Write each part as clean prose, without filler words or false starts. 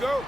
go.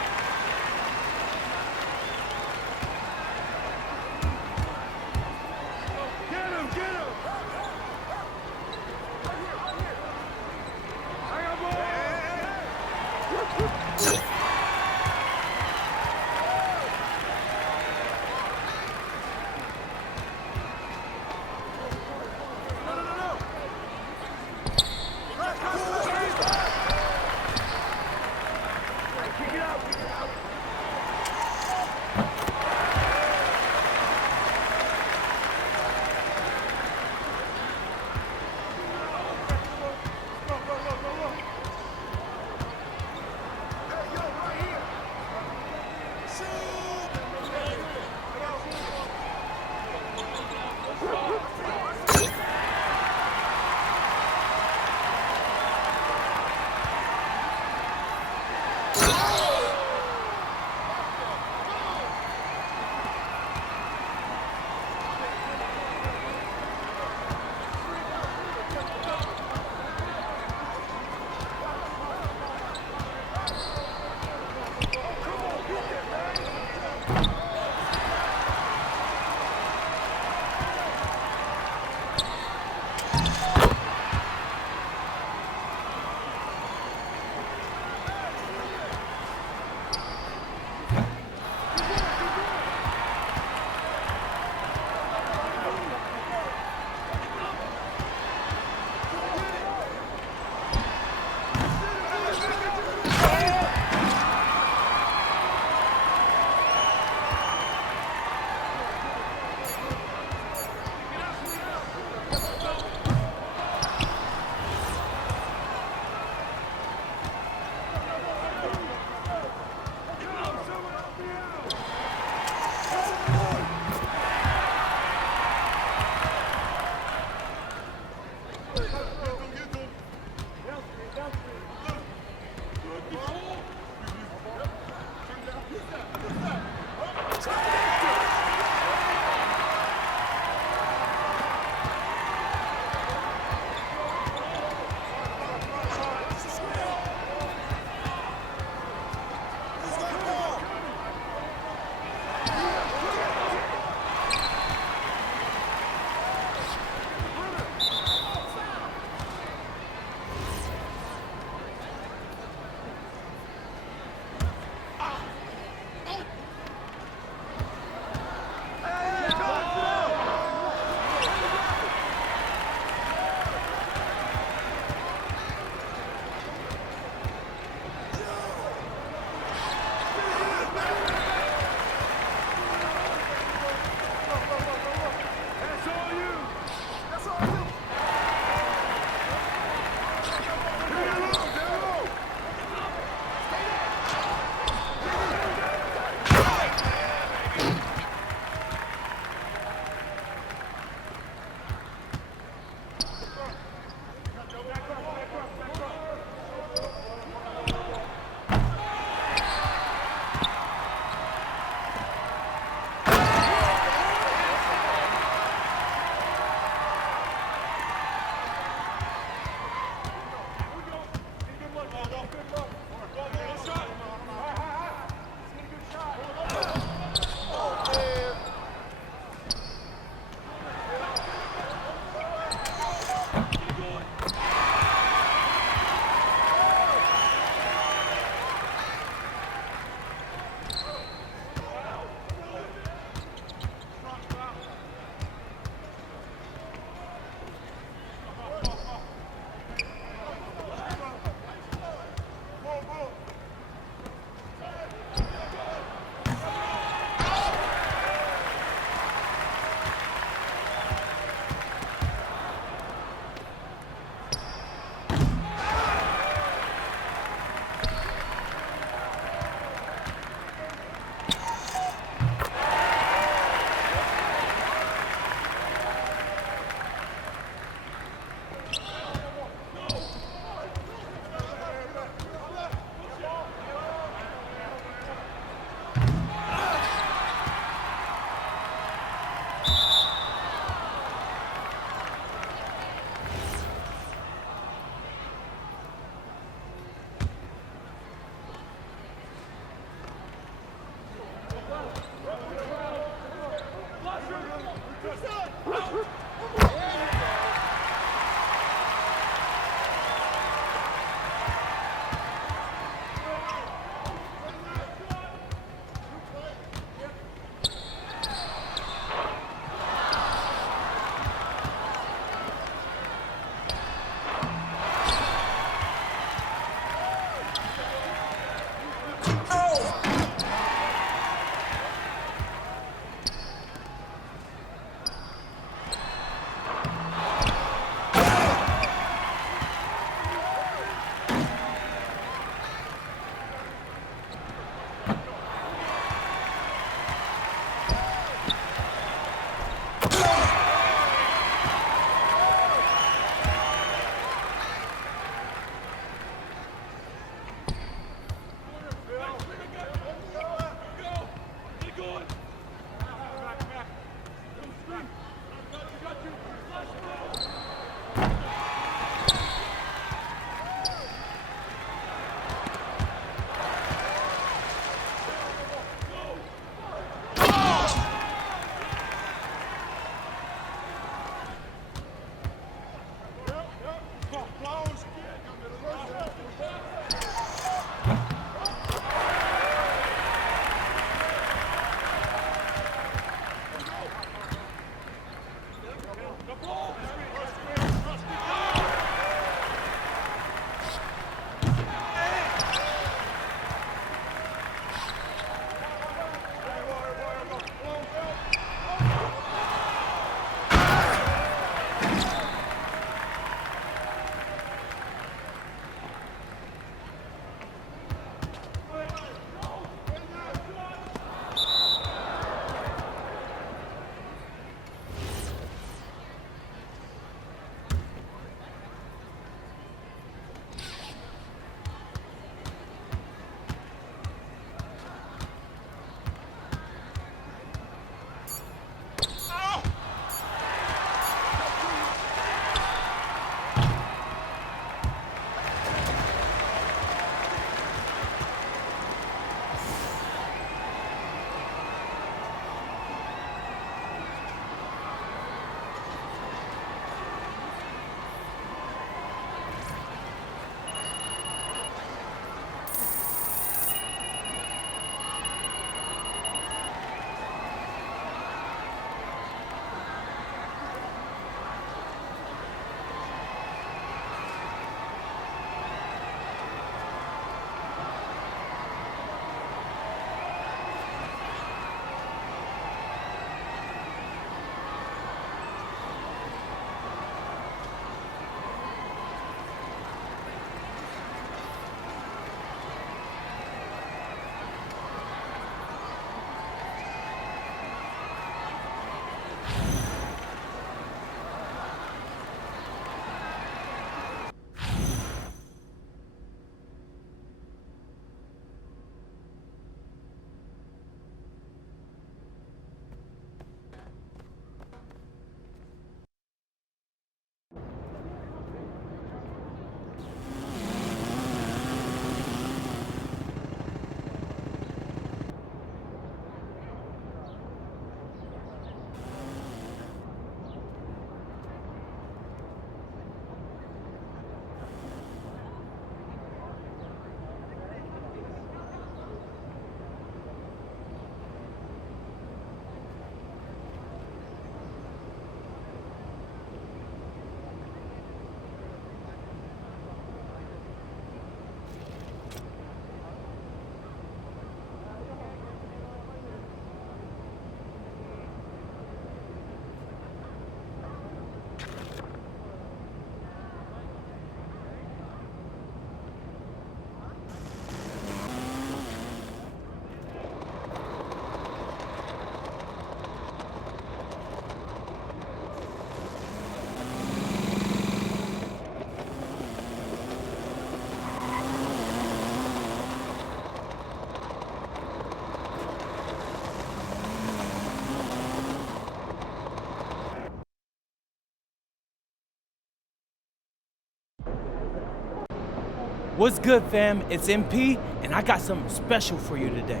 What's good, fam? It's MP, and I got something special for you today.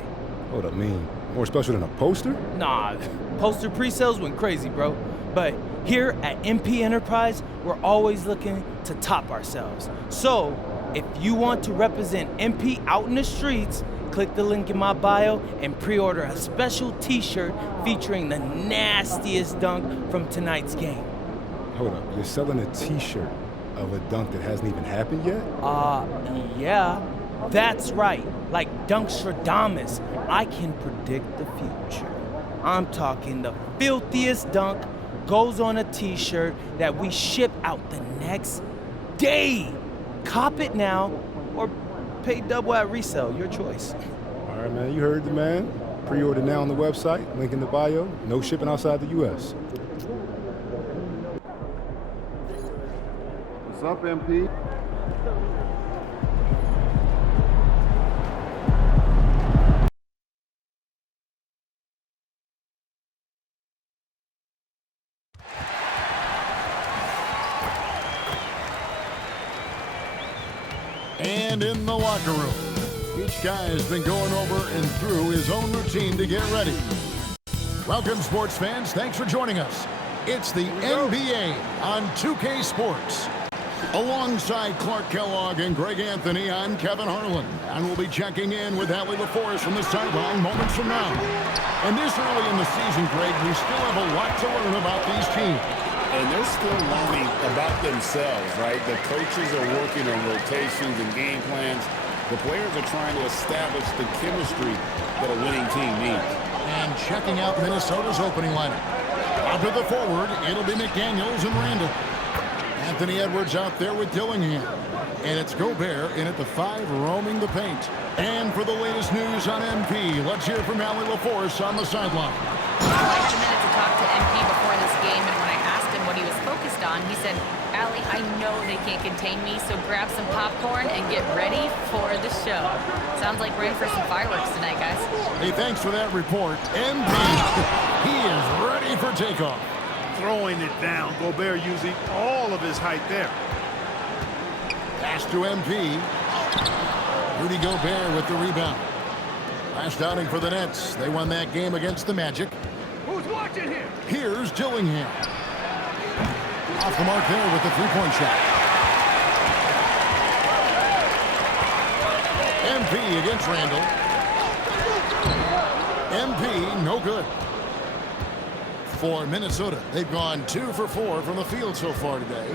Hold up, mean more special than a poster? Nah, poster pre-sales went crazy, bro. But here at MP Enterprise, we're always looking to top ourselves. So, if you want to represent MP out in the streets, click the link in my bio and pre-order a special t-shirt featuring the nastiest dunk from tonight's game. Hold up, you're selling a t-shirt of a dunk that hasn't even happened yet? Yeah, that's right. Like Dunkstradamus, I can predict the future. I'm talking the filthiest dunk goes on a t-shirt that we ship out the next day. Cop it now or pay double at resale, your choice. All right, man, you heard the man. Pre-order now on the website, link in the bio. No shipping outside the U.S. What's up, MP? And in the locker room, each guy has been going over and through his own routine to get ready. Welcome, sports fans. Thanks for joining us. It's the NBA on 2K Sports. Alongside Clark Kellogg and Greg Anthony, I'm Kevin Harlan, and we'll be checking in with Allie LaForest from the sideline moments from now. And this early in the season, Greg, we still have a lot to learn about these teams. And they're still learning about themselves, right? The coaches are working on rotations and game plans. The players are trying to establish the chemistry that a winning team needs. And checking out Minnesota's opening lineup. Out to the forward, it'll be McDaniels and Randall. Anthony Edwards out there with Dillingham. And it's Gobert in at the 5, roaming the paint. And for the latest news on MP, let's hear from Allie LaForest on the sideline. I had a minute to talk to MP before this game, and when I asked him what he was focused on, he said, Allie, I know they can't contain me, so grab some popcorn and get ready for the show. Sounds like we're in for some fireworks tonight, guys. Hey, thanks for that report. MP, he is ready for takeoff. Throwing it down. Gobert using all of his height there. Pass to MP. Rudy Gobert with the rebound. Last outing for the Nets. They won that game against the Magic. Who's watching here? Here's Dillingham. Off the mark there with the three-point shot. MP against Randall. MP, no good. For Minnesota, they've gone 2 for 4 from the field so far today.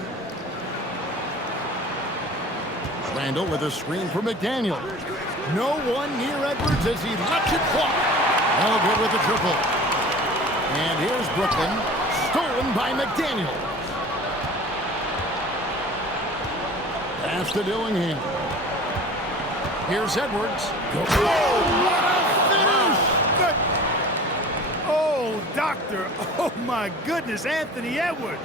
Randall with a screen for McDaniel. No one near Edwards as he lets it fly. No good with the triple. And here's Brooklyn, stolen by McDaniel. Pass to Dillingham. Here's Edwards. Oh, what a finish! Oh, doctor. Oh, my goodness. Anthony Edwards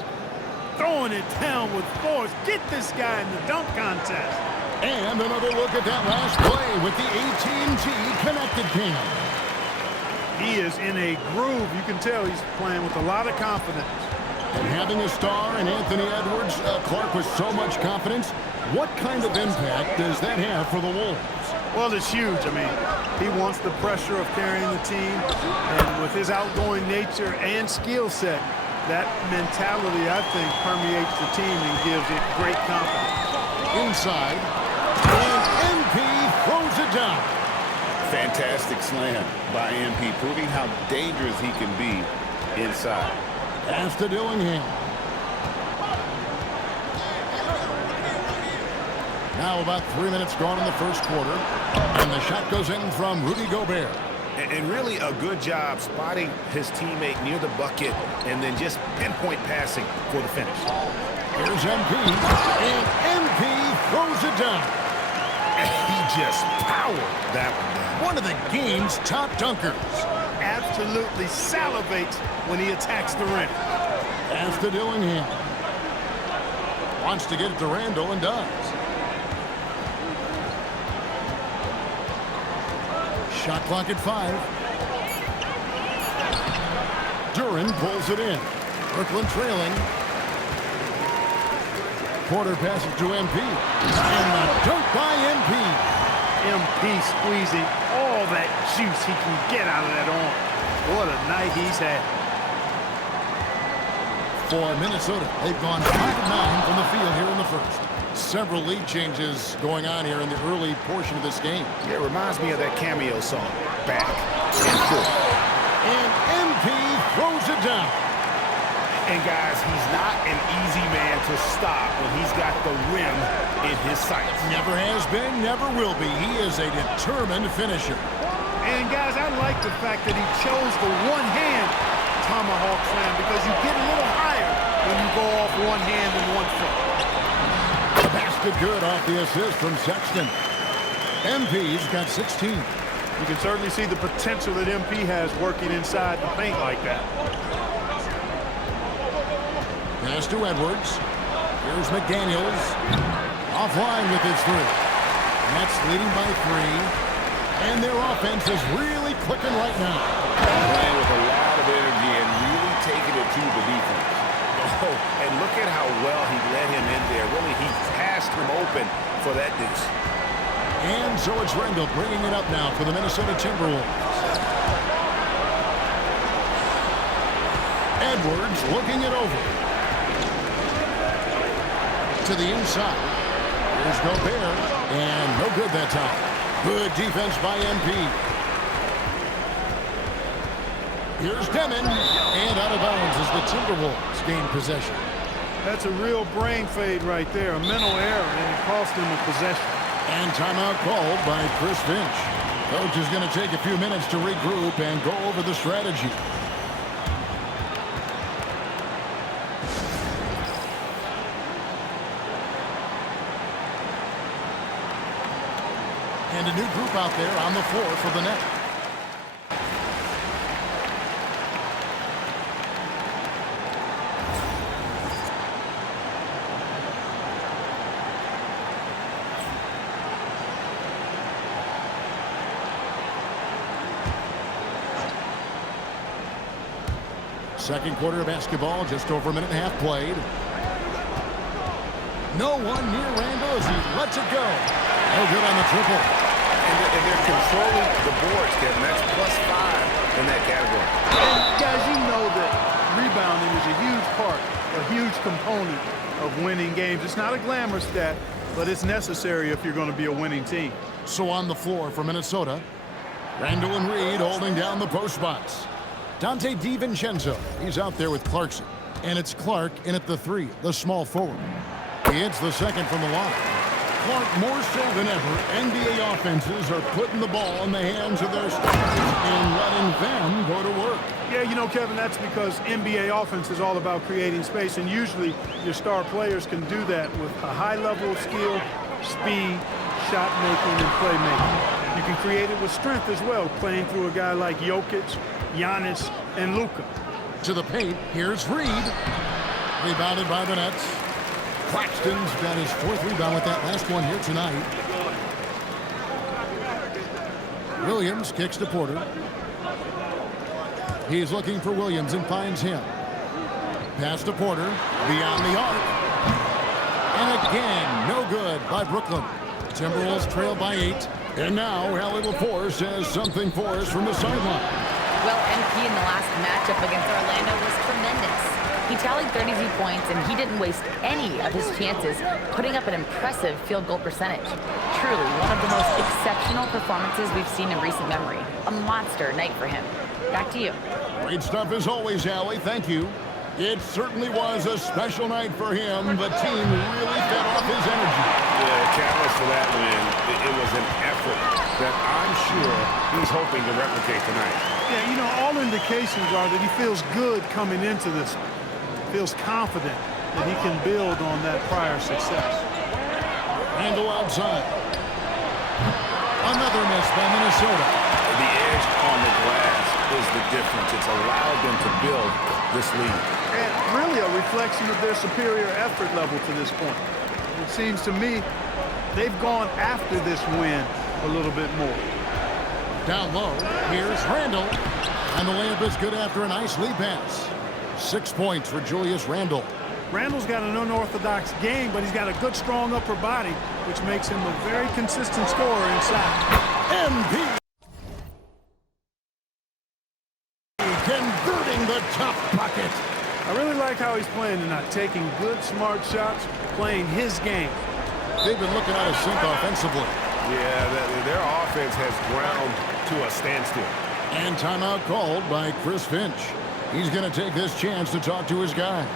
throwing it down with force. Get this guy in the dunk contest. And another look at that last play with the AT&T connected cam. He is in a groove. You can tell he's playing with a lot of confidence. And having a star in Anthony Edwards, Clark, with so much confidence, what kind of impact does that have for the Wolves? Well, it's huge. I mean, he wants the pressure of carrying the team. And with his outgoing nature and skill set, that mentality, I think, permeates the team and gives it great confidence. Inside, and MP throws it down. Fantastic slam by MP, proving how dangerous he can be inside. Pass to Dillingham. Now about 3 minutes gone in the first quarter, and the shot goes in from Rudy Gobert. And really a good job spotting his teammate near the bucket and then just pinpoint passing for the finish. Here's MP, and MP throws it down. And he just powered that one down. One of the game's top dunkers. Absolutely salivates when he attacks the rim. Pass to Dillingham. Wants to get it to Randall and does. Shot clock at 5. Duran pulls it in. Brooklyn trailing. Porter passes to MP. And the dunk by MP. MP squeezing all that juice he can get out of that arm. What a night he's had. For Minnesota, they've gone 5 of 9 from the field here in the first. Several lead changes going on here in the early portion of this game. Yeah, it reminds me of that cameo song, Back and Forth. And MP throws it down. And guys, he's not an easy man to stop when he's got the rim in his sights. Never has been, never will be. He is a determined finisher. And guys, I like the fact that he chose the one-hand tomahawk slam because you get a little higher when you go off one hand and one foot. The basket good off the assist from Sexton. MP's got 16. You can certainly see the potential that MP has working inside the paint like that. Pass to Edwards. Here's McDaniels. Offline with his three. Nets leading by 3. And their offense is really clicking right now. Playing with a lot of energy and really taking it to the defense. Oh, and look at how well he let him in there. Really, he passed him open for that deuce. And so it's Randall bringing it up now for the Minnesota Timberwolves. Edwards looking it over. To the inside. Here's Gobert. And no good that time. Good defense by MP. Here's Demon. And out of bounds as the Timberwolves gain possession. That's a real brain fade right there, a mental error, and it cost him a possession. And timeout called by Chris Finch. Coach is going to take a few minutes to regroup and go over the strategy. And a new group out there on the floor for the net. Second quarter of basketball, just over a minute and a half played. No one near Randall as he lets it go. No good on the triple. And they're controlling the boards, Kevin. That's +5 in that category. And guys, you know that rebounding is a huge part, a huge component of winning games. It's not a glamour stat, but it's necessary if you're going to be a winning team. So on the floor for Minnesota, Randall and Reed holding down the post spots. Dante DiVincenzo, he's out there with Clarkson. And it's Clark in at the 3, the small forward. He hits the second from the line. Clark, more so than ever, NBA offenses are putting the ball in the hands of their stars and letting them go to work. Yeah, you know, Kevin, that's because NBA offense is all about creating space, and usually your star players can do that with a high level of skill, speed, shot making, and playmaking. You can create it with strength as well, playing through a guy like Jokic, Giannis, and Luka. To the paint, here's Reed. Rebounded by the Nets. Claxton's got his 4th rebound with that last one here tonight. Williams kicks to Porter. He's looking for Williams and finds him. Pass to Porter. Beyond the arc. And again, no good by Brooklyn. Timberwolves trail by 8. And now Allie LaForce has something for us from the sideline. Well, MP in the last matchup against Orlando was tremendous. He tallied 32 points, and he didn't waste any of his chances, putting up an impressive field goal percentage. Truly, one of the most exceptional performances we've seen in recent memory. A monster night for him. Back to you. Great stuff as always, Allie. Thank you. It certainly was a special night for him. The team really fed off his energy. Yeah, the catalyst for that win, it was an effort that I'm sure he's hoping to replicate tonight. Yeah, you know, all indications are that he feels good coming into this. Feels confident that he can build on that prior success. Randall outside. Another miss by Minnesota. The edge on the glass is the difference. It's allowed them to build this lead. And really a reflection of their superior effort level to this point. It seems to me they've gone after this win a little bit more. Down low, here's Randall. And the layup is good after a nice lead pass. 6 points for Julius Randle. Randall's got an unorthodox game, but he's got a good, strong upper body, which makes him a very consistent scorer inside. MP converting the top bucket. I really like how he's playing tonight, taking good, smart shots, playing his game. They've been looking out of sync offensively. Yeah, their offense has ground to a standstill. And timeout called by Chris Finch. He's going to take this chance to talk to his guys.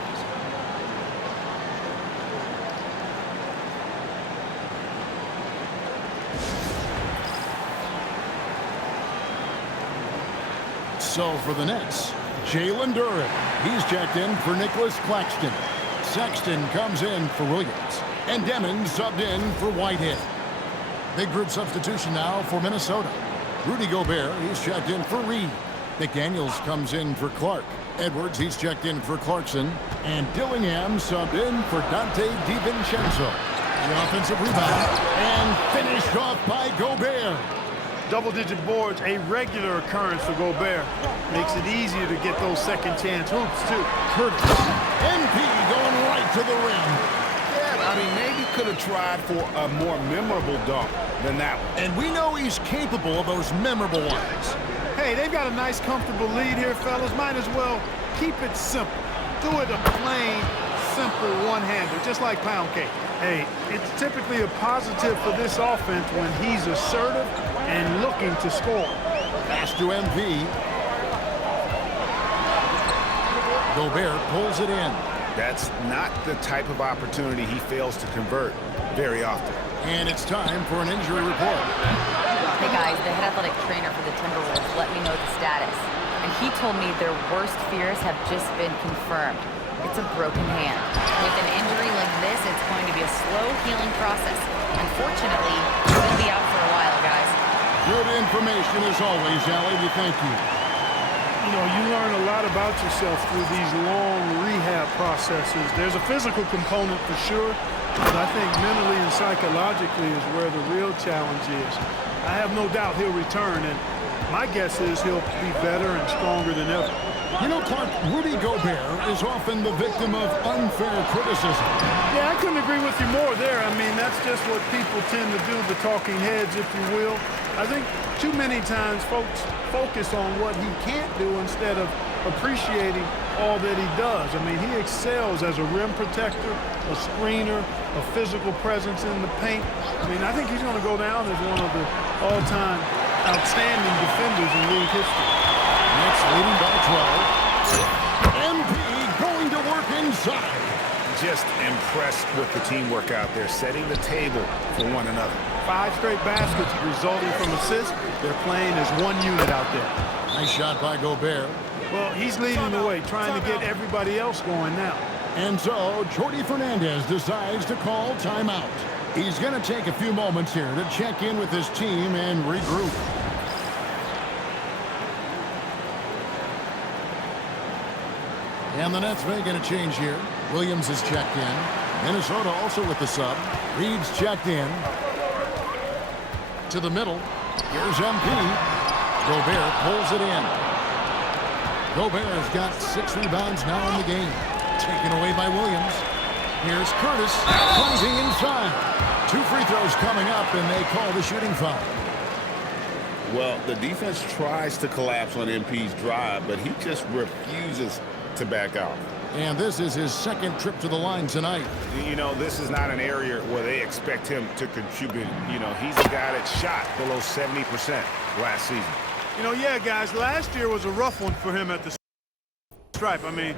So for the Nets, Jalen Duren. He's checked in for Nicholas Claxton. Sexton comes in for Williams. And Demon subbed in for Whitehead. Big group substitution now for Minnesota. Rudy Gobert, he's checked in for Reed. McDaniels comes in for Clark. Edwards, he's checked in for Clarkson. And Dillingham subbed in for Dante DiVincenzo. The offensive rebound. And finished off by Gobert. Double-digit boards, a regular occurrence for Gobert. Makes it easier to get those second-chance hoops, too. Curtis. MP going right to the rim. Yeah, I mean, maybe could have tried for a more memorable dunk than that one. And we know he's capable of those memorable ones. Hey, they've got a nice, comfortable lead here, fellas. Might as well keep it simple. Do it a plain, simple one-hander, just like pound cake. Hey, it's typically a positive for this offense when he's assertive and looking to score. Pass to MP. Gobert pulls it in. That's not the type of opportunity he fails to convert very often. And it's time for an injury report. Hey guys, the head athletic trainer for the Timberwolves let me know the status. And he told me their worst fears have just been confirmed. It's a broken hand. With an injury like this, it's going to be a slow healing process. Unfortunately, he'll be out for a while, guys. Good information as always, Allie. We thank you. You know, you learn a lot about yourself through these long rehab processes. There's a physical component for sure, but I think mentally and psychologically is where the real challenge is. I have no doubt he'll return, and my guess is he'll be better and stronger than ever. You know, Clark, Rudy Gobert is often the victim of unfair criticism. Yeah, I couldn't agree with you more there. I mean, that's just what people tend to do, the talking heads, if you will. I think too many times folks focus on what he can't do instead of appreciating all that he does. I mean, he excels as a rim protector, a screener, a physical presence in the paint. I mean, I think he's going to go down as one of the all-time outstanding defenders in league history. Nets leading by 12. MP going to work inside. Just impressed with the teamwork out there, setting the table for one another. 5 straight baskets resulting from assists. They're playing as one unit out there. Nice shot by Gobert. Well, he's leading the way, trying to get everybody else going now. And so, Jordi Fernandez decides to call timeout. He's going to take a few moments here to check in with his team and regroup. And the Nets making a change here. Williams is checked in. Minnesota also with the sub. Reed's checked in. To the middle. Here's MP. Gobert pulls it in. Gobert has got 6 rebounds now in the game. Taken away by Williams. Here's Curtis closing inside. 2 free throws coming up, and they call the shooting foul. Well, the defense tries to collapse on MP's drive, but he just refuses to back out. And this is his 2nd trip to the line tonight. You know, this is not an area where they expect him to contribute. You know, he's a guy that shot below 70% last season. You know, yeah, guys, last year was a rough one for him at the stripe. I mean,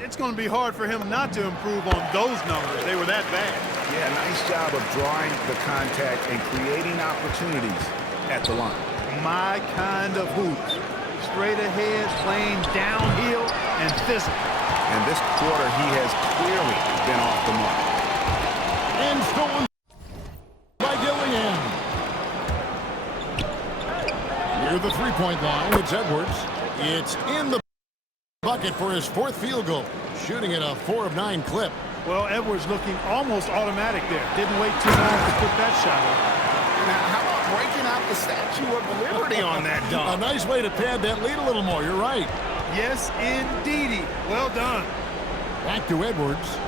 it's going to be hard for him not to improve on those numbers. They were that bad. Yeah, nice job of drawing the contact and creating opportunities at the line. My kind of hoops. Straight ahead, playing downhill, and physical. And this quarter, he has clearly been off the mark. And stolen by Dillingham. Near the three-point line, it's Edwards. It's in the bucket for his 4th field goal. Shooting at a 4 of 9 clip. Well, Edwards looking almost automatic there. Didn't wait too long to put that shot up. Now, how about breaking out the Statue of Liberty on that dunk? A nice way to pad that lead a little more. You're right. Yes, indeedy. Well done. Back to Edwards.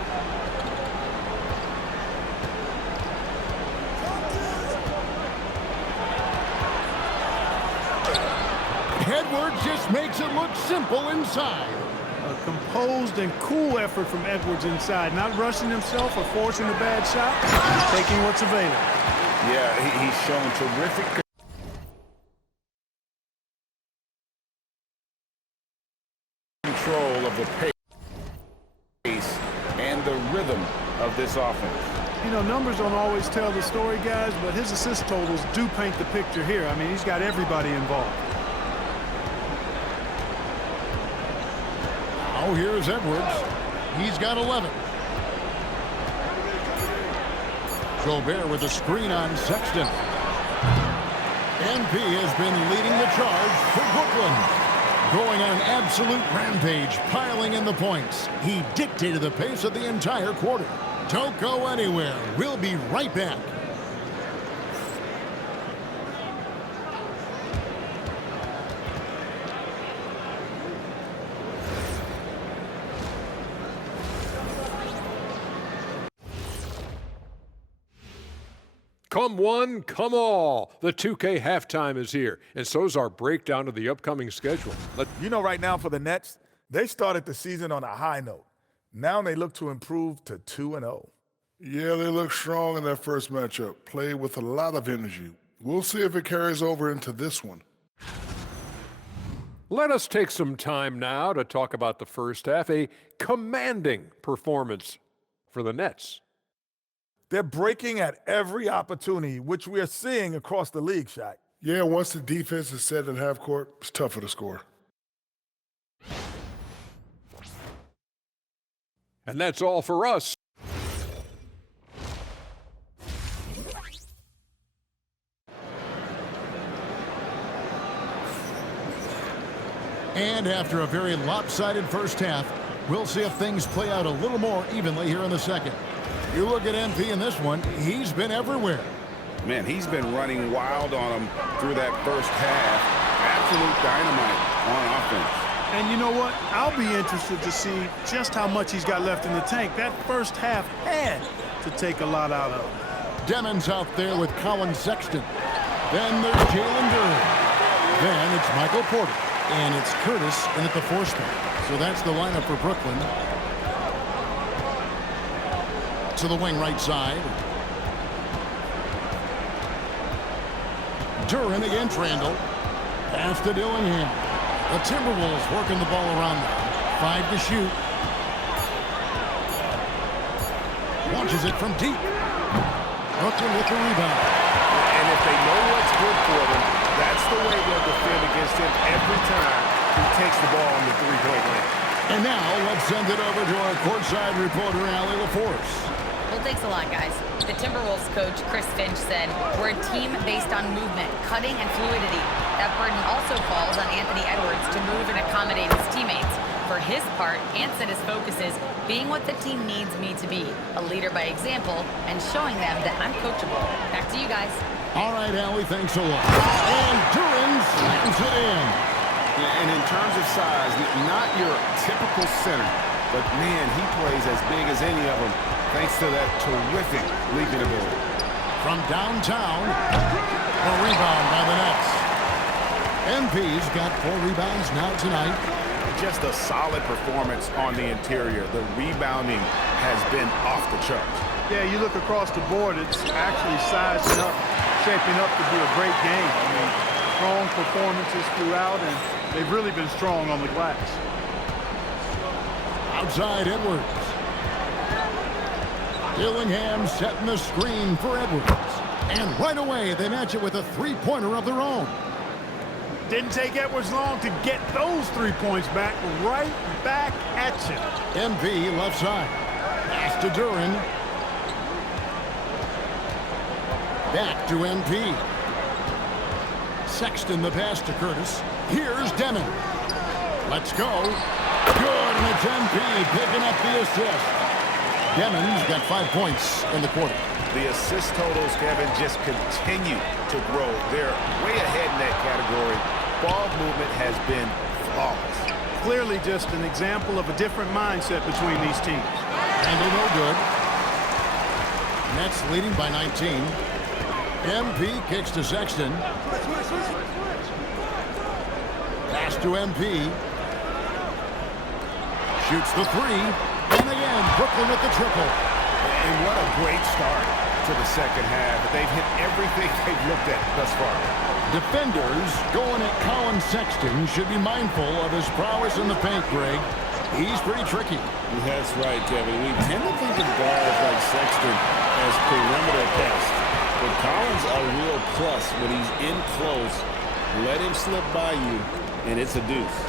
Edwards just makes it look simple inside. A composed and cool effort from Edwards inside, not rushing himself or forcing a bad shot, taking what's available. Yeah, he's shown terrific control of the pace and the rhythm of this offense. You know, numbers don't always tell the story, guys, but his assist totals do paint the picture here. I mean, he's got everybody involved. Now here's Edwards. He's got 11. Gobert with a screen on Sexton. NP has been leading the charge for Brooklyn. Going on an absolute rampage, piling in the points. He dictated the pace of the entire quarter. Don't go anywhere. We'll be right back. Come one, come all. The 2K halftime is here, and so's our breakdown of the upcoming schedule. You know, right now for the Nets, they started the season on a high note. Now they look to improve to 2-0. Yeah, they look strong in their first matchup. Played with a lot of energy. We'll see if it carries over into this one. Let us take some time now to talk about the first half, a commanding performance for the Nets. They're breaking at every opportunity, which we are seeing across the league, Shaq. Yeah, once the defense is set in half court, it's tougher to score. And that's all for us. And after a very lopsided first half, we'll see if things play out a little more evenly here in the second. You look at MP in this one, he's been everywhere. Man, he's been running wild on him through that first half. Absolute dynamite on offense. And you know what? I'll be interested to see just how much he's got left in the tank. That first half had to take a lot out of him. Demons out there with Colin Sexton. Then there's Jalen Duren. Then it's Michael Porter. And it's Curtis in at the 4 spot. So that's the lineup for Brooklyn. To the wing right side. Duren against Randall. Pass to Dillingham. The Timberwolves working the ball around them. 5 to shoot. Launches it from deep. Brooklyn with the rebound. And if they know what's good for them, that's the way they'll defend against him every time he takes the ball on the three-point line. And now let's send it over to our courtside reporter, Allie LaForce. Well, thanks a lot, guys. The Timberwolves coach, Chris Finch, said, "We're a team based on movement, cutting, and fluidity. That burden also falls on Anthony Edwards to move and accommodate his teammates. For his part, Ant said his focus is being what the team needs me to be, a leader by example, and showing them that I'm coachable." Back to you guys. All right, Allie, thanks a lot. And Duren slams it in. Yeah, and in terms of size, not your typical center, but man, he plays as big as any of them, thanks to that terrific leaping ability. From downtown, a rebound by the Nets. MP's got 4 rebounds now tonight. Just a solid performance on the interior. The rebounding has been off the charts. Yeah, you look across the board, it's actually sizing up, shaping up to be a great game. I mean, strong performances throughout, and they've really been strong on the glass. Outside Edwards. Dillingham setting the screen for Edwards. And right away, they match it with a 3-pointer of their own. Didn't take Edwards long to get those 3 points back, right back at you. MP left side. Pass to Duren. Back to MP. Sexton the pass to Curtis. Here's Demon. Let's go. Good, and it's MP picking up the assist. Demon's got 5 points in the quarter. The assist totals, Kevin, just continue to grow. They're way ahead in that category. Ball movement has been flawless. Clearly just an example of a different mindset between these teams. Handle no good. Nets leading by 19. MP kicks to Sexton. Pass to MP. Shoots the three. And again, Brooklyn with the triple. And what a great start to the second half. They've hit everything they've looked at thus far. Defenders going at Colin Sexton should be mindful of his prowess in the paint, Greg. He's pretty tricky. That's right, Kevin. We tend to think of guards like Sexton as perimeter pests. But Collins a real plus when he's in close. Let him slip by you, and it's a deuce.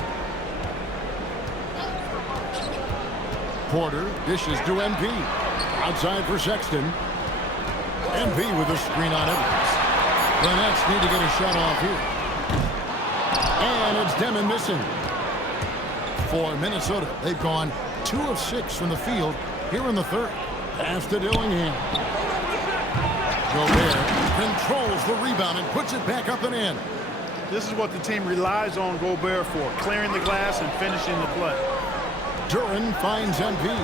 Porter dishes to MP. Outside for Sexton. MP with a screen on Edwards. The Nets need to get a shot off here. And it's Demon missing. For Minnesota, they've gone 2 of 6 from the field here in the third. Pass to Dillingham. Gobert controls the rebound and puts it back up and in. This is what the team relies on Gobert for, clearing the glass and finishing the play. Duran finds MP.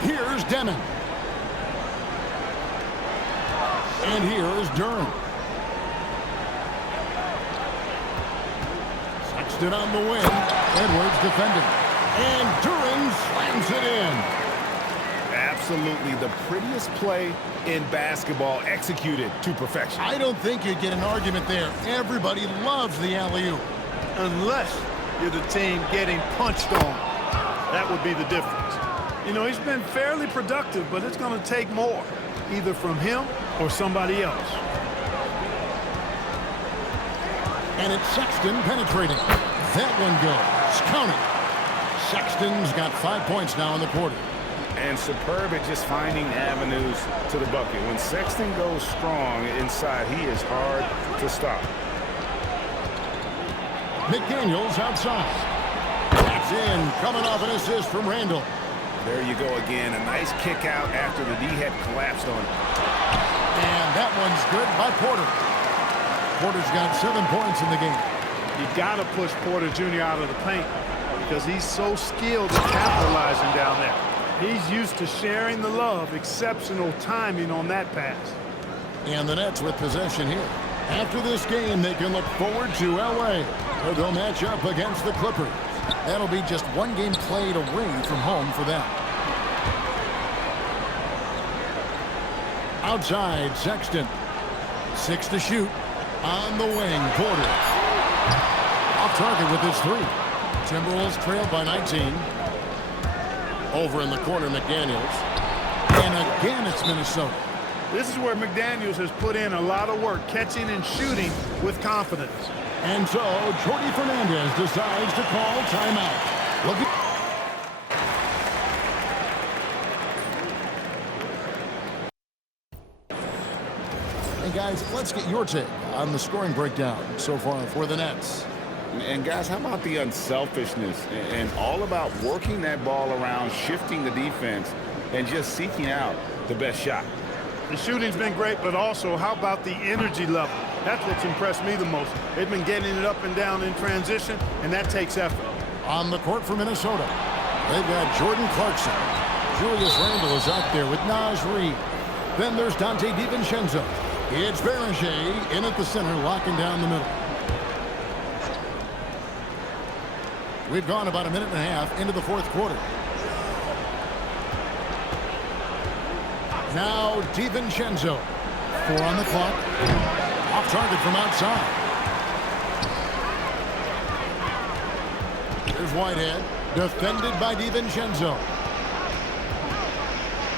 Here's Demon. And here's Duran. Sexton on the wing. Edwards defending. And Duran slams it in. Absolutely the prettiest play in basketball, executed to perfection. I don't think you'd get an argument there. Everybody loves the alley-oop. Unless you're the team getting punched on. That would be the difference. You know, he's been fairly productive, but it's going to take more, either from him or somebody else. And it's Sexton penetrating. That one goes. Counted. Sexton's got 5 points now in the quarter. And superb at just finding avenues to the bucket. When Sexton goes strong inside, he is hard to stop. McDaniels outside. That's in. Coming off an assist from Randall. There you go again. A nice kick out after the D had collapsed on it. And that one's good by Porter. Porter's got 7 points in the game. You got to push Porter Jr. out of the paint because he's so skilled at capitalizing down there. He's used to sharing the love. Exceptional timing on that pass. And the Nets with possession here. After this game, they can look forward to L.A., where they'll match up against the Clippers. That'll be just one game played away from home for them. Outside, Sexton. 6 to shoot. On the wing, Porter. Off target with his 3. Timberwolves trail by 19. Over in the corner, McDaniels. And again, it's Minnesota. This is where McDaniels has put in a lot of work, catching and shooting with confidence. And so, Jordi Fernandez decides to call timeout. Look at Hey guys, let's get your take on the scoring breakdown so far for the Nets. And guys, how about the unselfishness and all about working that ball around, shifting the defense, and just seeking out the best shot? The shooting's been great, but also how about the energy level? That's what's impressed me the most. They've been getting it up and down in transition, and that takes effort. On the court for Minnesota, they've got Jordan Clarkson. Julius Randle is out there with Naz Reid. Then there's Dante DiVincenzo. It's Berger in at the center, locking down the middle. We've gone about a minute and a half into the fourth quarter. Now DiVincenzo. 4 on the clock. Off target from outside. Here's Whitehead. Defended by DiVincenzo.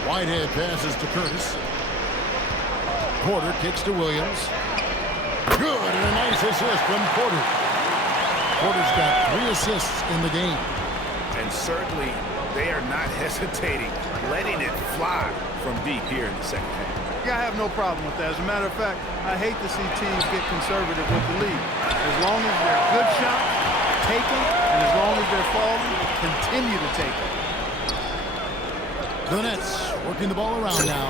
Whitehead passes to Curtis. Porter kicks to Williams. Good, and a nice assist from Porter. Porter's got 3 assists in the game. And certainly, they are not hesitating, letting it fly from deep here in the second half. I have no problem with that. As a matter of fact, I hate to see teams get conservative with the lead. As long as they're good shots, take them, and as long as they're falling, continue to take them. The Nets working the ball around now.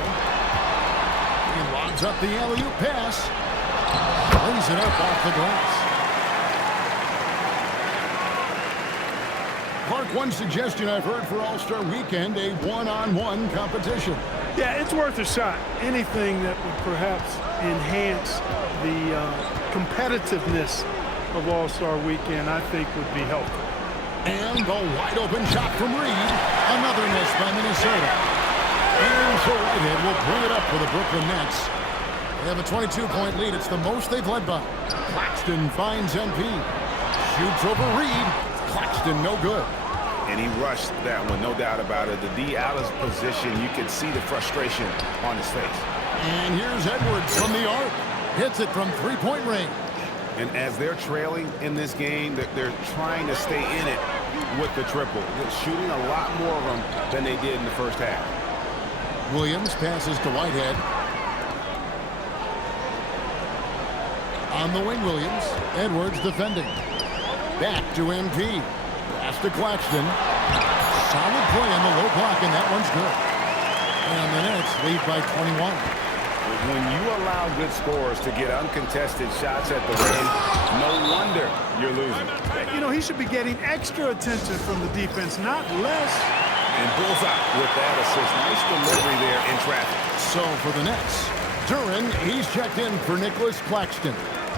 He lobs up the alley-oop pass. Lays it up off the glass. One suggestion I've heard for All-Star Weekend, a one-on-one competition. Yeah, it's worth a shot. Anything that would perhaps enhance the competitiveness of All-Star Weekend, I think would be helpful. And the wide-open shot from Reed. Another miss by Minnesota. And so Whitehead will bring it up for the Brooklyn Nets. They have a 22-point lead. It's the most they've led by. Claxton finds MP. Shoots over Reed. Claxton no good. And he rushed that one, no doubt about it. The D out of position, you could see the frustration on his face. And here's Edwards from the arc. Hits it from three-point range. And as they're trailing in this game, they're trying to stay in it with the triple. They're shooting a lot more of them than they did in the first half. Williams passes to Whitehead. On the wing, Williams. Edwards defending. Back to MP. Pass to Claxton. Solid play on the low block, and that one's good. And the Nets lead by 21. When you allow good scorers to get uncontested shots at the rim, no wonder you're losing. You know, he should be getting extra attention from the defense, not less. And bullseye with that assist. Nice delivery there in traffic. So for the Nets, Duran, he's checked in for Nicholas Claxton.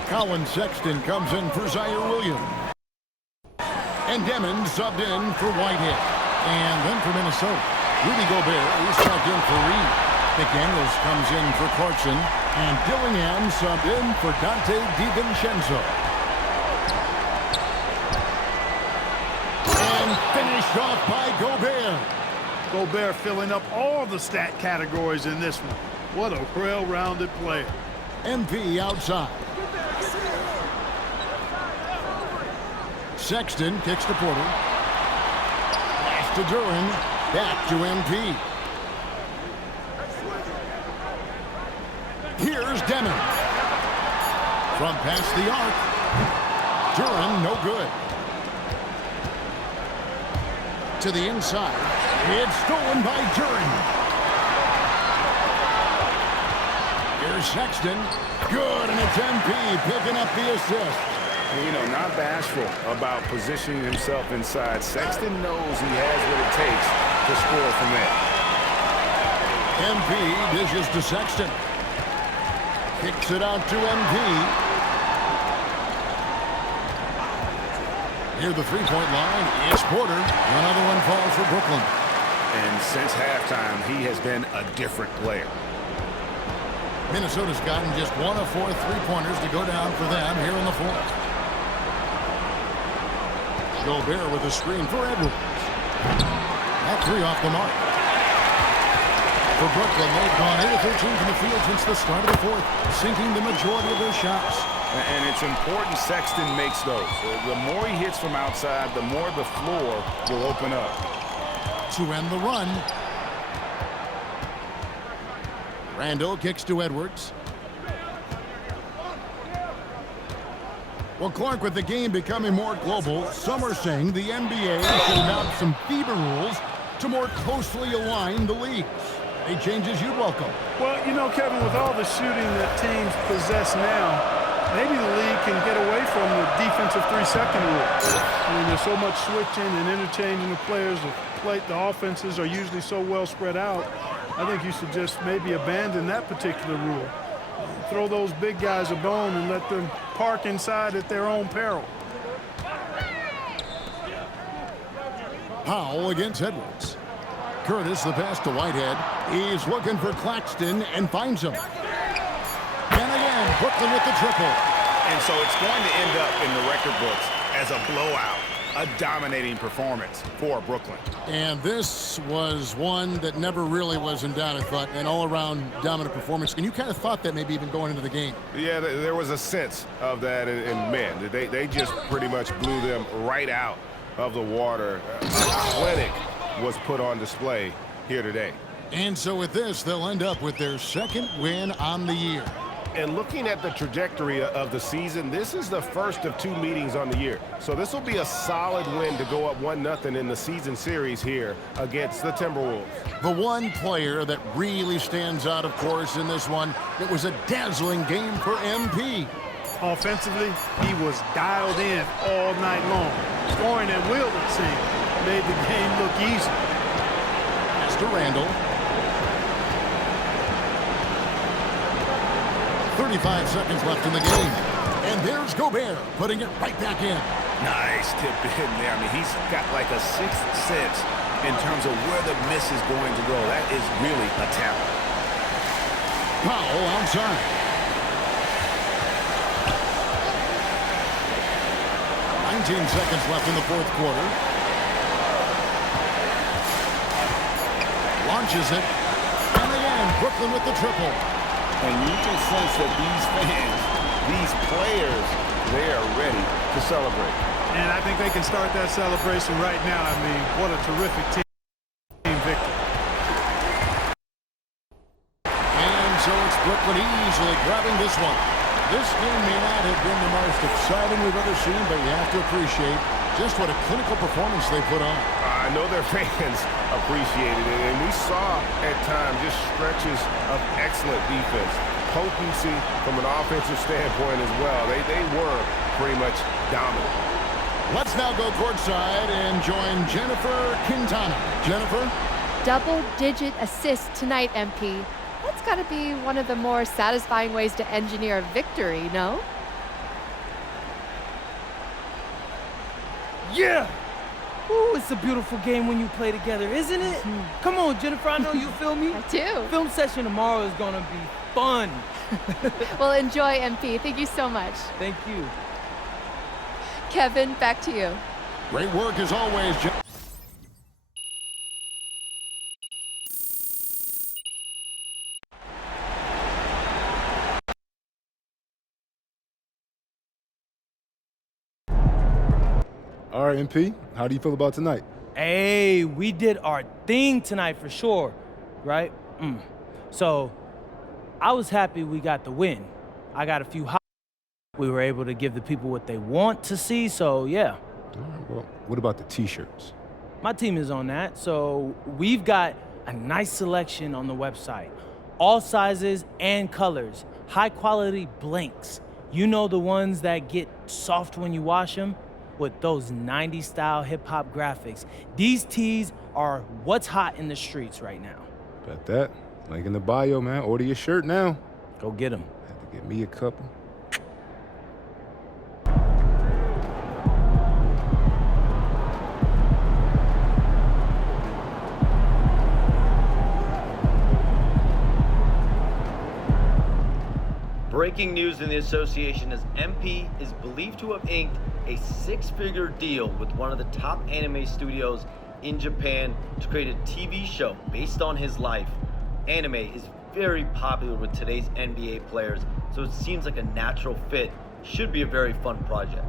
Colin Sexton comes in for Zaire Williams. And Demon subbed in for Whitehead. And then for Minnesota, Rudy Gobert, he's checked in for Reed. McDaniels comes in for Clarkson. And Dillingham subbed in for Dante DiVincenzo. And finished off by Gobert. Gobert filling up all the stat categories in this one. What a well-rounded player. MP outside. Sexton kicks to Porter. Pass to Duran. Back to MP. Here's Demon. From past the arc. Duran, no good. To the inside. It's stolen by Duran. Here's Sexton. Good, and it's MP picking up the assist. You know, not bashful about positioning himself inside. Sexton knows he has what it takes to score from there. MP dishes to Sexton. Kicks it out to MP. Near the three-point line, it's Porter. Another one falls for Brooklyn. And since halftime, he has been a different player. Minnesota's gotten just one of 4 three-pointers to go down for them here in the fourth. Gobert with a screen for Edwards. That three off the mark. For Brooklyn, they've gone 8 of 13 from the field since the start of the fourth, sinking the majority of their shots. And it's important Sexton makes those. The more he hits from outside, the more the floor will open up. To end the run. Randall kicks to Edwards. Well, Clark, with the game becoming more global, some are saying the NBA should adopt some FIBA rules to more closely align the leagues. Any changes you'd welcome? Well, you know, Kevin, with all the shooting that teams possess now, maybe the league can get away from the defensive 3-second rule. I mean, there's so much switching and interchanging of players. The offenses are usually so well spread out. I think you should just maybe abandon that particular rule. Throw those big guys a bone and let them park inside at their own peril. Powell against Edwards. Curtis, the pass to Whitehead. He's looking for Claxton and finds him. And again, Brooklyn with the triple. And so it's going to end up in the record books as a blowout, a dominating performance for Brooklyn. And this was one that never really was in doubt, I thought, an all-around dominant performance. And you kind of thought that maybe even going into the game. Yeah, there was a sense of that, and man, they just pretty much blew them right out of the water. Athletic was put on display here today. And so with this, they'll end up with their second win on the year. And looking at the trajectory of the season, this is the first of 2 meetings on the year. So this will be a solid win to go up 1-0 in the season series here against the Timberwolves. The one player that really stands out, of course, in this one, it was a dazzling game for MP. Offensively, he was dialed in all night long, scoring at will, it seemed. made the game look easy. Mr. Randall. 35 seconds left in the game. And there's Gobert putting it right back in. Nice tip in there. I mean, he's got like a sixth sense in terms of where the miss is going to go. That is really a talent. Powell outside. 19 seconds left in the fourth quarter. Launches it. And again, Brooklyn with the triple. And you can sense that these fans, these players, they are ready to celebrate. And I think they can start that celebration right now. I mean, what a terrific team victory. And so it's Brooklyn easily grabbing this one. This game may not have been the most exciting we've ever seen, but you have to appreciate just what a clinical performance they put on. I know their fans appreciated it, and we saw at times just stretches of excellent defense. Potency from an offensive standpoint as well. They were pretty much dominant. Let's now go courtside and join Jennifer Quintana. Jennifer? Double-digit assists tonight, MP. That's got to be one of the more satisfying ways to engineer a victory, no? Yeah! Ooh, it's a beautiful game when you play together, isn't it? Come on, Jennifer, I know you feel me. I do. Film session tomorrow is gonna be fun. Well, enjoy, MP. Thank you so much. Thank you. Kevin, back to you. Great work as always, Jennifer. All right, MP, how do you feel about tonight? Hey, we did our thing tonight for sure, right? So, I was happy we got the win. I got a few highlights. We were able to give the people what they want to see, so yeah. All right, well, what about the T-shirts? My team is on that, so we've got a nice selection on the website. All sizes and colors, high quality blanks. You know, the ones that get soft when you wash them? With those 90s style hip hop graphics. These tees are what's hot in the streets right now. Bet that. Link in the bio, man. Order your shirt now. Go get them. Have to get me a couple. Breaking news in the association as MP is believed to have inked a six-figure deal with one of the top anime studios in Japan to create a TV show based on his life. Anime is very popular with today's NBA players, so it seems like a natural fit. Should be a very fun project.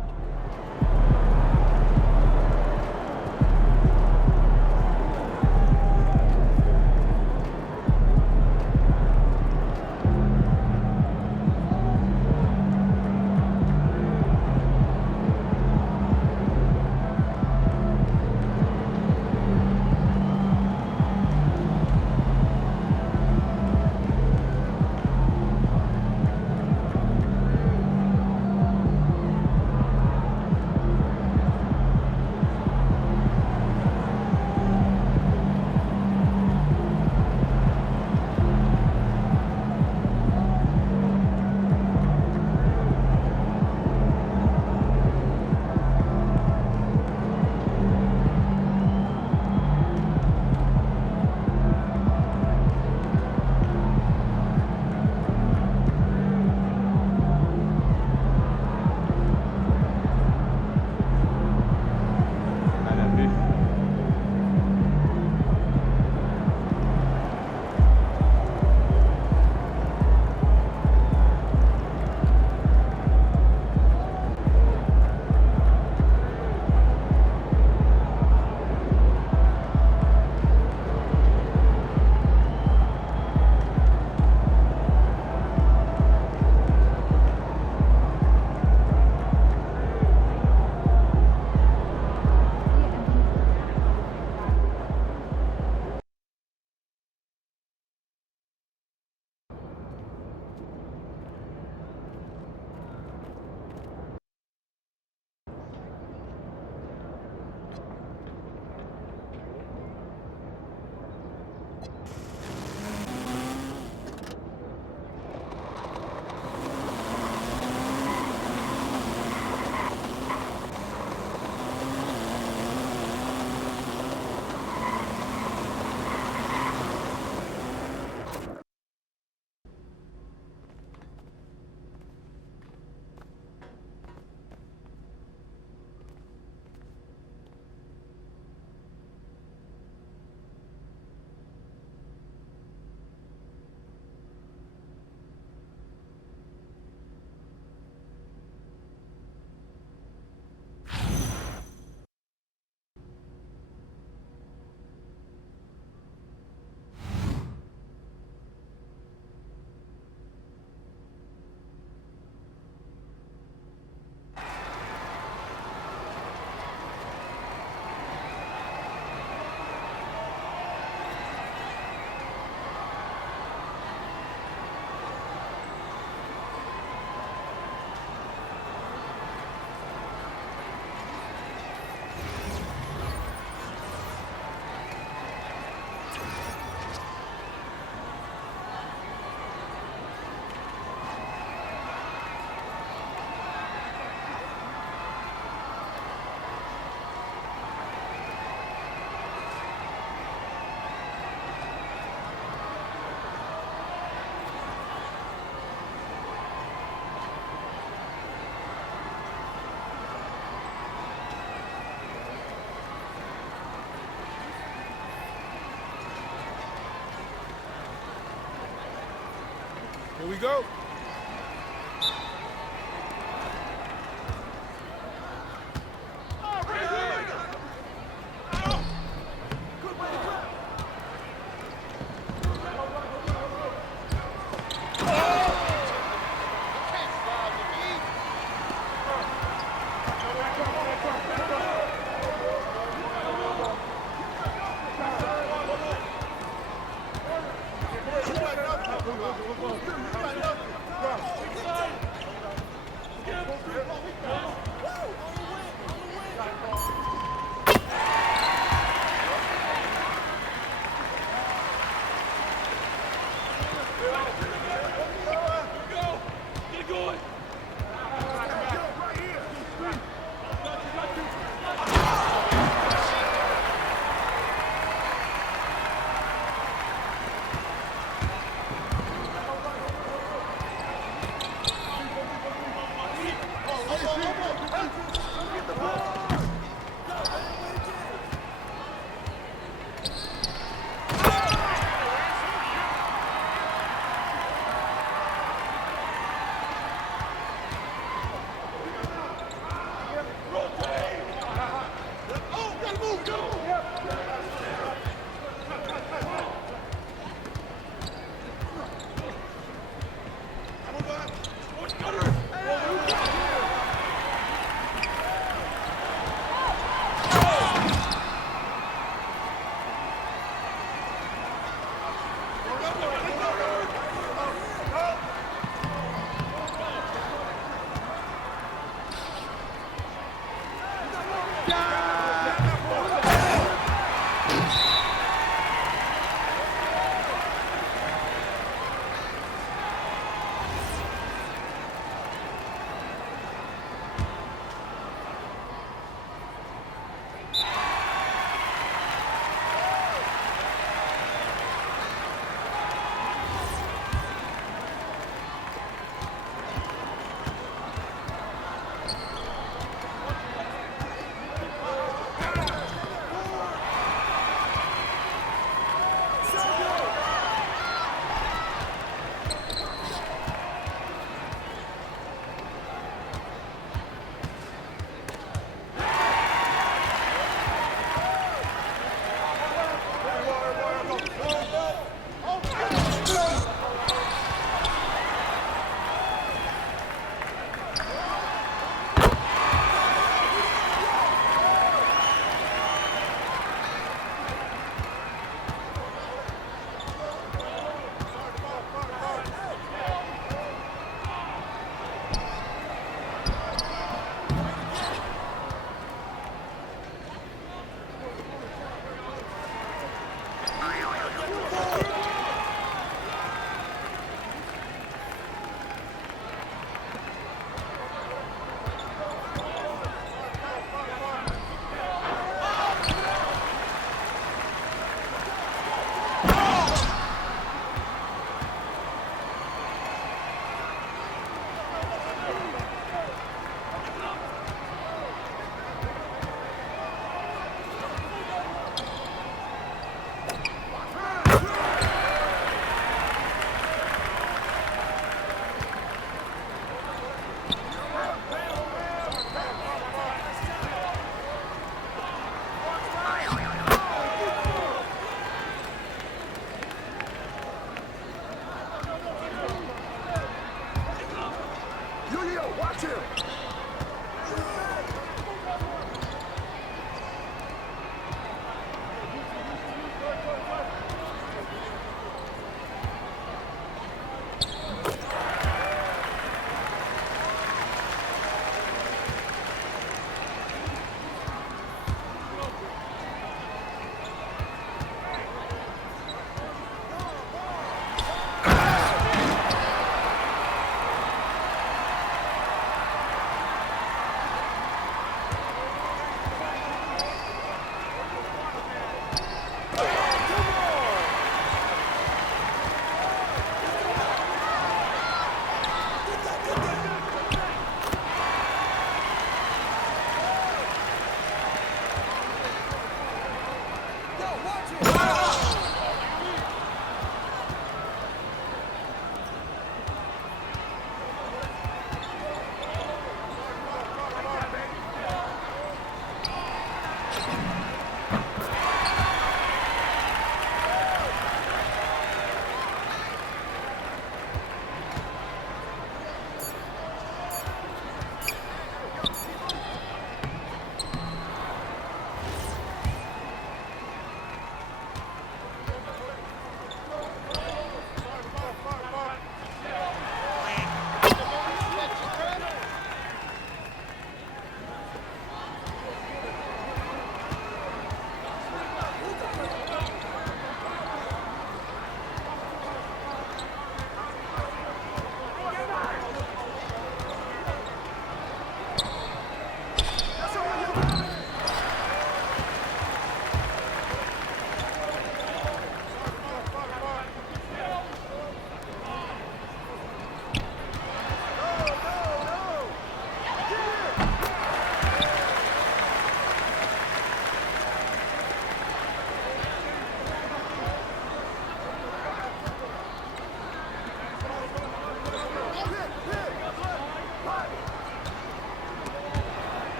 Here we go.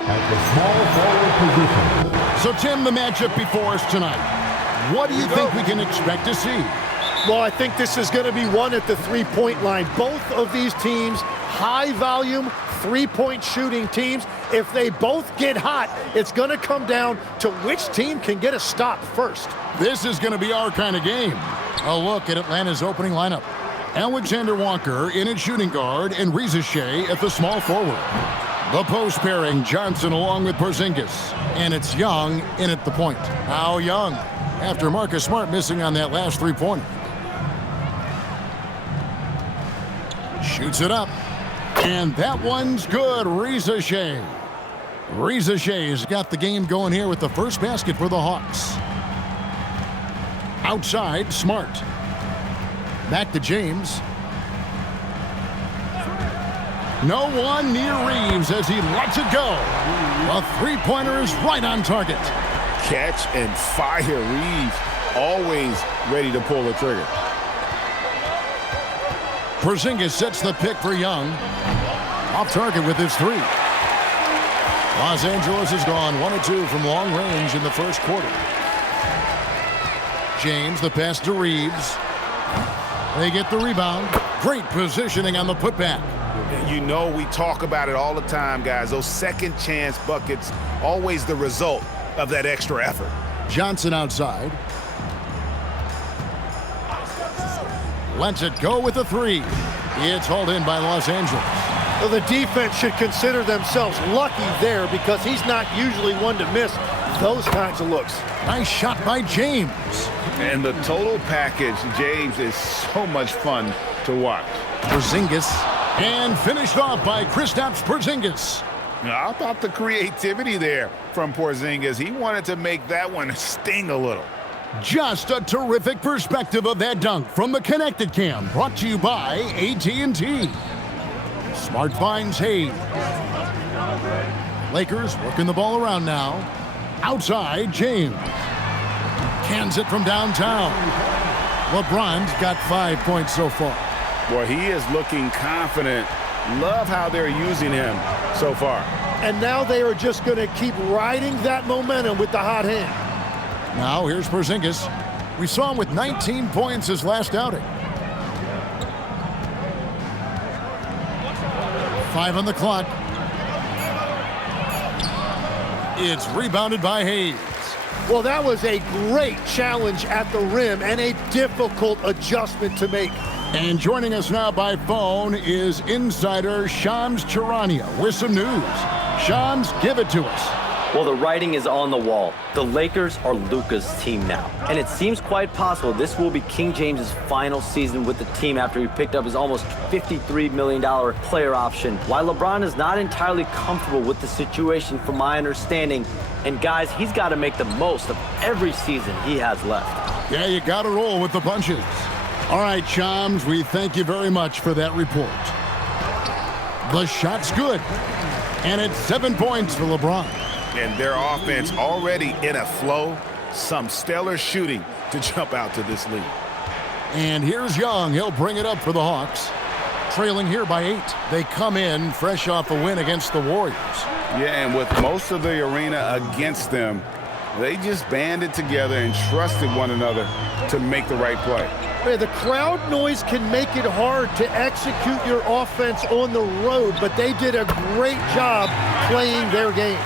at the small forward position. So, Tim, the matchup before us tonight. What do you think we can expect to see? Well, I think this is going to be one at the three-point line. Both of these teams, high-volume, three-point shooting teams. If they both get hot, it's going to come down to which team can get a stop first. This is going to be our kind of game. A look at Atlanta's opening lineup. Alexander Walker in at shooting guard and Reza Shea at the small forward. The post pairing, Johnson along with Porzingis. And it's Young in at the point. How Young? After Marcus Smart missing on that last three-pointer. Shoots it up. And that one's good. Reza Shea. Reza Shea's got the game going here with the first basket for the Hawks. Outside, Smart. Back to James. No one near Reeves as he lets it go. A three-pointer is right on target. Catch and fire. Reeves always ready to pull the trigger. Porzingis sets the pick for Young. Off target with his three. Los Angeles has gone 1 of 2 from long range in the first quarter. James, the pass to Reeves. They get the rebound. Great positioning on the putback. You know, we talk about it all the time, guys. Those second chance buckets, always the result of that extra effort. Johnson outside. Lets it go with a three. It's hauled in by Los Angeles. Well, the defense should consider themselves lucky there because he's not usually one to miss those kinds of looks. Nice shot by James. And the total package, James, is so much fun to watch. Porzingis. And finished off by Kristaps Porzingis. How about the creativity there from Porzingis? He wanted to make that one sting a little. Just a terrific perspective of that dunk from the Connected Cam, brought to you by AT&T. Smart finds Hayes. Lakers working the ball around now. Outside, James. Cans it from downtown. LeBron's got 5 points so far. Boy, he is looking confident. Love how they're using him so far. And now they are just going to keep riding that momentum with the hot hand. Now here's Porzingis. We saw him with 19 points his last outing. 5 on the clock. It's rebounded by Hayes. Well, that was a great challenge at the rim and a difficult adjustment to make. And joining us now by phone is insider Shams Charania with some news. Shams, give it to us. Well, the writing is on the wall. The Lakers are Luka's team now. And it seems quite possible this will be King James's final season with the team after he picked up his almost $53 million player option. While LeBron is not entirely comfortable with the situation from my understanding, and guys, he's got to make the most of every season he has left. Yeah, you got to roll with the punches. All right, Shams, we thank you very much for that report. The shot's good. And it's 7 points for LeBron. And their offense already in a flow. Some stellar shooting to jump out to this lead. And here's Young. He'll bring it up for the Hawks. Trailing here by 8. They come in fresh off a win against the Warriors. Yeah, and with most of the arena against them, they just banded together and trusted one another to make the right play. Man, the crowd noise can make it hard to execute your offense on the road, but they did a great job playing their game.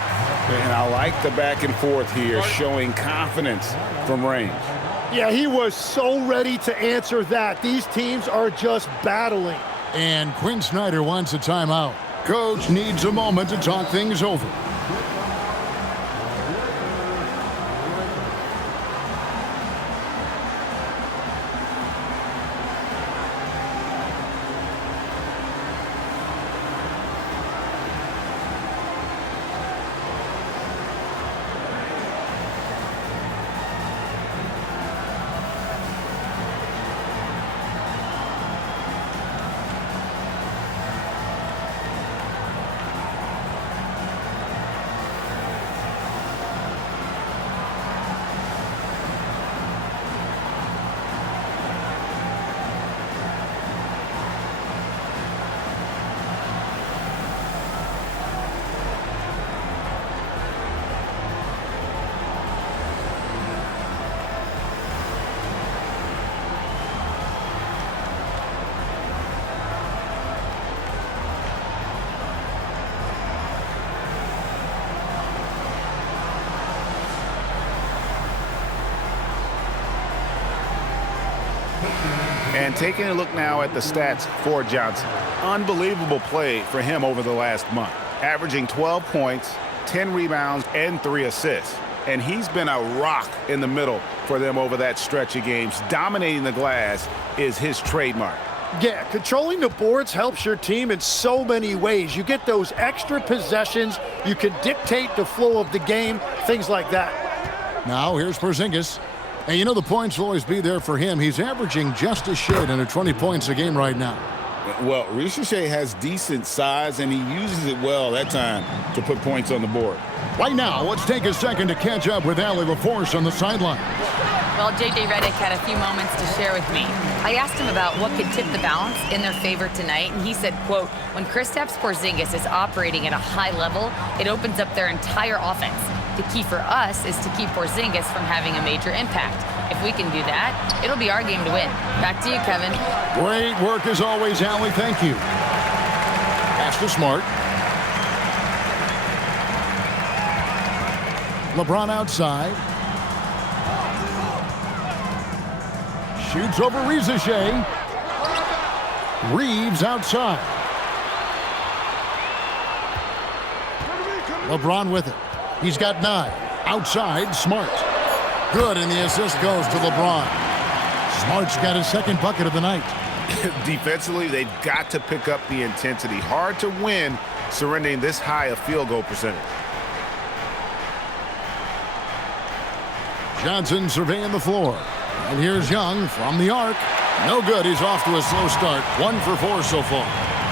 And I like the back and forth here, showing confidence from range. Yeah, he was so ready to answer that. These teams are just battling. And Quinn Snyder wants a timeout. Coach needs a moment to talk things over. And taking a look now at the stats for Johnson. Unbelievable play for him over the last month. Averaging 12 points, 10 rebounds, and 3 assists. And he's been a rock in the middle for them over that stretch of games. Dominating the glass is his trademark. Yeah, controlling the boards helps your team in so many ways. You get those extra possessions. You can dictate the flow of the game, things like that. Now here's Porzingis. And you know the points will always be there for him. He's averaging just a shade under 20 points a game right now. Well, Ricochet has decent size, and he uses it well that time to put points on the board. Right now, let's take a second to catch up with Allie LaForce on the sideline. Well, J.J. Redick had a few moments to share with me. I asked him about what could tip the balance in their favor tonight, and he said, quote, when Kristaps Porzingis is operating at a high level, it opens up their entire offense. The key for us is to keep Porzingis from having a major impact. If we can do that, it'll be our game to win. Back to you, Kevin. Great work as always, Allie. Thank you. Pass to Smart. LeBron outside. Shoots over Ricochet. Reeves outside. LeBron with it. He's got 9. Outside, Smart. Good, and the assist goes to LeBron. Smart's got his second bucket of the night. Defensively, they've got to pick up the intensity. Hard to win surrendering this high a field goal percentage. Johnson surveying the floor. And here's Young from the arc. No good. He's off to a slow start. 1 for 4 so far.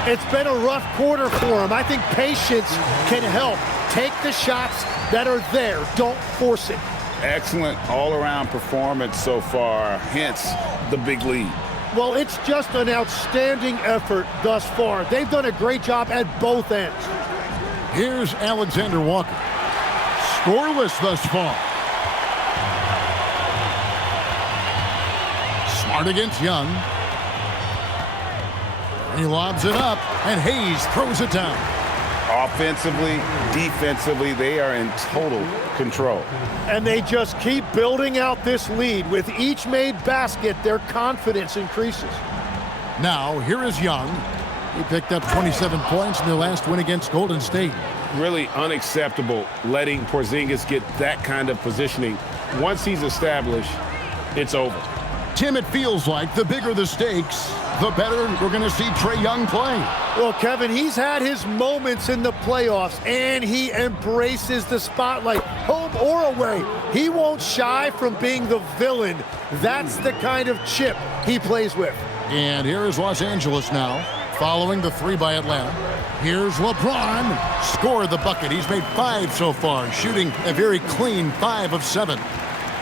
It's been a rough quarter for him. I think patience can help. Take the shots that are there. Don't force it. Excellent all-around performance so far, hence the big lead. Well, it's just an outstanding effort thus far. They've done a great job at both ends. Here's Alexander Walker. Scoreless thus far. Smart against Young. He lobs it up, and Hayes throws it down. Offensively, defensively, they are in total control. And they just keep building out this lead. With each made basket, their confidence increases. Now, here is Young. He picked up 27 points in their last win against Golden State. Really unacceptable letting Porzingis get that kind of positioning. Once he's established, it's over. Tim, it feels like the bigger the stakes, the better we're going to see Trae Young play. Well, Kevin, he's had his moments in the playoffs, and he embraces the spotlight, home or away. He won't shy from being the villain. That's the kind of chip he plays with. And here is Los Angeles now, following the 3 by Atlanta. Here's LeBron. Scored the bucket. He's made 5 so far, shooting a very clean 5 of 7.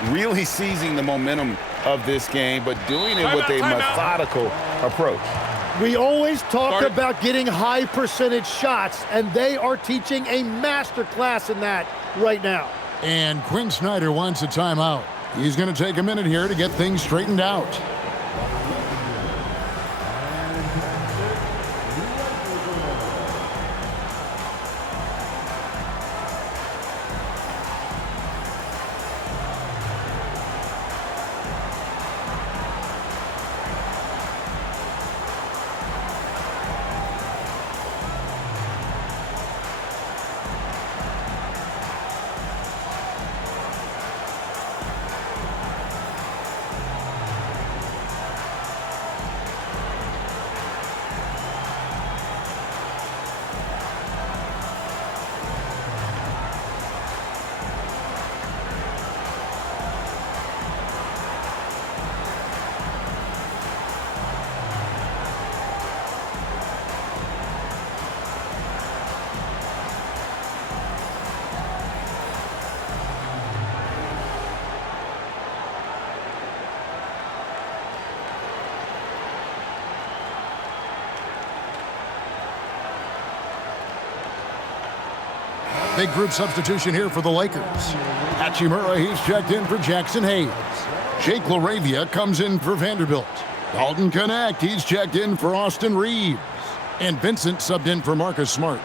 Really seizing the momentum of this game, but doing it with a methodical approach. We always talk about getting high percentage shots, and they are teaching a master class in that right now. And Quinn Snyder wants a timeout. He's going to take a minute here to get things straightened out. Big group substitution here for the Lakers. Hachimura, he's checked in for Jackson Hayes. Jake LaRavia comes in for Vanderbilt. Dalton Connect, he's checked in for Austin Reeves. And Vincent subbed in for Marcus Smart.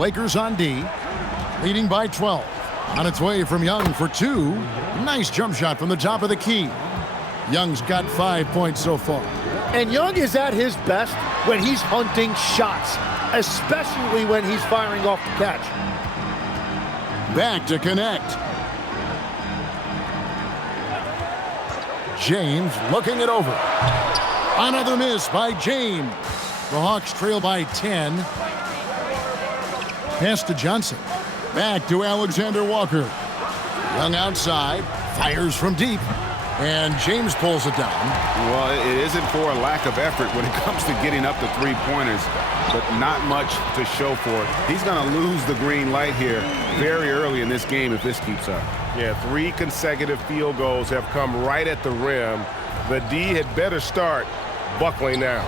Lakers on D, leading by 12. On its way from Young for 2. Nice jump shot from the top of the key. Young's got 5 points so far. And Young is at his best when he's hunting shots, especially when he's firing off the catch. Back to connect. James looking it over. Another miss by James. The Hawks trail by 10. Pass to Johnson. Back to Alexander Walker. Young outside. Fires from deep. And James pulls it down. Well, it isn't for a lack of effort when it comes to getting up to three-pointers, but not much to show for it. He's going to lose the green light here very early in this game if this keeps up. Yeah, 3 consecutive field goals have come right at the rim. The D had better start buckling now.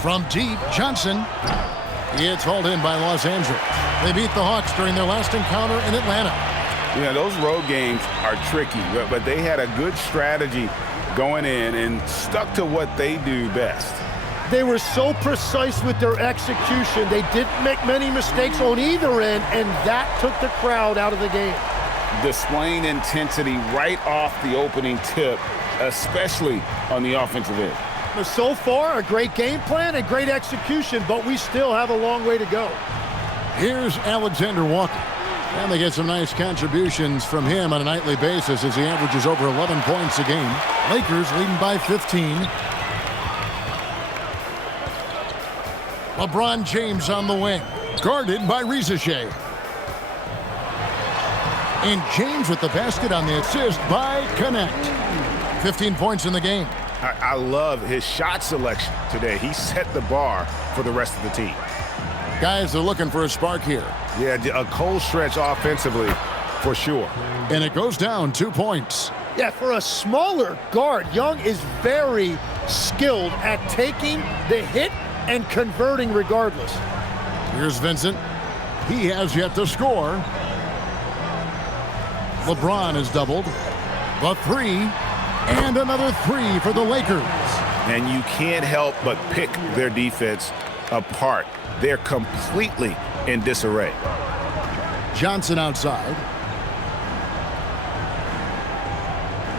From deep, Johnson. It's hauled in by Los Angeles. They beat the Hawks during their last encounter in Atlanta. Yeah, those road games are tricky, but they had a good strategy going in and stuck to what they do best. They were so precise with their execution. They didn't make many mistakes on either end, and that took the crowd out of the game. Displaying intensity right off the opening tip, especially on the offensive end. So far, a great game plan and great execution, but we still have a long way to go. Here's Alexander Walker. And they get some nice contributions from him on a nightly basis as he averages over 11 points a game. Lakers leading by 15. LeBron James on the wing, guarded by Rizachet. And James with the basket on the assist by Connect. 15 points in the game. I love his shot selection today. He set the bar for the rest of the team. Guys are looking for a spark here. Yeah, a cold stretch offensively for sure. And it goes down 2 points. Yeah, for a smaller guard, Young is very skilled at taking the hit and converting regardless. Here's Vincent. He has yet to score. LeBron is doubled. The 3, and another 3 for the Lakers. And you can't help but pick their defense apart. They're completely in disarray. Johnson outside.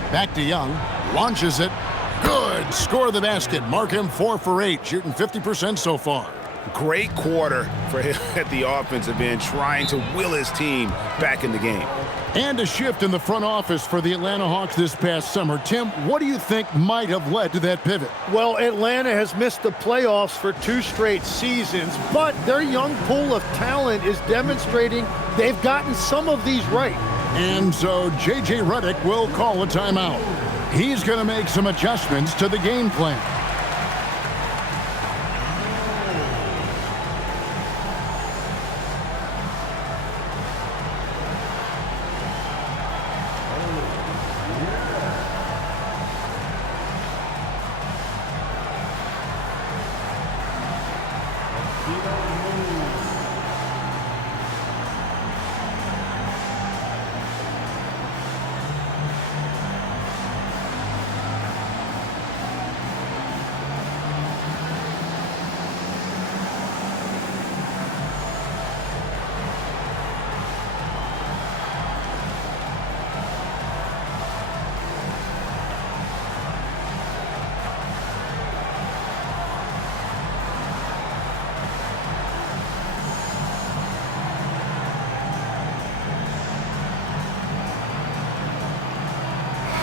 Back to Young. Launches it. Good. Score the basket. Mark him 4 for 8. Shooting 50% so far. Great quarter for him at the offensive end, trying to will his team back in the game. And a shift in the front office for the Atlanta Hawks this past summer. Tim, what do you think might have led to that pivot? Well, Atlanta has missed the playoffs for 2 straight seasons, but their young pool of talent is demonstrating they've gotten some of these right. And so J.J. Redick will call a timeout. He's going to make some adjustments to the game plan.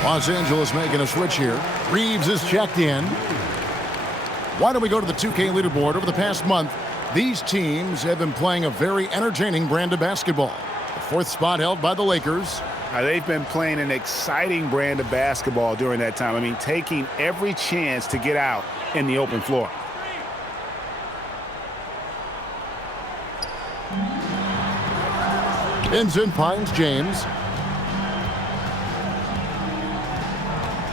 Los Angeles making a switch here. Reeves is checked in. Why don't we go to the 2K leaderboard? Over the past month, these teams have been playing a very entertaining brand of basketball. The 4th spot held by the Lakers. They've been playing an exciting brand of basketball during that time. I mean, taking every chance to get out in the open floor. Vincent finds James.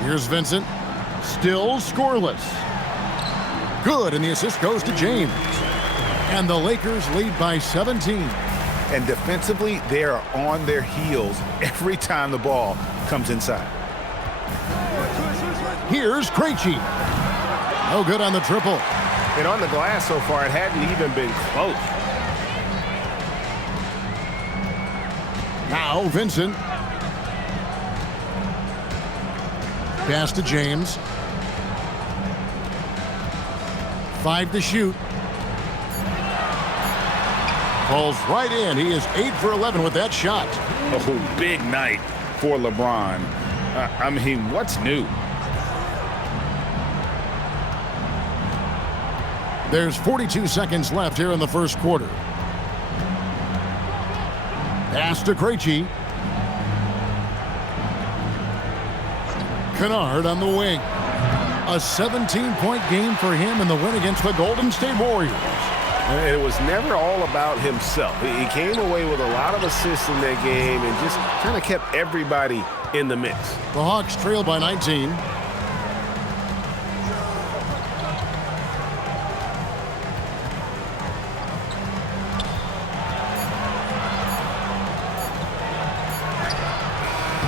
Here's Vincent. Still scoreless. Good, and the assist goes to James. And the Lakers lead by 17. And defensively, they are on their heels every time the ball comes inside. Here's Krejci. No good on the triple. And on the glass so far, it hadn't even been close. Now Vincent. Pass to James. 5 to shoot. Falls right in. He is 8 for 11 with that shot. Oh, big night for LeBron. I mean, what's new? There's 42 seconds left here in the first quarter. Pass to Krejci. Kennard on the wing. A 17-point game for him in the win against the Golden State Warriors. And it was never all about himself. He came away with a lot of assists in that game and just kind of kept everybody in the mix. The Hawks trail by 19.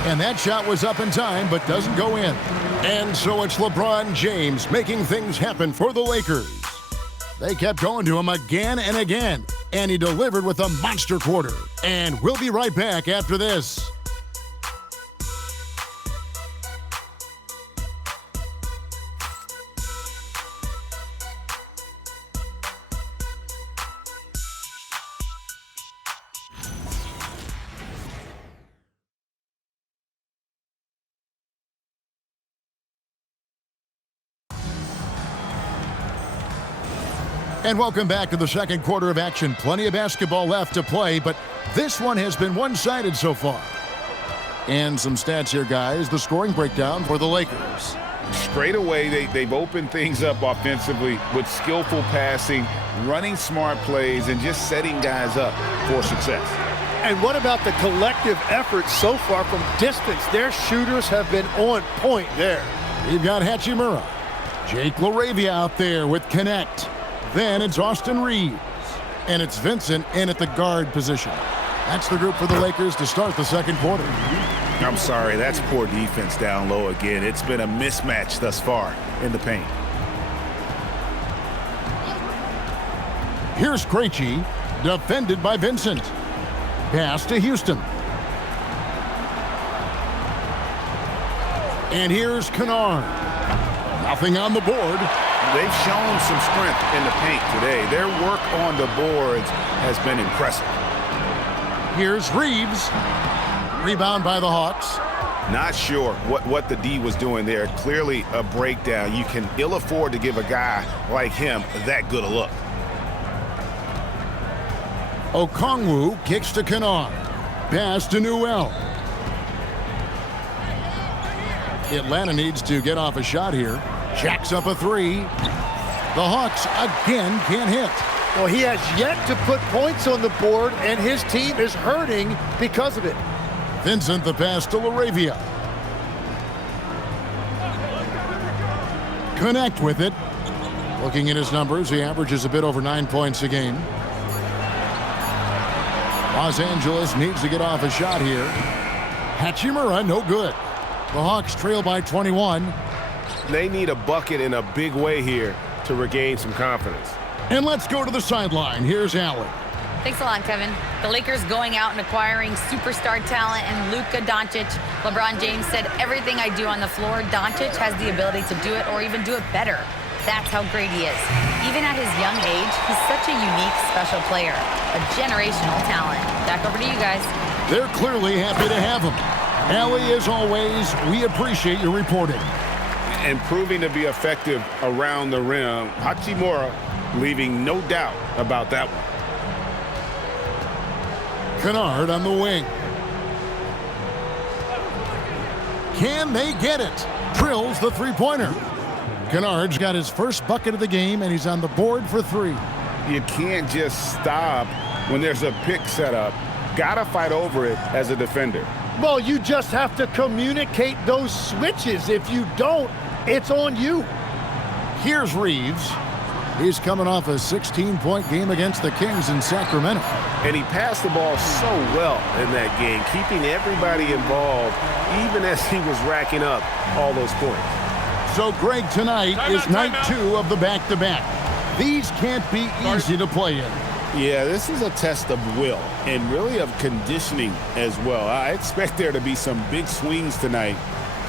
And that shot was up in time, but doesn't go in. And so it's LeBron James making things happen for the Lakers. They kept going to him again and again, and he delivered with a monster quarter. And we'll be right back after this. And welcome back to the second quarter of action. Plenty of basketball left to play, but this one has been one-sided so far. And some stats here, guys. The scoring breakdown for the Lakers. Straight away, they've opened things up offensively with skillful passing, running smart plays, and just setting guys up for success. And what about the collective effort so far from distance? Their shooters have been on point there. You've got Hachimura. Jake LaRavia out there with Connect. Then it's Austin Reeves. And it's Vincent in at the guard position. That's the group for the Lakers to start the second quarter. I'm sorry, that's poor defense down low again. It's been a mismatch thus far in the paint. Here's Krejci, defended by Vincent. Pass to Houston. And here's Kennard. Nothing on the board. They've shown some strength in the paint today. Their work on the boards has been impressive. Here's Reeves. Rebound by the Hawks. Not sure what the D was doing there. Clearly a breakdown. You can ill afford to give a guy like him that good a look. Okongwu kicks to Kennard. Pass to Newell. Atlanta needs to get off a shot here. Jacks up a three. The Hawks again can't hit. Well, he has yet to put points on the board, and his team is hurting because of it. Vincent the pass to LaRavia. Connect with it. Looking at his numbers, he averages a bit over 9 points a game. Los Angeles needs to get off a shot here. Hachimura, no good. The Hawks trail by 21. They need a bucket in a big way here to regain some confidence. And let's go to the sideline. Here's Allen. Thanks a lot, Kevin. The Lakers going out and acquiring superstar talent and Luka Doncic. LeBron James said, everything I do on the floor, Doncic has the ability to do it or even do it better. That's how great he is. Even at his young age, he's such a unique, special player. A generational talent. Back over to you guys. They're clearly happy to have him. Allie, as always, we appreciate your reporting. And proving to be effective around the rim. Hachimura leaving no doubt about that one. Kennard on the wing. Can they get it? Drills the three-pointer. Kennard's got his first bucket of the game, and he's on the board for three. You can't just stop when there's a pick set up. Gotta fight over it as a defender. Well, you just have to communicate those switches. If you don't, it's on you. Here's Reeves. He's coming off a 16-point game against the Kings in Sacramento. And he passed the ball so well in that game, keeping everybody involved, even as he was racking up all those points. So, Greg, tonight is night 2 of the back-to-back. These can't be easy to play in. Yeah, this is a test of will and really of conditioning as well. I expect there to be some big swings tonight.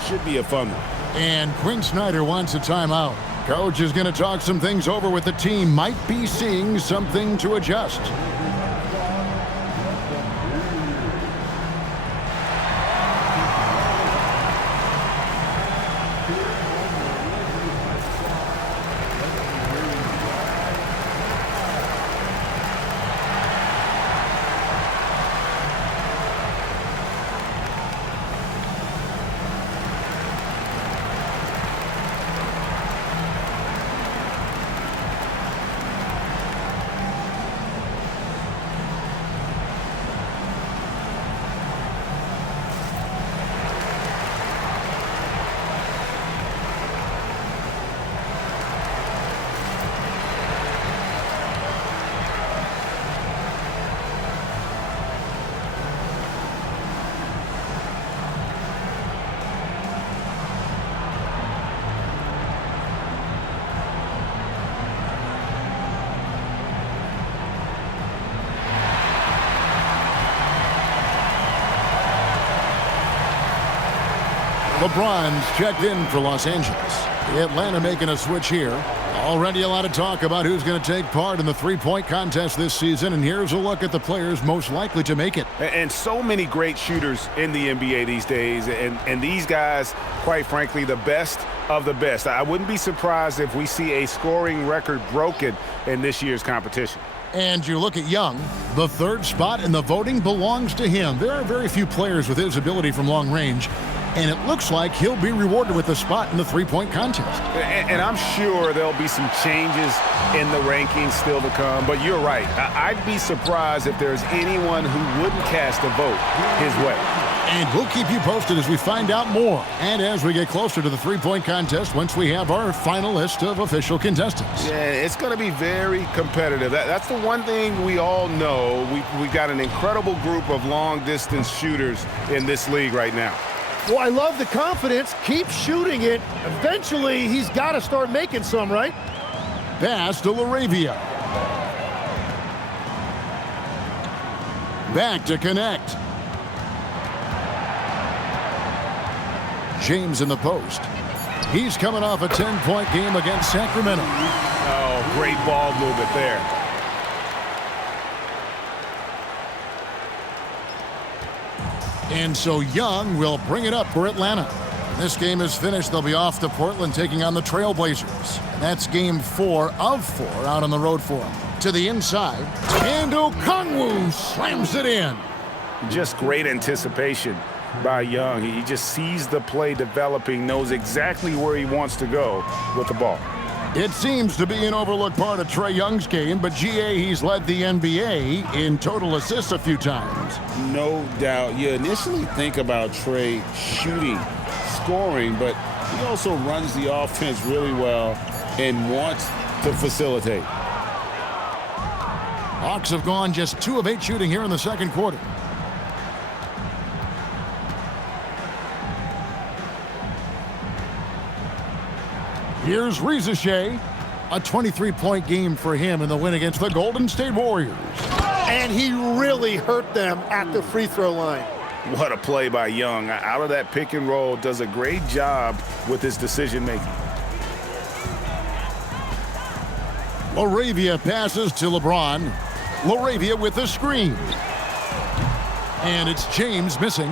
Should be a fun one. And Quinn Snyder wants a timeout. Coach is going to talk some things over with the team. Might be seeing something to adjust. LeBron's checked in for Los Angeles. Atlanta making a switch here. Already a lot of talk about who's going to take part in the three-point contest this season, and here's a look at the players most likely to make it. And so many great shooters in the NBA these days, and these guys, quite frankly, the best of the best. I wouldn't be surprised if we see a scoring record broken in this year's competition. And you look at Young, the third spot in the voting belongs to him. There are very few players with his ability from long range, and it looks like he'll be rewarded with a spot in the three-point contest. And I'm sure there'll be some changes in the rankings still to come, but you're right. I'd be surprised if there's anyone who wouldn't cast a vote his way. And we'll keep you posted as we find out more, and as we get closer to the three-point contest once we have our final list of official contestants. Yeah, it's going to be very competitive. That's the one thing we all know. We've got an incredible group of long-distance shooters in this league right now. Well, I love the confidence. Keep shooting it. Eventually, he's got to start making some, right? Pass to LaRavia. Back to connect. James in the post. He's coming off a 10-point game against Sacramento. Oh, great ball movement there. And so Young will bring it up for Atlanta. This game is finished. They'll be off to Portland taking on the Trailblazers. And that's game 4 of 4 out on the road for them. To the inside, and Okongwu slams it in. Just great anticipation by Young. He just sees the play developing, knows exactly where he wants to go with the ball. It seems to be an overlooked part of Trae Young's game, but GA, he's led the NBA in total assists a few times. No doubt. You initially think about Trae shooting, scoring, but he also runs the offense really well and wants to facilitate. Hawks have gone just 2 of 8 shooting here in the second quarter. Here's Rizachet, a 23-point game for him in the win against the Golden State Warriors. And he really hurt them at the free throw line. What a play by Young. Out of that pick and roll, does a great job with his decision making. LaRavia passes to LeBron. LaRavia with the screen. And it's James missing.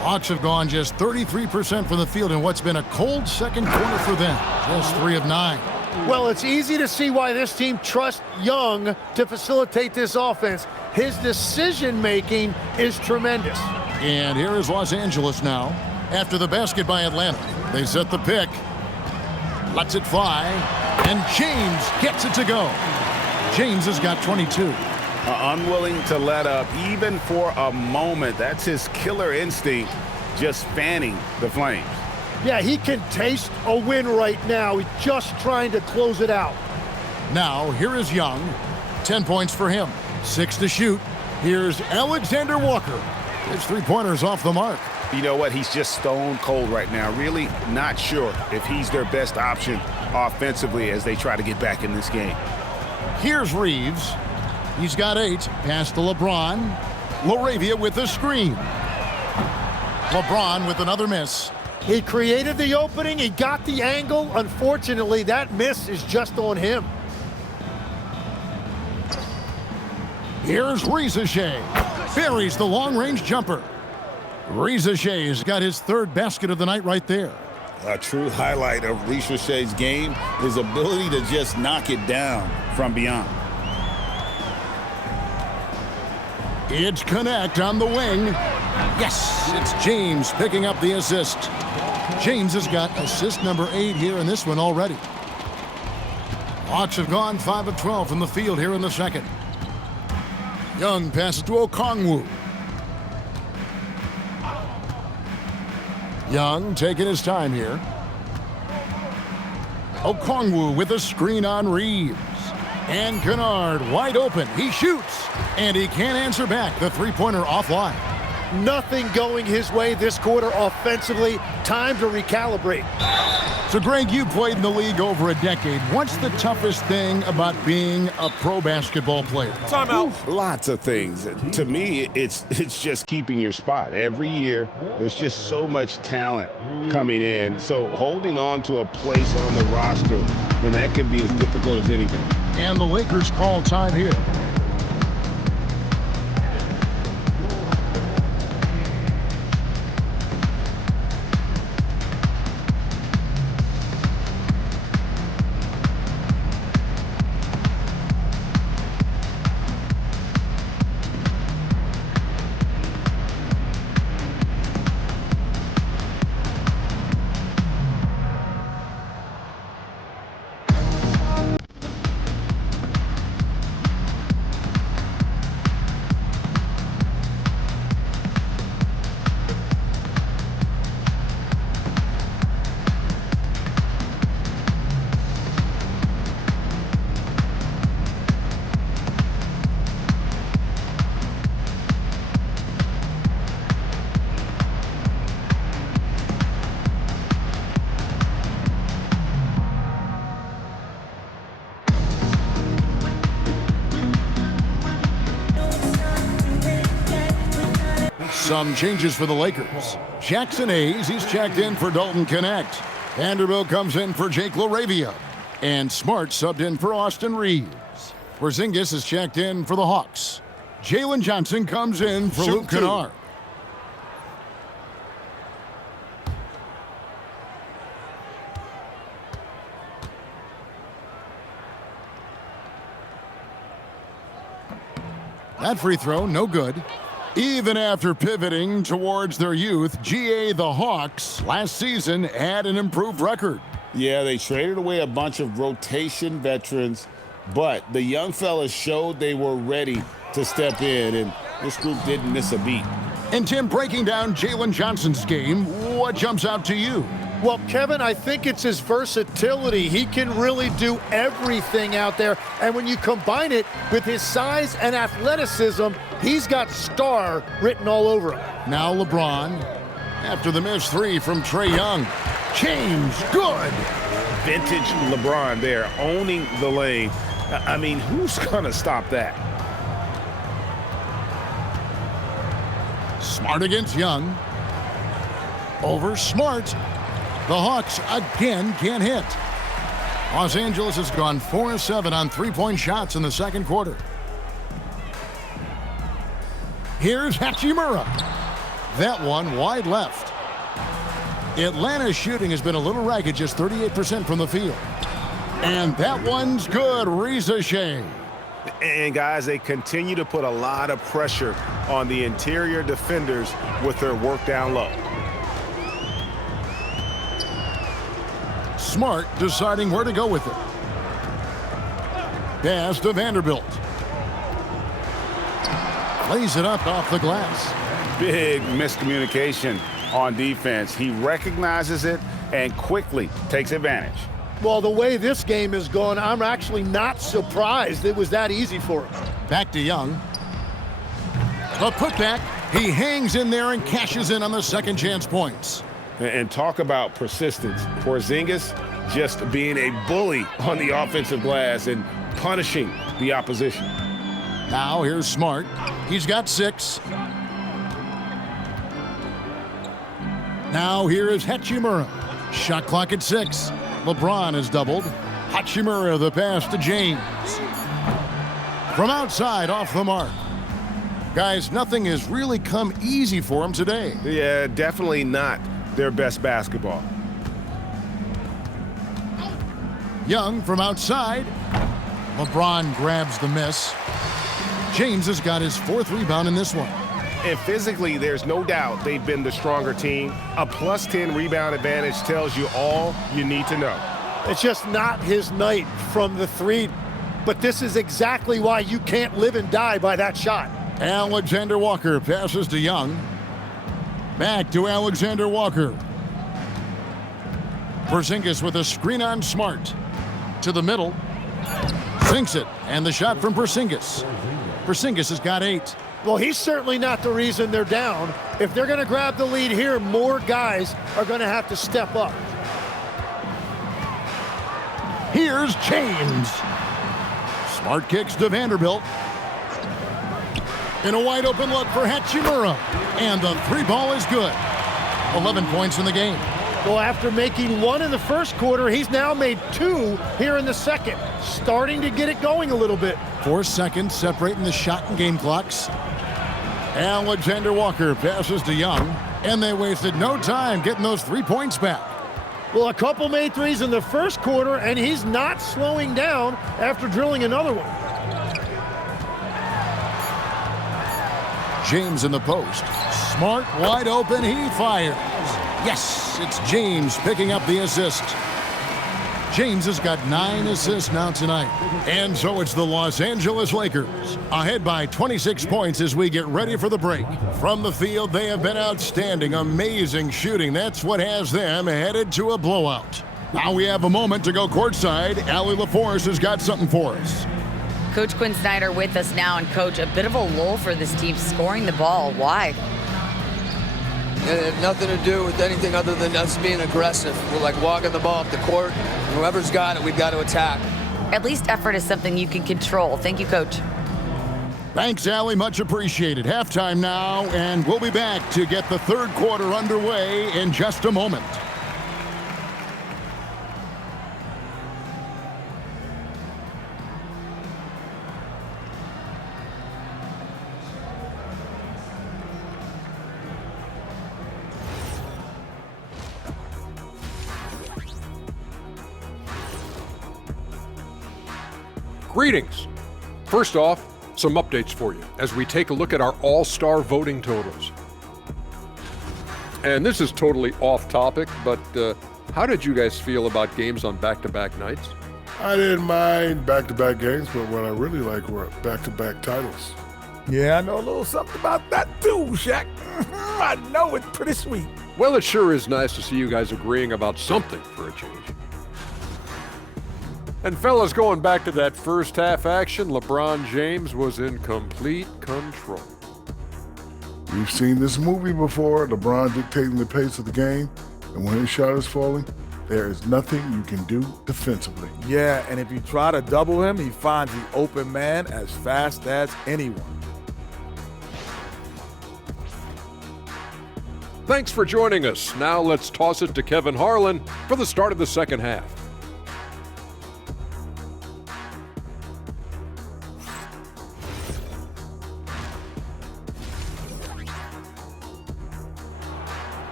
Hawks have gone just 33% from the field in what's been a cold second quarter for them. Just 3 of 9. Well, it's easy to see why this team trusts Young to facilitate this offense. His decision-making is tremendous. And here is Los Angeles now. After the basket by Atlanta, they set the pick. Lets it fly. And James gets it to go. James has got 22. Unwilling to let up even for a moment. That's his killer instinct, just fanning the flames. Yeah, he can taste a win right now. He's just trying to close it out. Now, here is Young. 10 points for him. 6 to shoot. Here's Alexander Walker. His three-pointer's off the mark. You know what? He's just stone cold right now. Really not sure if he's their best option offensively as they try to get back in this game. Here's Reeves. He's got 8. Pass to LeBron. Laravia with the screen. LeBron with another miss. He created the opening. He got the angle. Unfortunately, that miss is just on him. Here's Reza Shea. Buries the long-range jumper. Reza Shea's got his 3rd basket of the night right there. A true highlight of Reza Shea's game, his ability to just knock it down from beyond. It's Connect on the wing. Yes, it's James picking up the assist. James has got assist number 8 here in this one already. Hawks have gone 5 of 12 from the field here in the second. Young passes to Okongwu. Young taking his time here. Okongwu with a screen on Reeves. And Kennard wide open. He shoots. And he can't answer back. The three-pointer offline. Nothing going his way this quarter offensively. Time to recalibrate. So, Greg, you played in the league over a decade. What's the toughest thing about being a pro basketball player? Timeout. Lots of things. To me, it's just keeping your spot. Every year, there's just so much talent coming in. So holding on to a place on the roster, and that can be as difficult as anything. And the Lakers call time here. Some changes for the Lakers. Jackson Hayes, he's checked in for Dalton Connect. Vanderbilt comes in for Jake Laravia. And Smart subbed in for Austin Reeves. Porzingis is checked in for the Hawks. Jalen Johnson comes in for Luke Kennard. That free throw, no good. Even after pivoting towards their youth, GA the Hawks last season had an improved record. Yeah, they traded away a bunch of rotation veterans, but the young fellas showed they were ready to step in, and this group didn't miss a beat. And Tim, breaking down Jalen Johnson's game, what jumps out to you? Well, Kevin, I think it's his versatility. He can really do everything out there. And when you combine it with his size and athleticism, he's got star written all over him. Now LeBron, after the missed 3 from Trae Young. James, good. Vintage LeBron there, owning the lane. I mean, who's going to stop that? Smart against Young. Over Smart. The Hawks again can't hit. Los Angeles has gone 4 of 7 on three-point shots in the second quarter. Here's Hachimura. That one wide left. Atlanta's shooting has been a little ragged, just 38% from the field. And that one's good, Reza Shea. And guys, they continue to put a lot of pressure on the interior defenders with their work down low. Smart deciding where to go with it. Pass to Vanderbilt. Lays it up off the glass. Big miscommunication on defense. He recognizes it and quickly takes advantage. Well, the way this game is going, I'm actually not surprised it was that easy for him. Back to Young. The putback. He hangs in there and cashes in on the second chance points. And talk about persistence. Porzingis just being a bully on the offensive glass and punishing the opposition. Now here's Smart. He's got 6. Now here is Hachimura. Shot clock at 6. LeBron has doubled. Hachimura the pass to James. From outside, off the mark. Guys, nothing has really come easy for him today. Yeah, definitely not their best basketball. Young from outside. LeBron grabs the miss. James has got his 4th rebound in this one. And physically, there's no doubt they've been the stronger team. A plus 10 rebound advantage tells you all you need to know. It's just not his night from the 3, but this is exactly why you can't live and die by that shot. Alexander Walker passes to Young. Back to Alexander Walker. Porzingis with a screen on Smart. To the middle. Sinks it. And the shot from Porzingis. Porzingis has got 8. Well, he's certainly not the reason they're down. If they're going to grab the lead here, more guys are going to have to step up. Here's James. Smart kicks to Vanderbilt. In a wide open look for Hachimura. And the 3 ball is good. 11 points in the game. Well, after making 1 in the first quarter, he's now made 2 here in the second. Starting to get it going a little bit. 4 seconds separating the shot and game clocks. Alexander Walker passes to Young. And they wasted no time getting those 3 points back. Well, a couple made 3s in the first quarter, and he's not slowing down after drilling another one. James in the post. Smart, wide open, he fires. Yes, it's James picking up the assist. James has got 9 assists now tonight. And so it's the Los Angeles Lakers, ahead by 26 points as we get ready for the break. From the field, they have been outstanding, amazing shooting. That's what has them headed to a blowout. Now we have a moment to go courtside. Allie LaForce has got something for us. Coach Quinn Snyder with us now, and Coach, a bit of a lull for this team scoring the ball. Why? It had nothing to do with anything other than us being aggressive. We're like walking the ball up the court. Whoever's got it, we've got to attack. At least effort is something you can control. Thank you, Coach. Thanks, Allie. Much appreciated. Halftime now, and we'll be back to get the 3rd quarter underway in just a moment. Greetings. First off, some updates for you as we take a look at our all-star voting totals. And this is totally off topic, but how did you guys feel about games on back-to-back nights? I didn't mind back-to-back games, but what I really like were back-to-back titles. Yeah, I know a little something about that too, Shaq. I know it's pretty sweet. Well, it sure is nice to see you guys agreeing about something for a change. And fellas, going back to that first half action, LeBron James was in complete control. We've seen this movie before, LeBron dictating the pace of the game, and when his shot is falling, there is nothing you can do defensively. Yeah, and if you try to double him, he finds the open man as fast as anyone. Thanks for joining us. Now let's toss it to Kevin Harlan for the start of the second half.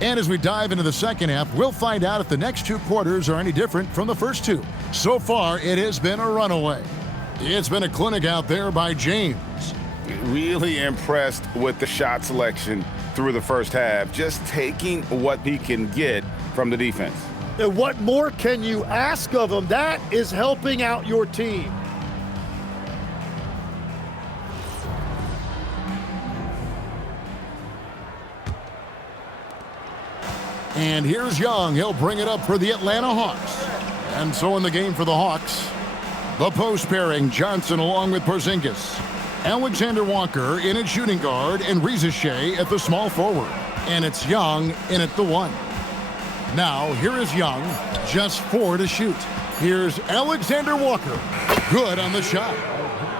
And as we dive into the second half, we'll find out if the next 2 quarters are any different from the first 2. So far, it has been a runaway. It's been a clinic out there by James. Really impressed with the shot selection through the first half, just taking what he can get from the defense. And what more can you ask of him? That is helping out your team. And here's Young. He'll bring it up for the Atlanta Hawks. And so in the game for the Hawks, the post pairing, Johnson along with Porzingis. Alexander Walker in at shooting guard and Reza Shea at the small forward. And it's Young in at the 1. Now, here is Young. Just 4 to shoot. Here's Alexander Walker. Good on the shot.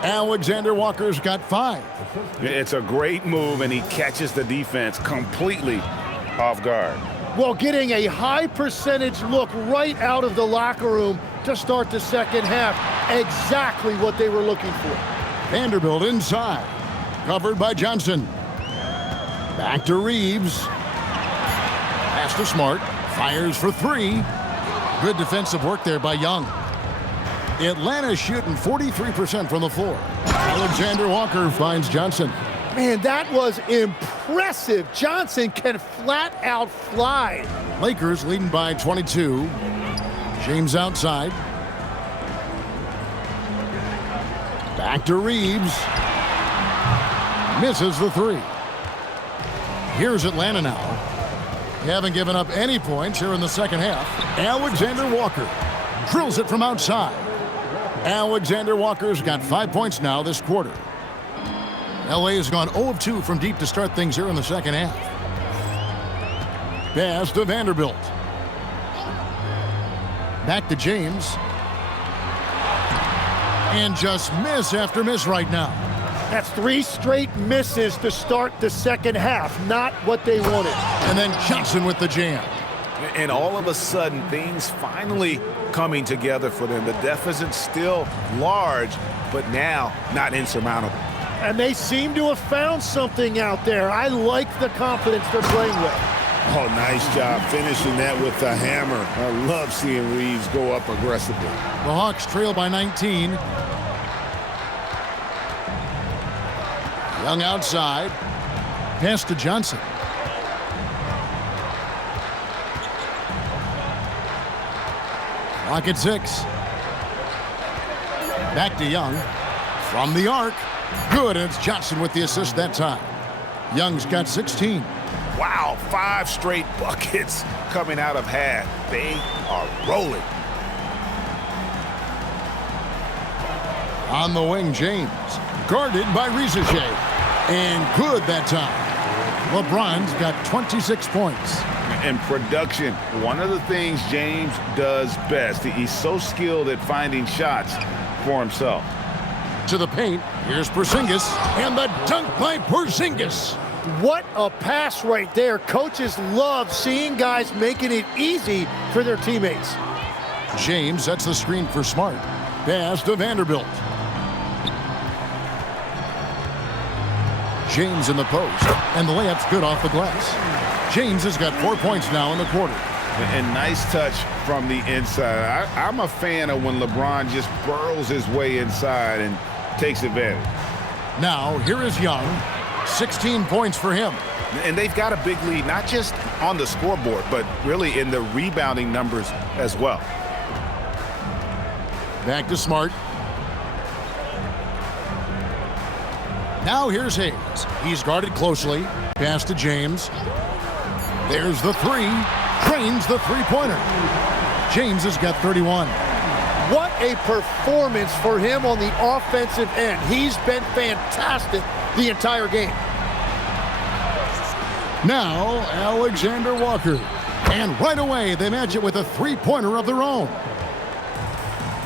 Alexander Walker's got 5. It's a great move, and he catches the defense completely off guard. Well, getting a high percentage look right out of the locker room to start the second half. Exactly what they were looking for. Vanderbilt inside. Covered by Johnson. Back to Reeves. Pass to Smart. Fires for 3. Good defensive work there by Young. Atlanta shooting 43% from the floor. Alexander Walker finds Johnson. Man, that was impressive. Johnson can flat out fly. Lakers leading by 22. James outside. Back to Reeves. Misses the 3. Here's Atlanta now. They haven't given up any points here in the second half. Alexander Walker drills it from outside. Alexander Walker's got 5 points now this quarter. LA has gone 0 of 2 from deep to start things here in the second half. Pass to Vanderbilt. Back to James. And just miss after miss right now. That's 3 straight misses to start the second half. Not what they wanted. And then Johnson with the jam. And all of a sudden, things finally coming together for them. The deficit's still large, but now not insurmountable. And they seem to have found something out there. I like the confidence they're playing with. Oh, nice job finishing that with the hammer. I love seeing Reeves go up aggressively. The Hawks trail by 19. Young outside. Pass to Johnson. Clock at 6. Back to Young. From the arc. Good, and it's Johnson with the assist that time. Young's got 16. Wow, 5 straight buckets coming out of half. They are rolling. On the wing, James. Guarded by Rizichet. And good that time. LeBron's got 26 points. And production, one of the things James does best. He's so skilled at finding shots for himself. To the paint, here's Porzingis, and the dunk by Porzingis. What a pass right there. Coaches love seeing guys making it easy for their teammates. James sets the screen for Smart. Pass to Vanderbilt. James in the post, and the layup's good off the glass. James has got 4 points now in the quarter. And nice touch from the inside. I'm a fan of when LeBron just burrows his way inside and takes advantage. Now, here is Young. 16 points for him. And they've got a big lead, not just on the scoreboard, but really in the rebounding numbers as well. Back to Smart. Now here's Hayes. He's guarded closely. Pass to James. There's the 3. Drains the three-pointer. James has got 31. What a performance for him on the offensive end. He's been fantastic the entire game. Now, Alexander Walker. And right away, they match it with a three-pointer of their own.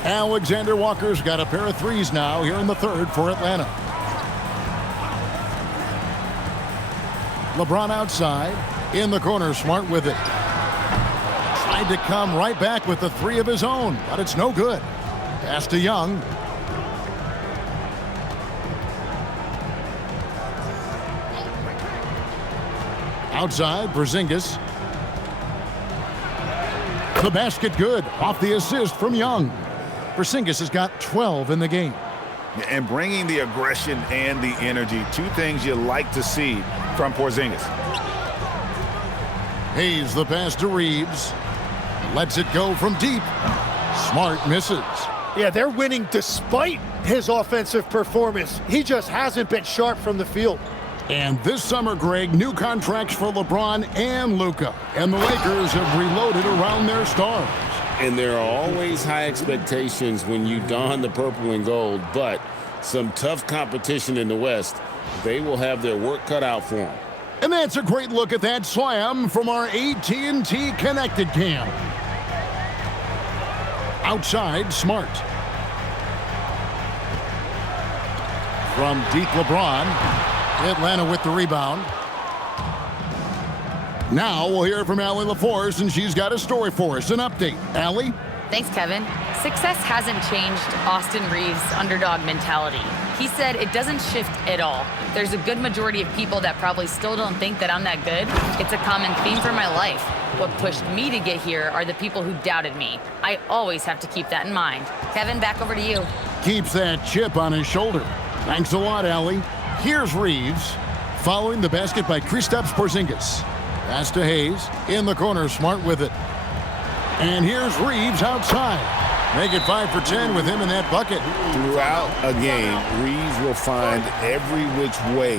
Alexander Walker's got a pair of threes now here in the third for Atlanta. LeBron outside. In the corner, Smart with it. Tried to come right back with the 3 of his own, but it's no good. Pass to Young. Outside, Porzingis. The basket good, off the assist from Young. Porzingis has got 12 in the game. And bringing the aggression and the energy, 2 things you like to see from Porzingis. Hayes the pass to Reeves. Lets it go from deep. Smart misses. Yeah, they're winning despite his offensive performance. He just hasn't been sharp from the field. And this summer, Greg, new contracts for LeBron and Luka. And the Lakers have reloaded around their stars. And there are always high expectations when you don the purple and gold, but some tough competition in the West. They will have their work cut out for them. And that's a great look at that slam from our AT&T Connected Cam. Outside, Smart. From deep, LeBron. Atlanta with the rebound. Now we'll hear from Allie LaForce, and she's got a story for us. An update. Allie? Thanks, Kevin. Success hasn't changed Austin Reeves' underdog mentality. He said it doesn't shift at all. There's a good majority of people that probably still don't think that I'm that good. It's a common theme for my life. What pushed me to get here are the people who doubted me. I always have to keep that in mind. Kevin, back over to you. Keeps that chip on his shoulder. Thanks a lot, Allie. Here's Reeves, following the basket by Kristaps Porzingis. Pass to Hayes, in the corner, Smart with it. And here's Reeves outside. Make it 5 for 10 with him in that bucket. Throughout a game, Reeves will find every which way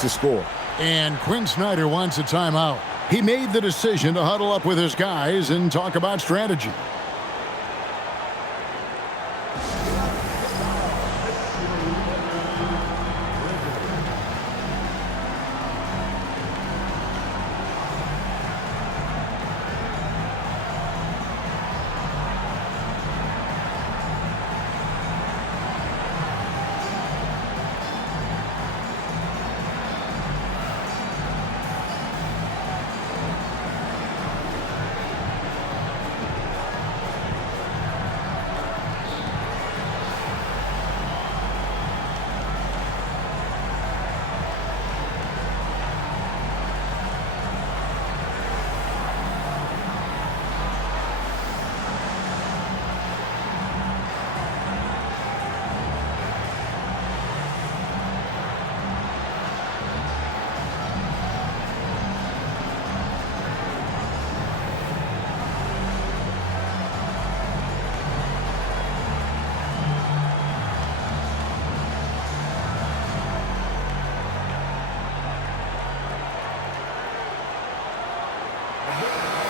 to score. And Quinn Snyder wants a timeout. He made the decision to huddle up with his guys and talk about strategy.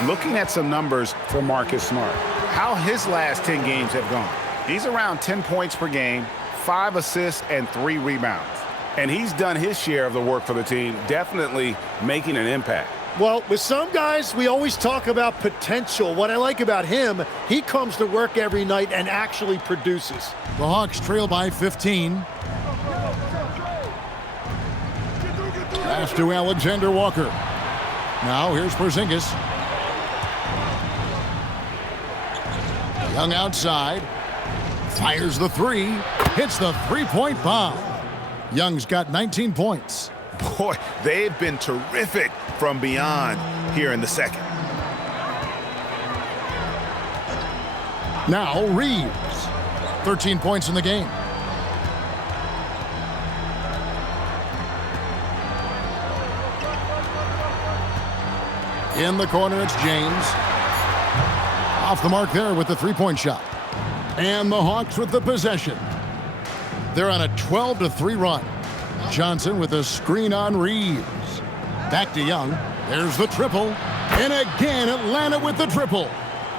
Looking at some numbers for Marcus Smart, how his last 10 games have gone. He's around 10 points per game, 5 assists, and 3 rebounds. And he's done his share of the work for the team, definitely making an impact. Well, with some guys, we always talk about potential. What I like about him, he comes to work every night and actually produces. The Hawks trail by 15. Pass to Alexander Walker. Now here's Porzingis. Young outside. Fires the three. Hits the three-point bomb. Young's got 19 points. Boy, they've been terrific from beyond here in the second. Now Reeves. 13 points in the game. In the corner, it's James. Off the mark there with the three-point shot. And the Hawks with the possession. They're on a 12-3 run. Johnson with a screen on Reeves. Back to Young. There's the triple. And again, Atlanta with the triple.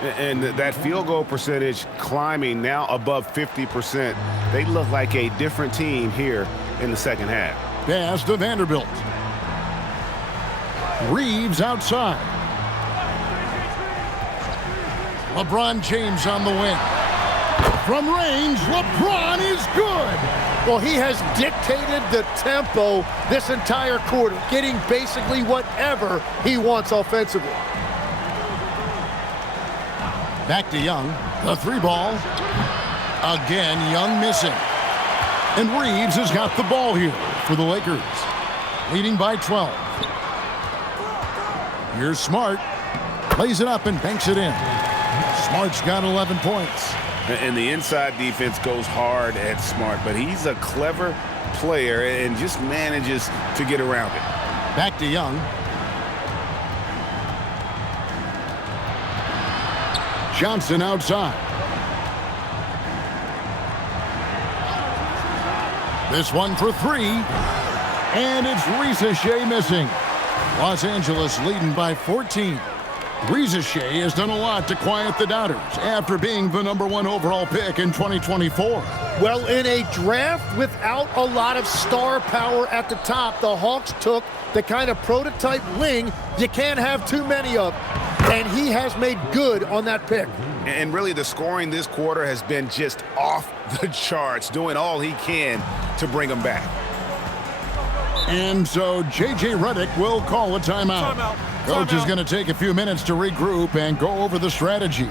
And that field goal percentage climbing now above 50%. They look like a different team here in the second half. Pass to Vanderbilt. Reeves outside. LeBron James on the wing. From range, LeBron is good. Well, he has dictated the tempo this entire quarter, getting basically whatever he wants offensively. Back to Young. The three ball. Again, Young missing. And Reeves has got the ball here for the Lakers. Leading by 12. Here's Smart. Plays it up and banks it in. Smart's got 11 points. And the inside defense goes hard at Smart, but he's a clever player and just manages to get around it. Back to Young. Johnson outside. This one for three. And it's Ricochet missing. Los Angeles leading by 14. Ricochet has done a lot to quiet the doubters after being the #1 overall pick in 2024. Well, in a draft without a lot of star power at the top, the Hawks took the kind of prototype wing you can't have too many of. and he has made good on that pick. And really, the scoring this quarter has been just off the charts, doing all he can to bring them back. And so J.J. Redick will call a timeout. Coach is going to take a few minutes to regroup and go over the strategy.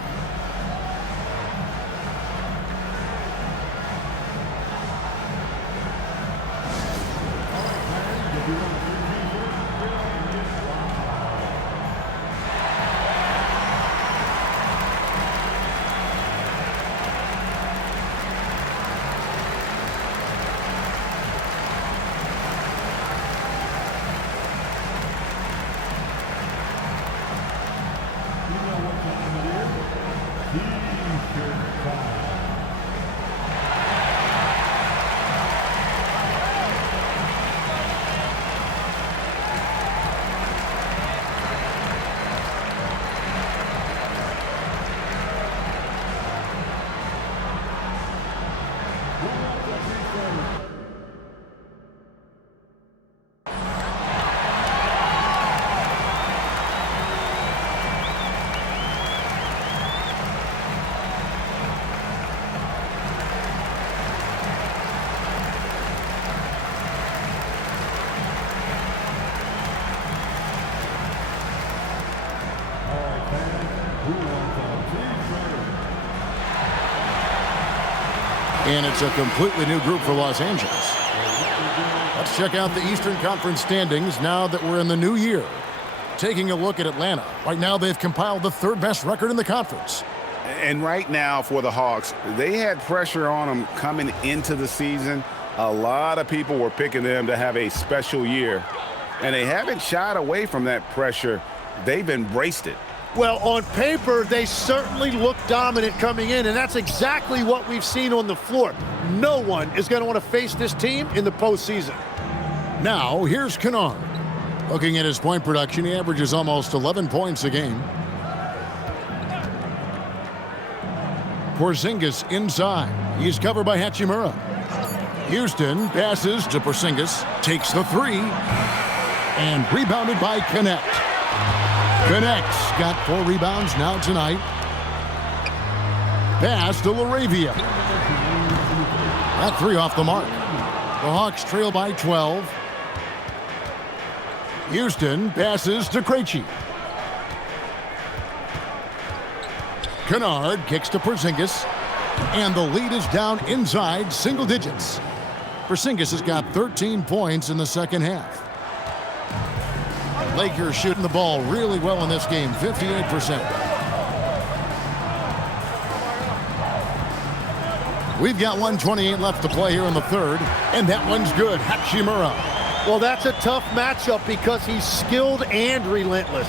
And it's a completely new group for Los Angeles. Let's check out the Eastern Conference standings now that we're in the new year. Taking a look at Atlanta. Right now, they've compiled the third best record in the conference. And right now for the Hawks, they had pressure on them coming into the season. A lot of people were picking them to have a special year. And they haven't shied away from that pressure. They've embraced it. Well, on paper, they certainly look dominant coming in, and that's exactly what we've seen on the floor. No one is going to want to face this team in the postseason. Now, here's Kennard. Looking at his point production, he averages almost 11 points a game. Porzingis inside. He's covered by Hachimura. Houston passes to Porzingis, takes the three, and rebounded by Connect. Connect's got 4 rebounds now tonight. Pass to LaRavia. That three off the mark. The Hawks trail by 12. Houston passes to Krejci. Kennard kicks to Porzingis. And the lead is down inside single digits. Porzingis has got 13 points in the second half. Lakers shooting the ball really well in this game, 58%. We've got 1:28 left to play here in the third, and that one's good. Hachimura. Well, that's a tough matchup because he's skilled and relentless.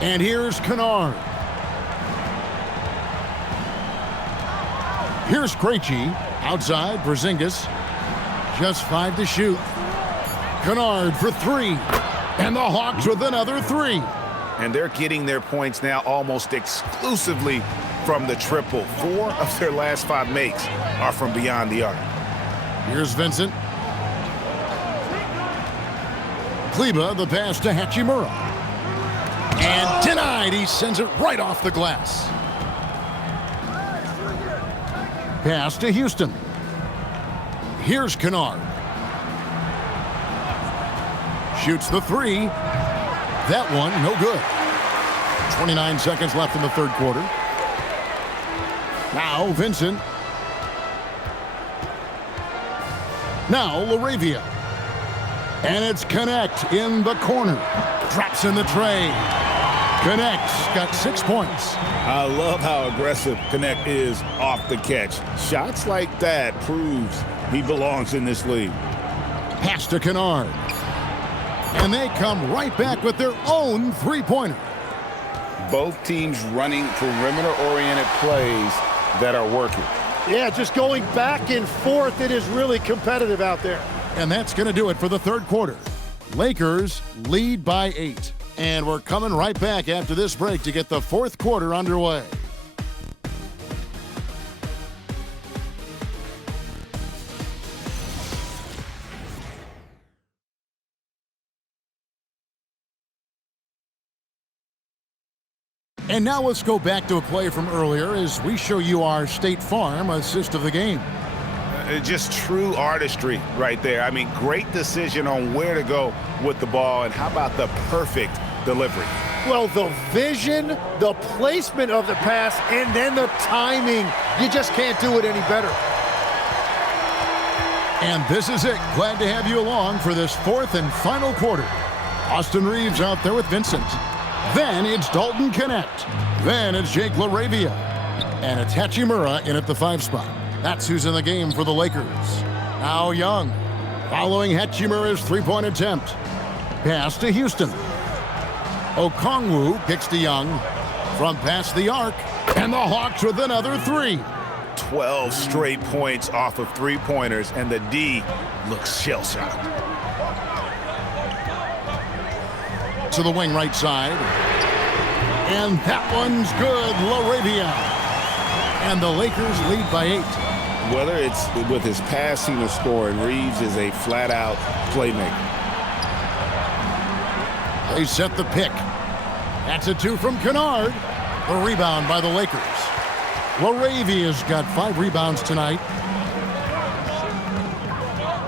And here's Kennard. Here's Krejci. Outside, Porzingis. Just 5 to shoot. Kennard for 3. And the Hawks with another 3. And they're getting their points now almost exclusively from the triple. 4 of their last 5 makes are from beyond the arc. Here's Vincent. Kleba, the pass to Hachimura. And denied. He sends it right off the glass. Pass to Houston. Here's Kennard. Shoots the 3. That one, no good. 29 seconds left in the third quarter. Now Vincent. Now LaRavia. And it's Connect in the corner. Drops in the tray. Connect's got 6 points. I love how aggressive Connect is off the catch. Shots like that proves he belongs in this league. Pass to Kennard. And they come right back with their own three-pointer. Both teams running perimeter-oriented plays that are working. Yeah, just going back and forth. It is really competitive out there. And that's going to do it for the third quarter. Lakers lead by 8. And we're coming right back after this break to get the fourth quarter underway. And now let's go back to a play from earlier as we show you our State Farm assist of the game. Just true artistry right there. I mean, great decision on where to go with the ball, and how about the perfect delivery? Well, the vision, the placement of the pass, and then the timing. You just can't do it any better. And this is it. Glad to have you along for this fourth and final quarter. Austin Reeves out there with Vincent. Then it's Dalton Connect. Then it's Jake LaRavia. And it's Hachimura in at the 5 spot. That's who's in the game for the Lakers. Now Young, following Hachimura's three-point attempt. Pass to Houston. Okongwu kicks to Young from past the arc. And the Hawks with another 3. 12 straight points off of three-pointers, and the D looks shell-shocked. To the wing right side. And that one's good, LaRavia. And the Lakers lead by 8. Whether it's with his passing or scoring, Reeves is a flat-out playmaker. They set the pick. That's a 2 from Kennard. The rebound by the Lakers. LaRavia's got 5 rebounds tonight.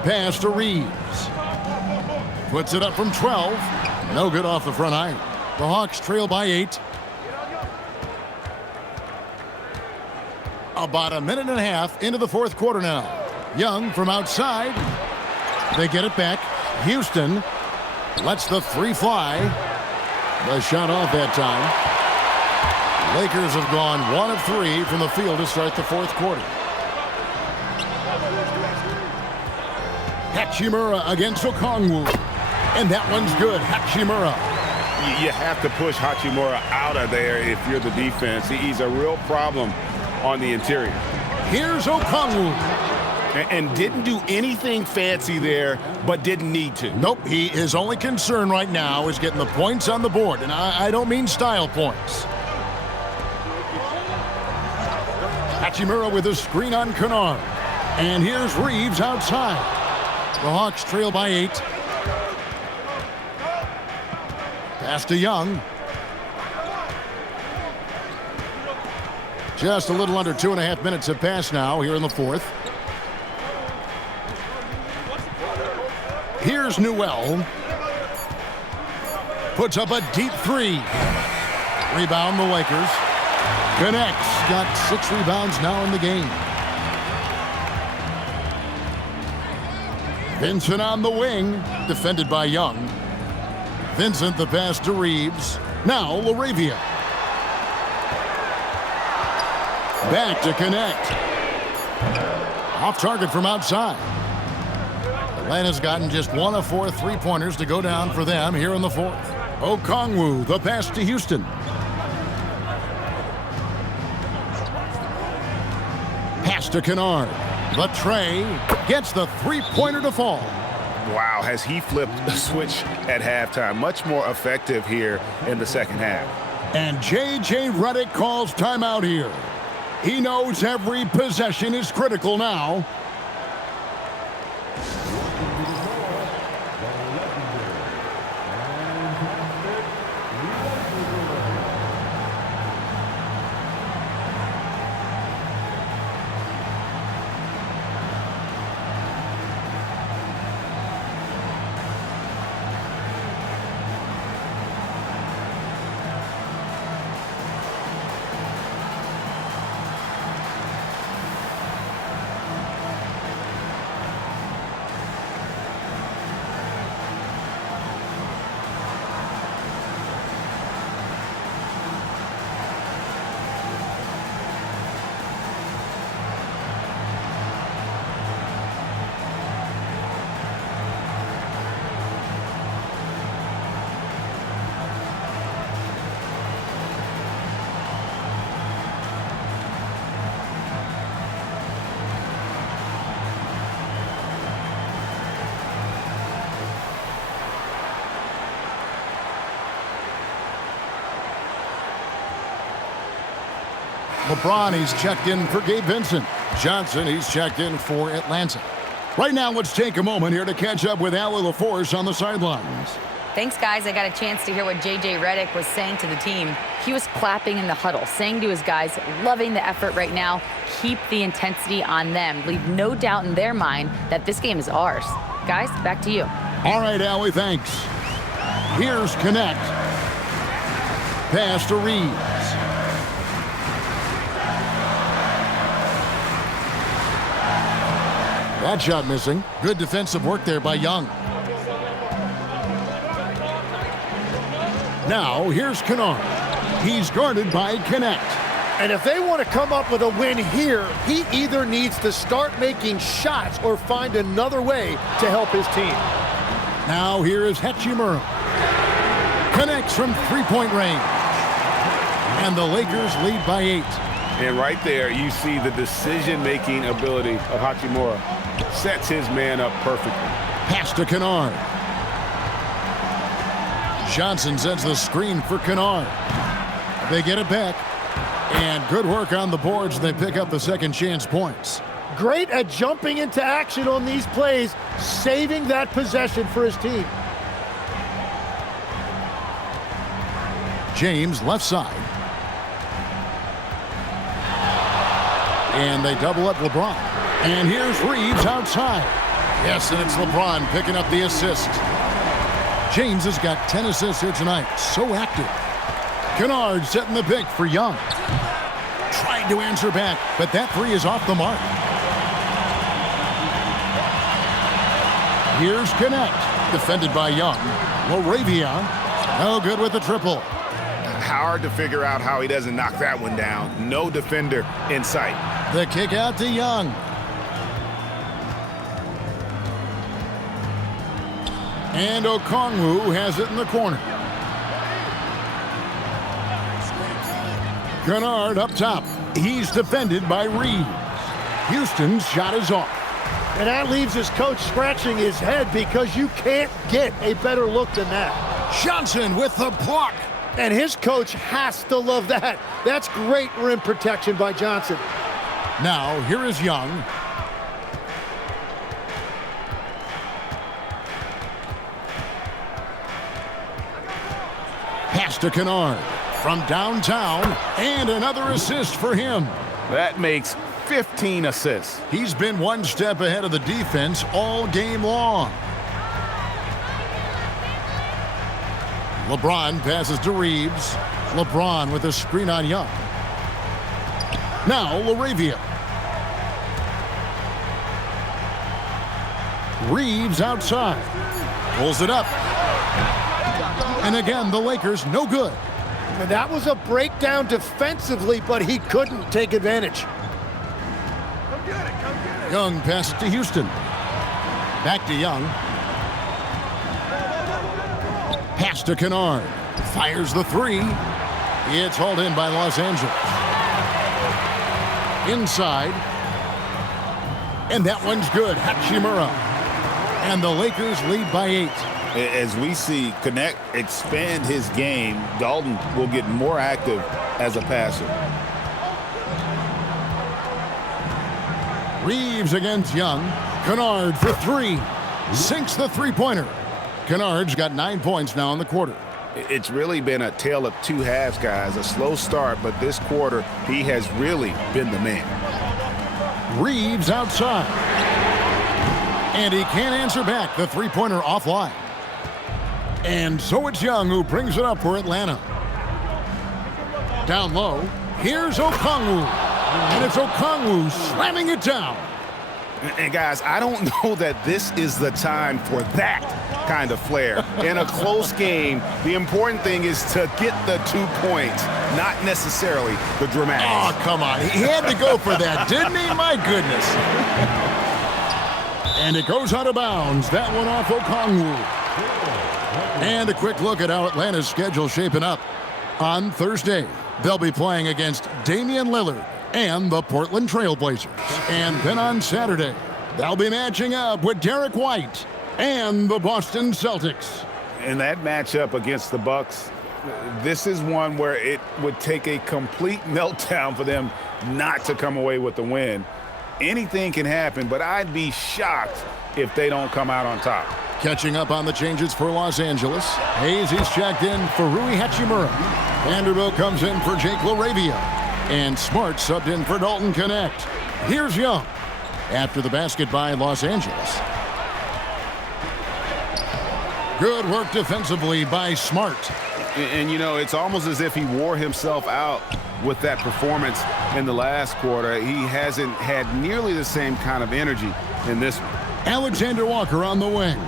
Pass to Reeves. Puts it up from 12. No good off the front iron. The Hawks trail by 8. About a minute and a half into the fourth quarter now. Young from outside. They get it back. Houston lets the 3 fly. The shot off that time. Lakers have gone 1 of 3 from the field to start the fourth quarter. Hachimura against Okongwu. And that one's good. Hachimura. You have to push Hachimura out of there if you're the defense. He's a real problem on the interior. Here's Okongwu. And didn't do anything fancy there, but didn't need to. Nope, his only concern right now is getting the points on the board. And I don't mean style points. Hachimura with a screen on Kennard. And here's Reeves outside. The Hawks trail by 8. Pass to Young. Just a little under 2.5 minutes have passed now here in the fourth. Here's Newell. Puts up a deep 3. Rebound the Lakers. Connects. Got 6 rebounds now in the game. Vincent on the wing. Defended by Young. Vincent the pass to Reeves. Now LaRavia. Back to Connect. Off target from outside. Atlanta's gotten just 1 of 4 3-pointers to go down for them here in the fourth. Okongwu, the pass to Houston. Pass to Kennard. The tray gets the 3-pointer to fall. Wow, has he flipped a switch at halftime. Much more effective here in the second half. And J.J. Redick calls timeout here. He knows every possession is critical now. LeBron, he's checked in for Gabe Vincent. Johnson, he's checked in for Atlanta. Right now, let's take a moment here to catch up with Allie LaForce on the sidelines. Thanks, guys. I got a chance to hear what J.J. Redick was saying to the team. He was clapping in the huddle, saying to his guys, loving the effort right now. Keep the intensity on them. Leave no doubt in their mind that this game is ours. Guys, back to you. All right, Allie, thanks. Here's Connect. Pass to Reeves. That shot missing. Good defensive work there by Young. Now, here's Kennard. He's guarded by Connect. And if they want to come up with a win here, he either needs to start making shots or find another way to help his team. Now here is Hachimura. Connects from three-point range. And the Lakers lead by 8. And right there, you see the decision-making ability of Hachimura. Sets his man up perfectly. Pass to Kennard. Johnson sends the screen for Kennard. They get it back. And good work on the boards. They pick up the second chance points. Great at jumping into action on these plays, saving that possession for his team. James left side. And they double up LeBron. And here's Reeves outside. Yes, and it's LeBron picking up the assist. James has got 10 assists here tonight. So active. Kennard setting the pick for Young. Tried to answer back, but that three is off the mark. Here's Connect. Defended by Young. LaRavia. No good with the triple. Hard to figure out how he doesn't knock that one down. No defender in sight. The kick out to Young. And Okongwu has it in the corner. Kennard up top. He's defended by Reeves. Houston's shot is off. And that leaves his coach scratching his head because you can't get a better look than that. Johnson with the block. And his coach has to love that. That's great rim protection by Johnson. Now, here is Young. Pass to Kennard from downtown, and another assist for him. That makes 15 assists. He's been one step ahead of the defense all game long. LeBron passes to Reeves. LeBron with a screen on Young. Now LaRavia. Reeves outside. Pulls it up. And again, the Lakers no good. And that was a breakdown defensively, but he couldn't take advantage. Young passes to Houston. Back to Young. Pass to Kennard. Fires the three. It's hauled in by Los Angeles. Inside. And that one's good. Hachimura. And the Lakers lead by 8. As we see Connect expand his game, Dalton will get more active as a passer. Reeves against Young. Kennard for 3. Sinks the three-pointer. Kennard's got 9 points now in the quarter. It's really been a tale of two halves, guys. A slow start, but this quarter, he has really been the man. Reeves outside. And he can't answer back. The three-pointer offline. And so it's Young who brings it up for Atlanta. Down low, here's Okongwu. And it's Okongwu slamming it down. And guys, I don't know that this is the time for that kind of flair. In a close game, the important thing is to get the 2 points, not necessarily the dramatics. Oh, come on. He had to go for that, didn't he? My goodness. And it goes out of bounds. That one off Okongwu. And a quick look at how Atlanta's schedule shaping up. On Thursday, they'll be playing against Damian Lillard and the Portland Trail Blazers. And then on Saturday, they'll be matching up with Derek White and the Boston Celtics. In that matchup against the Bucks, this is one where it would take a complete meltdown for them not to come away with the win. anything can happen, but I'd be shocked if they don't come out on top. Catching up on the changes for Los Angeles. Hayes is checked in for Rui Hachimura. Vanderbilt comes in for Jake LaRavia. And Smart subbed in for Dalton Connect. Here's Young after the basket by Los Angeles. Good work defensively by Smart. And you know, it's almost as if he wore himself out with that performance in the last quarter. He hasn't had nearly the same kind of energy in this one. Alexander Walker on the wing.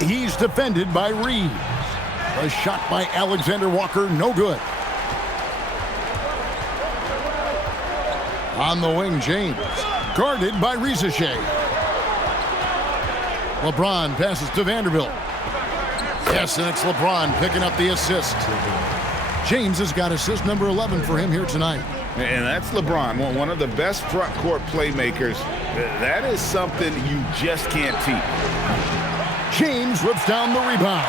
He's defended by Reeves. A shot by Alexander Walker, no good. On the wing, James. Guarded by Rizachet. LeBron passes to Vanderbilt. Yes, and it's LeBron picking up the assist. James has got assist number 11 for him here tonight. And that's LeBron, one of the best front court playmakers. That is something you just can't teach. James whips down the rebound.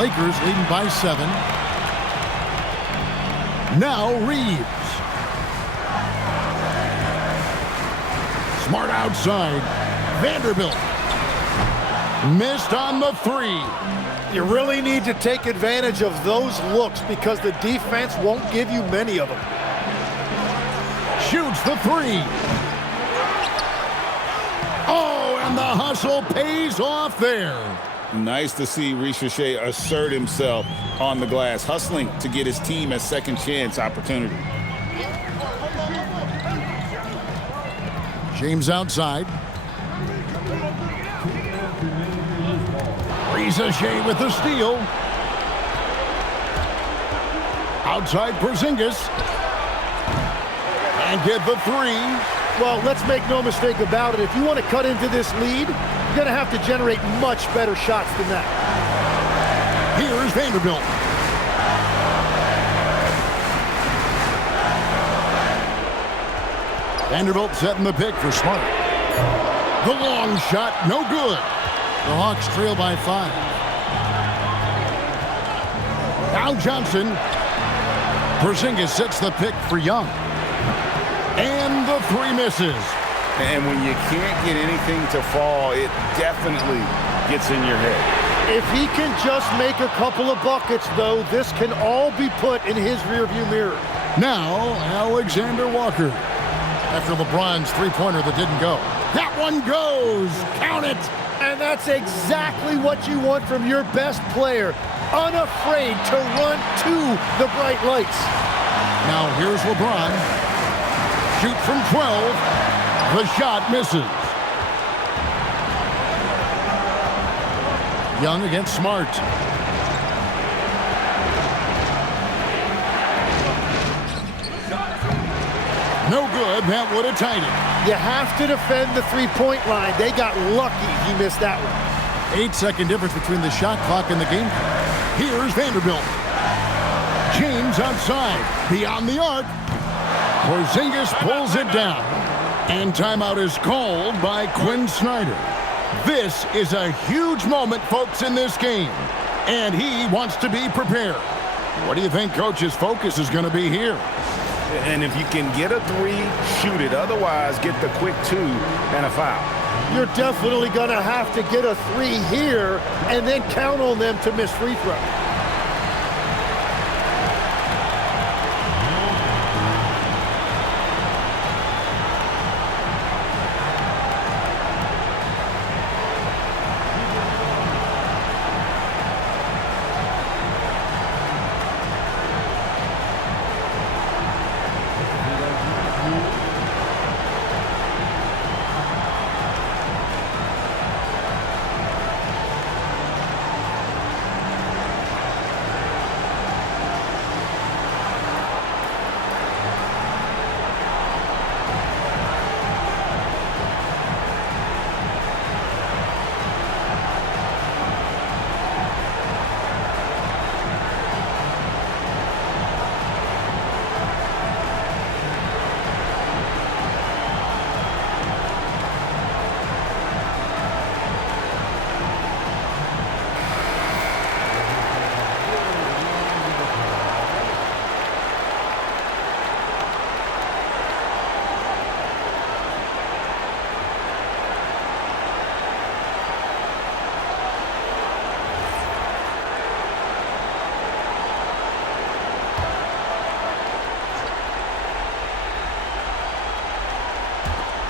Lakers leading by 7. Now Reeves. Smart outside. Vanderbilt. Missed on the 3. You really need to take advantage of those looks because the defense won't give you many of them. Shoots the 3. Oh, and the hustle pays off there. Nice to see Rizachet assert himself on the glass, hustling to get his team a second chance opportunity. James outside. Rizachet with the steal. Outside Porzingis. And get the 3. Well, let's make no mistake about it. If you want to cut into this lead, you're going to have to generate much better shots than that. Here's Vanderbilt. Vanderbilt setting the pick for Smart. The long shot, no good. The Hawks trail by 5. Now Johnson. Porzingis sets the pick for Young. And the 3 misses. And when you can't get anything to fall, it definitely gets in your head. If he can just make a couple of buckets, though, this can all be put in his rearview mirror. Now Alexander Walker. After LeBron's 3-pointer that didn't go. That one goes. Count it. And that's exactly what you want from your best player. Unafraid to run to the bright lights. Now here's LeBron. Shoot from 12. The shot misses. Young against Smart. No good. That would have tied it. You have to defend the three-point line. They got lucky he missed that one. 8-second difference between the shot clock and the game clock. Here's Vanderbilt. James outside. Beyond the arc. Porzingis pulls it down. And timeout is called by Quinn Snyder. This is a huge moment, folks, in this game. And he wants to be prepared. What do you think Coach's focus is going to be here? And if you can get a 3, shoot it. Otherwise, get the quick 2 and a foul. You're definitely going to have to get a 3 here and then count on them to miss free throw.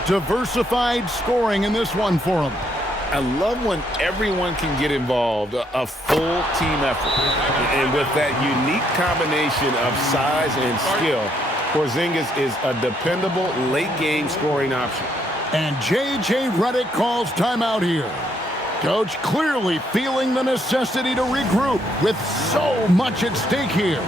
Diversified scoring in this one for him. I love when everyone can get involved, a full team effort. And with that unique combination of size and skill, Porzingis is a dependable late-game scoring option. And J.J. Redick calls timeout here. Coach clearly feeling the necessity to regroup with so much at stake here.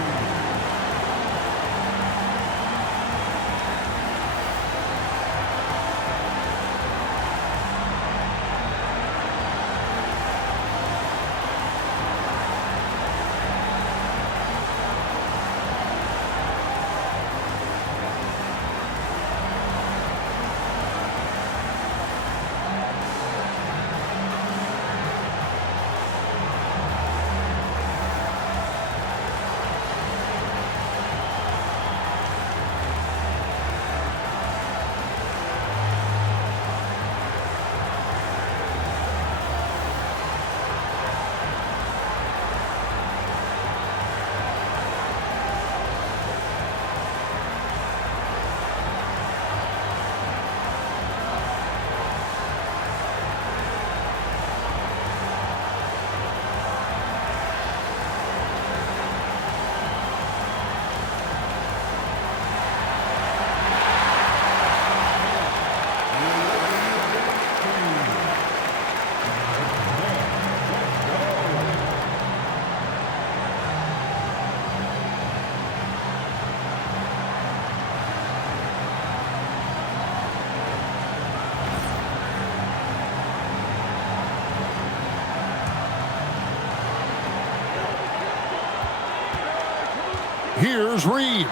Here's Reeves.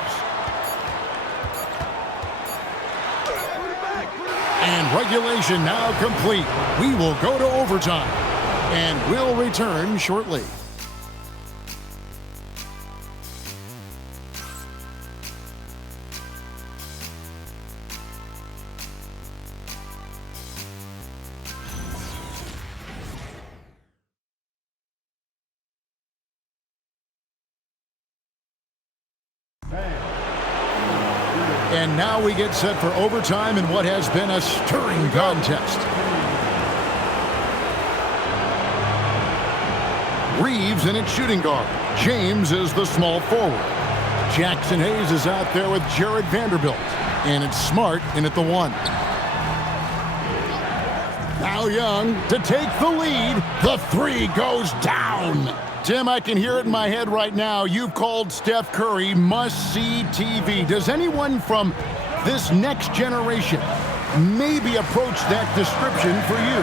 And regulation now complete. We will go to overtime. And we'll return shortly. And now we get set for overtime in what has been a stirring contest. Reeves in its shooting guard. James is the small forward. Jackson Hayes is out there with Jared Vanderbilt. And it's Smart in at the 1. Now Young to take the lead. The 3 goes down. Tim, I can hear it in my head right now. You've called Steph Curry must-see TV. Does anyone from this next generation maybe approach that description for you?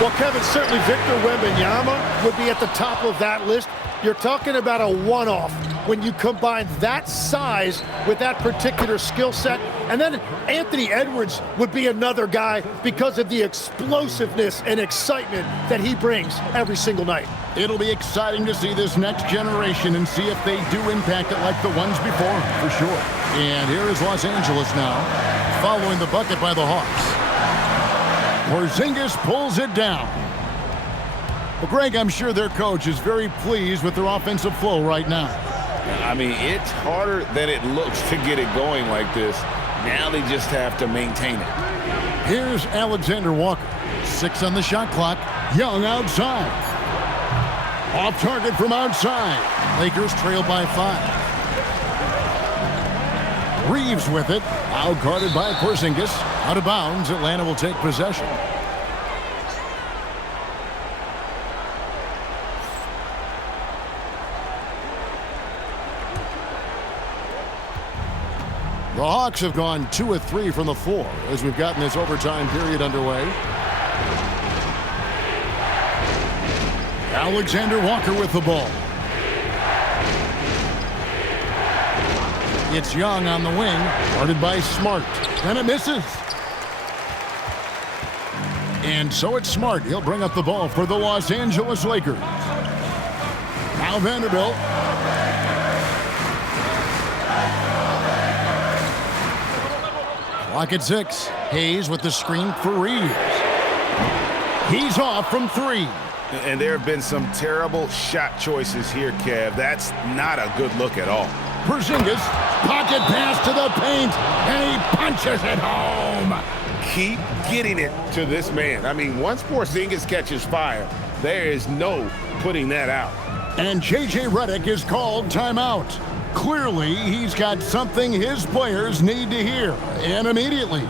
Well, Kevin, certainly Victor Wembanyama would be at the top of that list. You're talking about a one-off when you combine that size with that particular skill set. And then Anthony Edwards would be another guy because of the explosiveness and excitement that he brings every single night. It'll be exciting to see this next generation and see if they do impact it like the ones before, for sure. And here is Los Angeles now, following the bucket by the Hawks. Porzingis pulls it down. Well, Greg, I'm sure their coach is very pleased with their offensive flow right now. I mean, it's harder than it looks to get it going like this. Now they just have to maintain it. Here's Alexander Walker. 6 on the shot clock. Young outside. Off target from outside. Lakers trail by 5. Reeves with it. Out guarded by Porzingis. Out of bounds. Atlanta will take possession. The Hawks have gone 2 of 3 from the floor as we've gotten this overtime period underway. Alexander Walker with the ball. It's Young on the wing, guarded by Smart. And it misses. And so it's Smart. He'll bring up the ball for the Los Angeles Lakers. Now Vanderbilt. Clock at 6. Hayes with the screen for Reeves. He's off from 3. And there have been some terrible shot choices here, Kev. That's not a good look at all. Porzingis, pocket pass to the paint, and he punches it home. keep getting it to this man. I mean, once Porzingis catches fire, there is no putting that out. And J.J. Redick is called timeout. Clearly, he's got something his players need to hear, and immediately.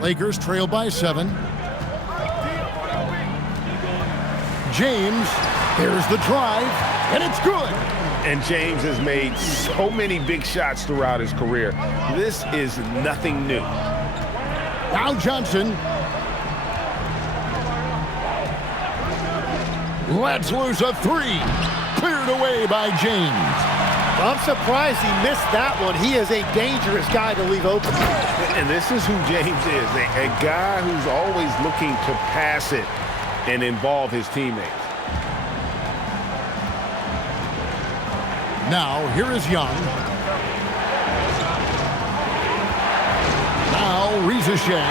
Lakers trail by 7. James, there's the drive, and it's good. And James has made so many big shots throughout his career. This is nothing new. Now Johnson. Lets loose a 3. Cleared away by James. I'm surprised he missed that one. He is a dangerous guy to leave open. And this is who James is, a guy who's always looking to pass it and involve his teammates. Now, here is Young. Now, Ricochet.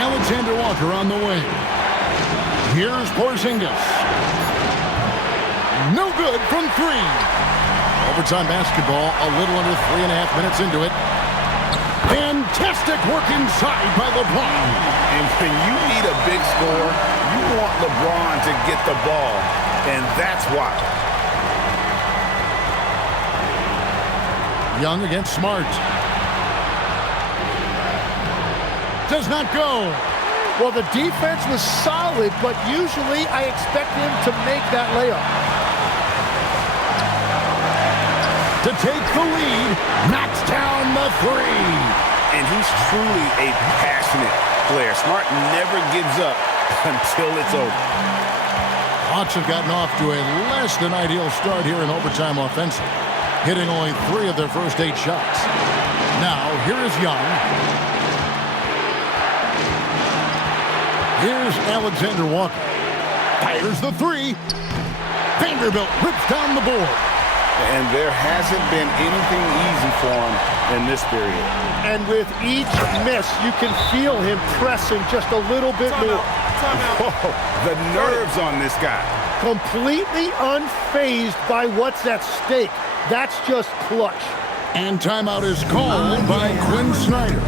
Alexander Walker on the wing. Here's Porzingis. No good from 3. Overtime basketball, a little under 3.5 minutes into it. Fantastic work inside by LeBron. And when you need a big score, you want LeBron to get the ball, and that's why. Young against Smart. Does not go. Well, the defense was solid, but usually I expect him to make that layup. To take the lead, knocks down the 3. And he's truly a passionate player. Smart never gives up until it's over. Hawks have gotten off to a less than ideal start here in overtime offensive, hitting only 3 of their first 8 shots. Now, here is Young. Here's Alexander Walker. Fires the 3. Vanderbilt rips down the board. And there hasn't been anything easy for him in this period. And with each miss, you can feel him pressing just a little bit more. Whoa, the nerves on this guy. Completely unfazed by what's at stake. That's just clutch. And timeout is called by Quinn Snyder.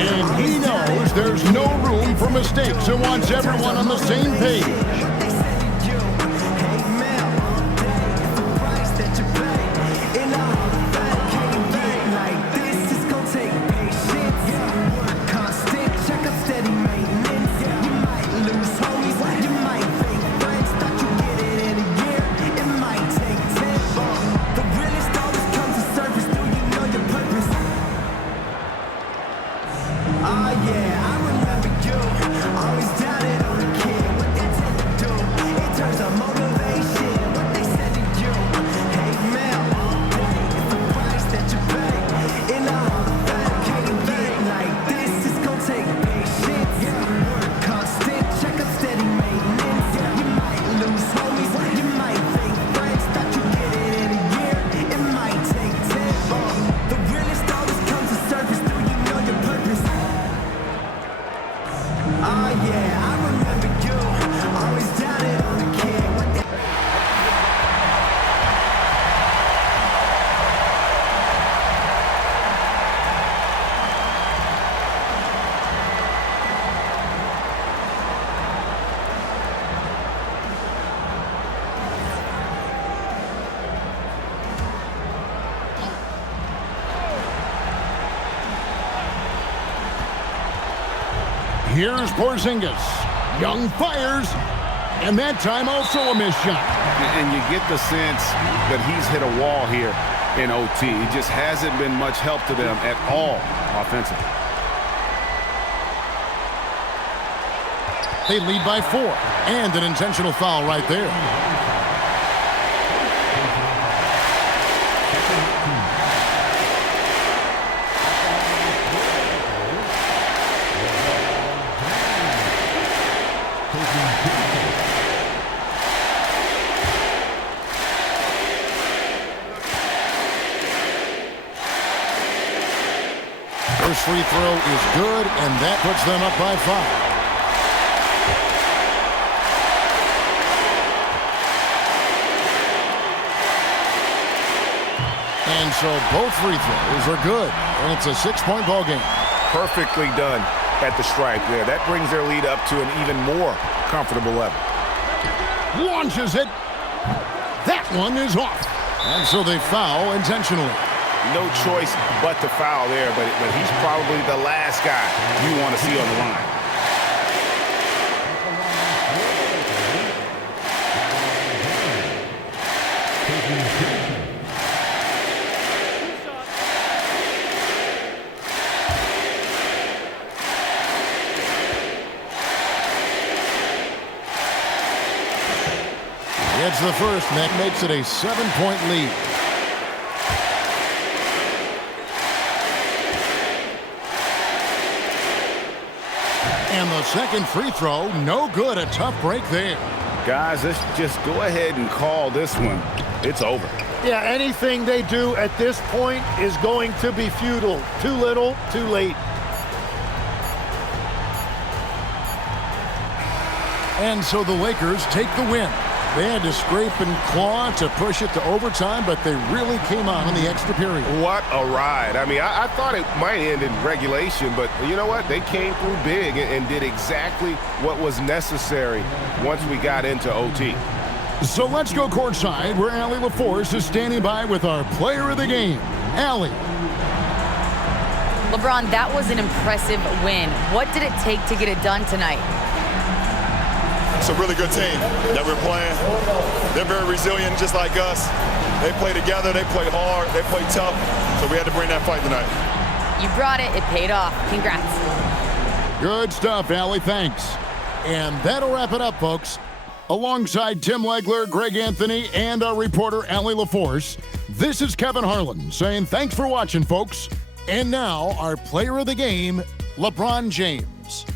And he knows there's no room for mistakes and wants everyone on the same page. Here's Porzingis. Young fires. And that time also a missed shot. And you get the sense that he's hit a wall here in OT. He just hasn't been much help to them at all offensively. They lead by 4. And an intentional foul right there. First free throw is good, and that puts them up by 5. And so both free throws are good, and it's a 6-point ball game. Perfectly done at the stripe there. That brings their lead up to an even more comfortable level. Launches it. That one is off. And so they foul intentionally. No choice but to foul there, but he's probably the last guy you want to see on the line. It's the first, and that makes it a 7-point lead. And the second free throw, no good. A tough break there. Guys, let's just go ahead and call this one. It's over. Yeah, anything they do at this point is going to be futile. Too little, too late. And so the Lakers take the win. They had to scrape and claw to push it to overtime, but they really came on in the extra period. What a ride. I mean, I thought it might end in regulation, but you know what? They came through big and did exactly what was necessary once we got into OT. So let's go courtside, where Allie LaForce is standing by with our player of the game, Allie. LeBron, that was an impressive win. What did it take to get it done tonight? It's a really good team that we're playing. They're very resilient, just like us. They play together, they play hard, they play tough, so we had to bring that fight tonight. You brought it. It paid off. Congrats. Good stuff, Allie. Thanks. And that'll wrap it up, folks. Alongside Tim Legler, Greg Anthony, and our reporter, Allie LaForce, this is Kevin Harlan saying thanks for watching, folks. And now, our player of the game, LeBron James.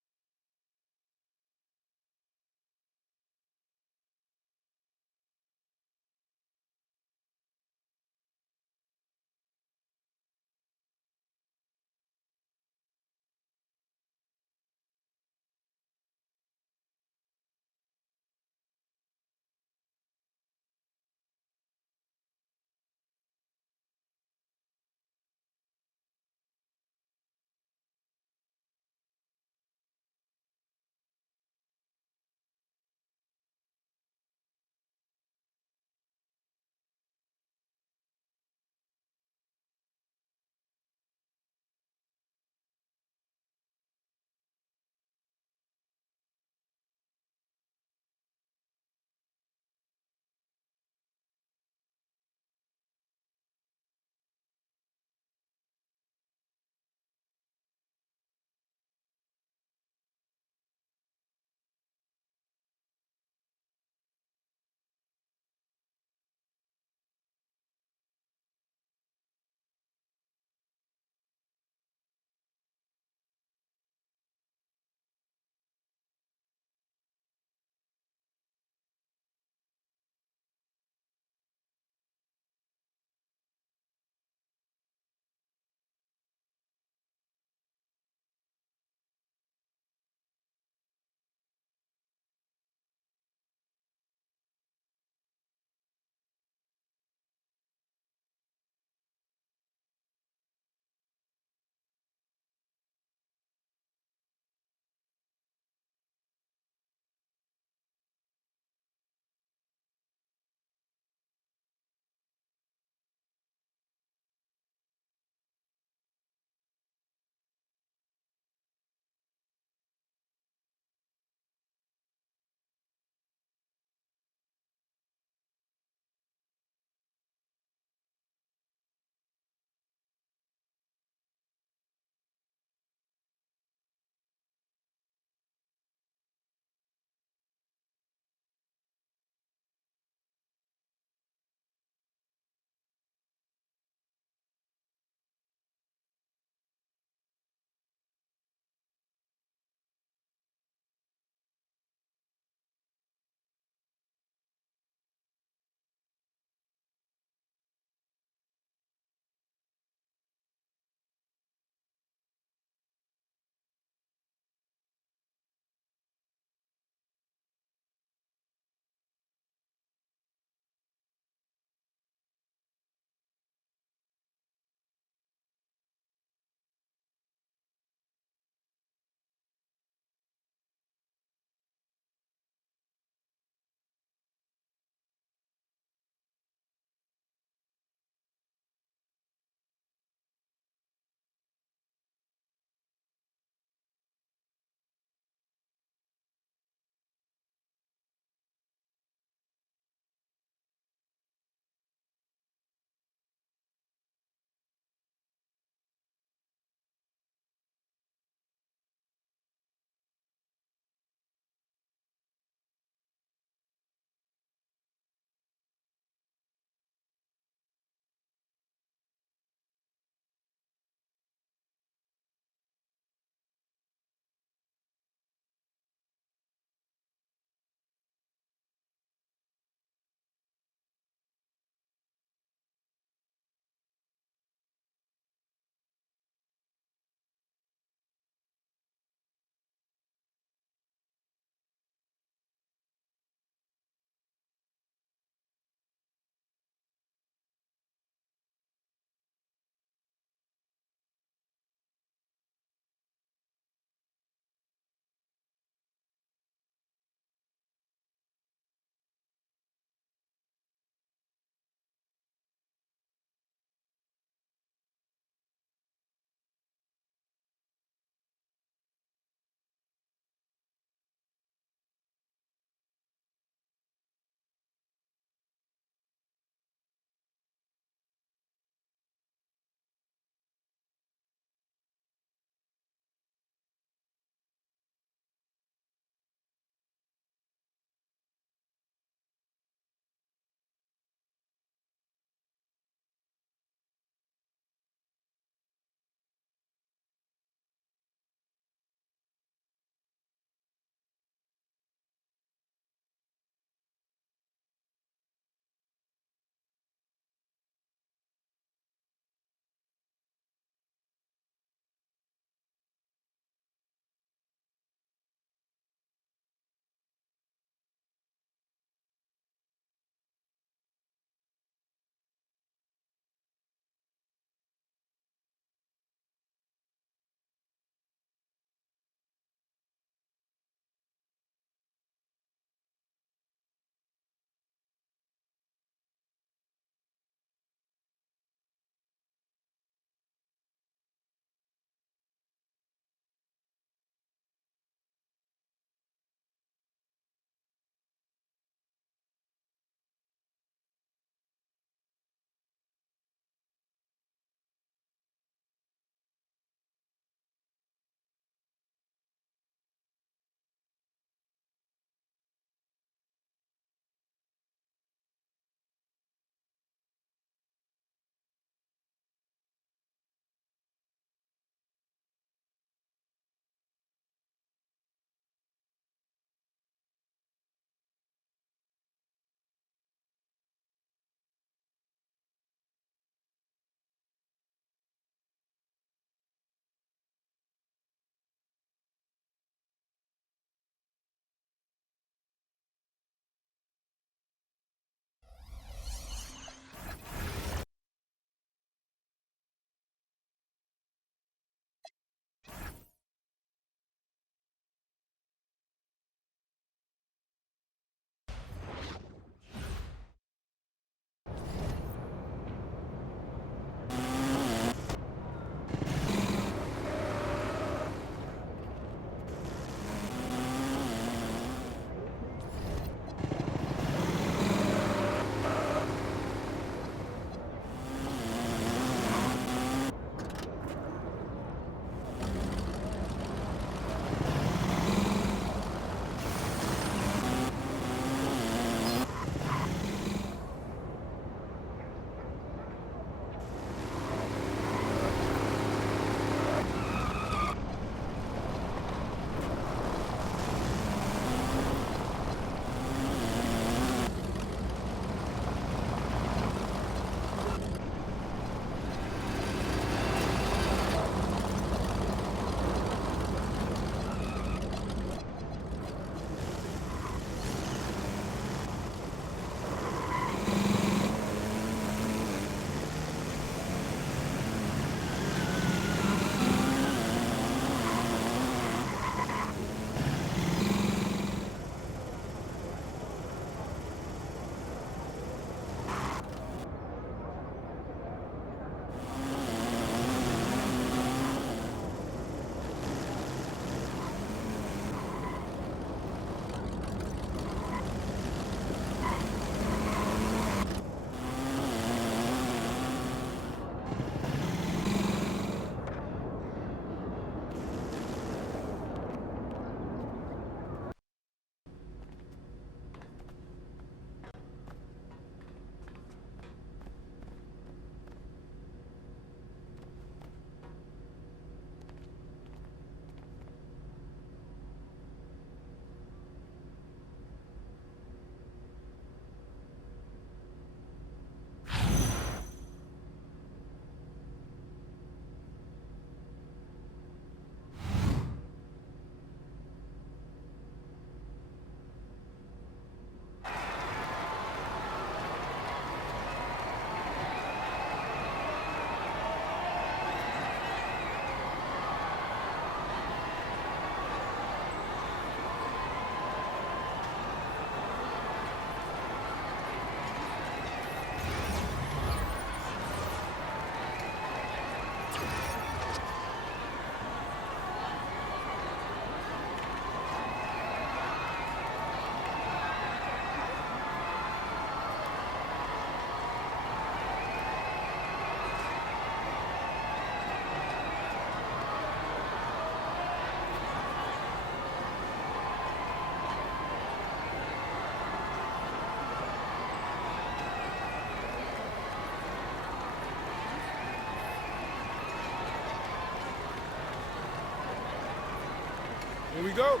Here we go.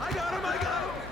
I got him, I got him.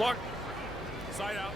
Block. Side out.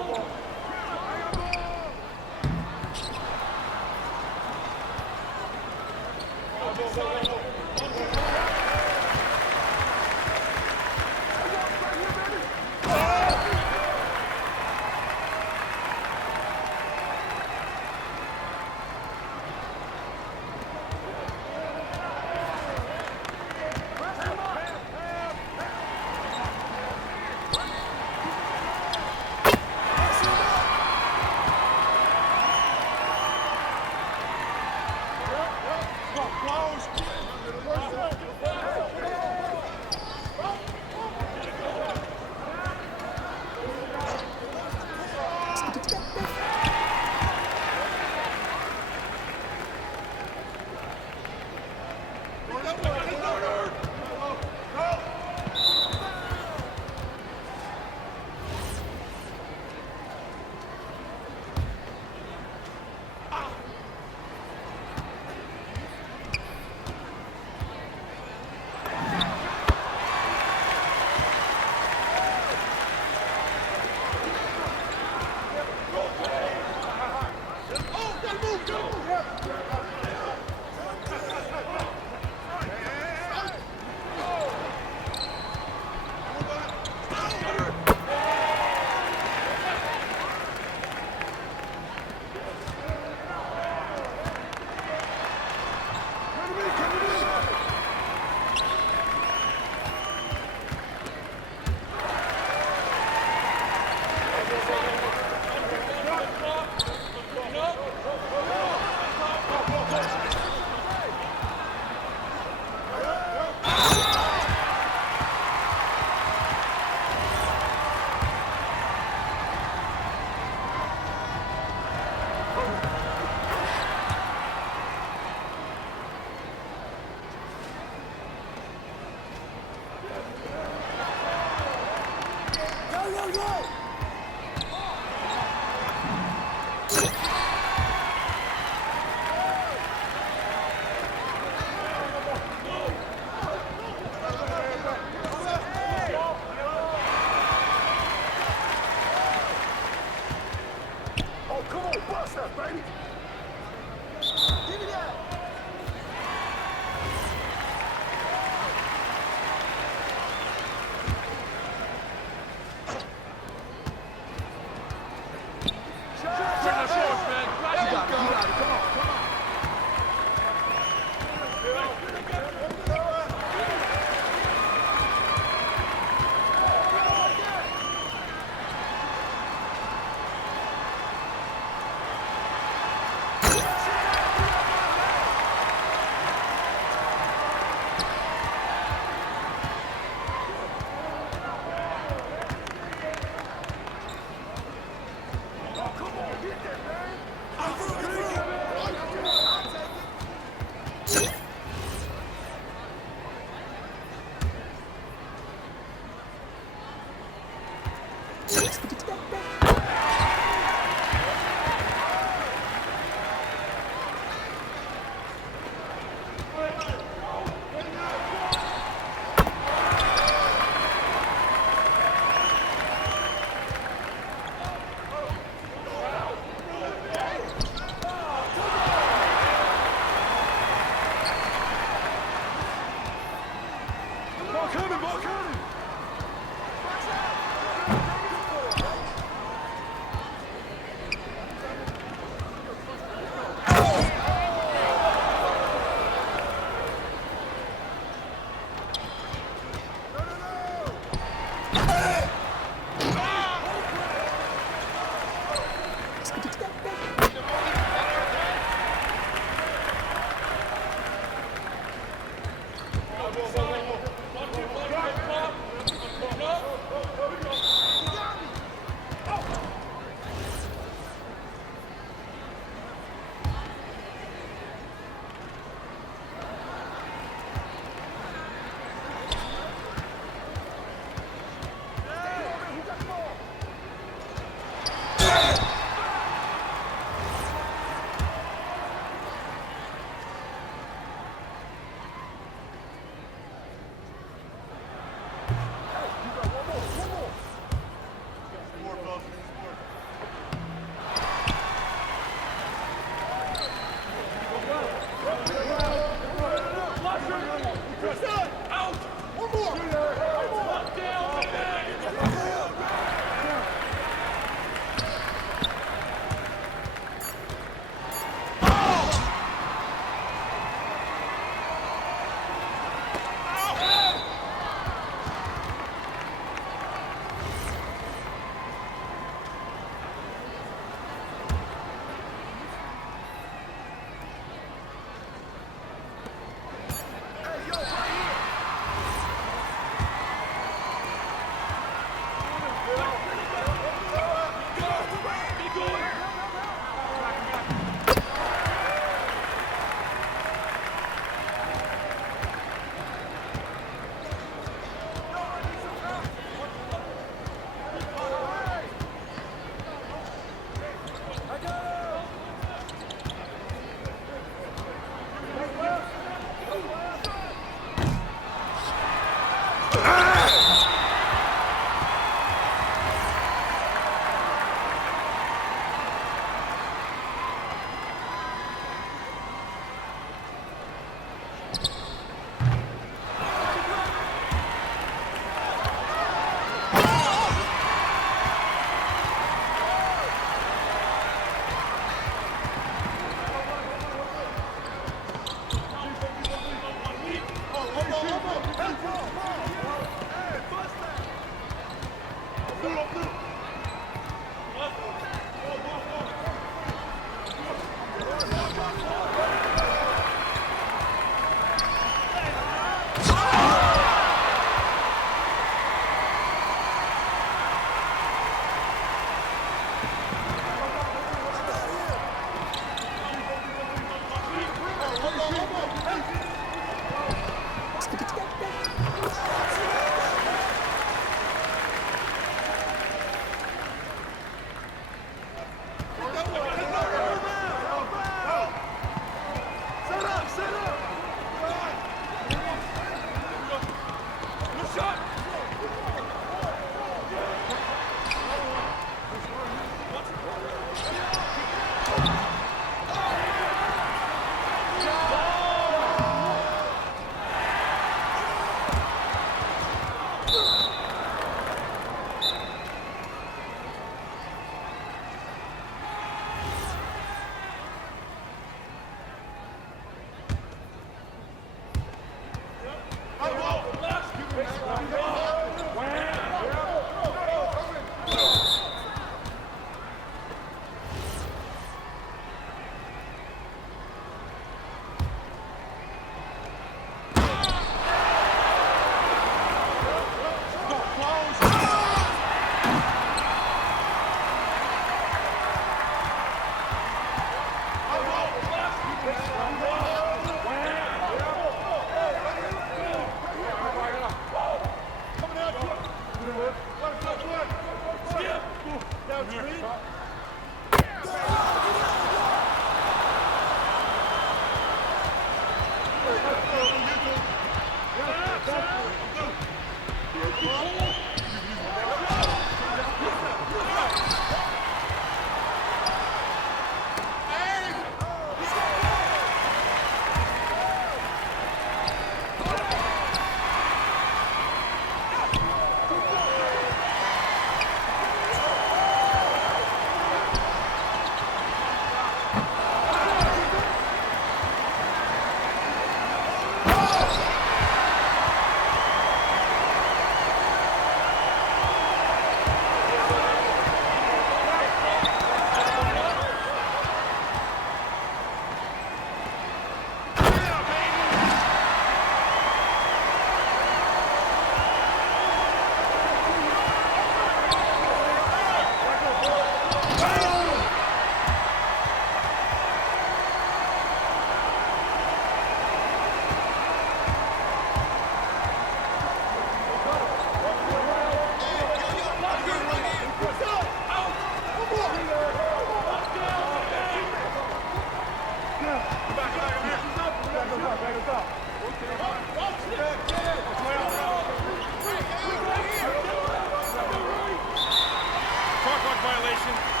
position.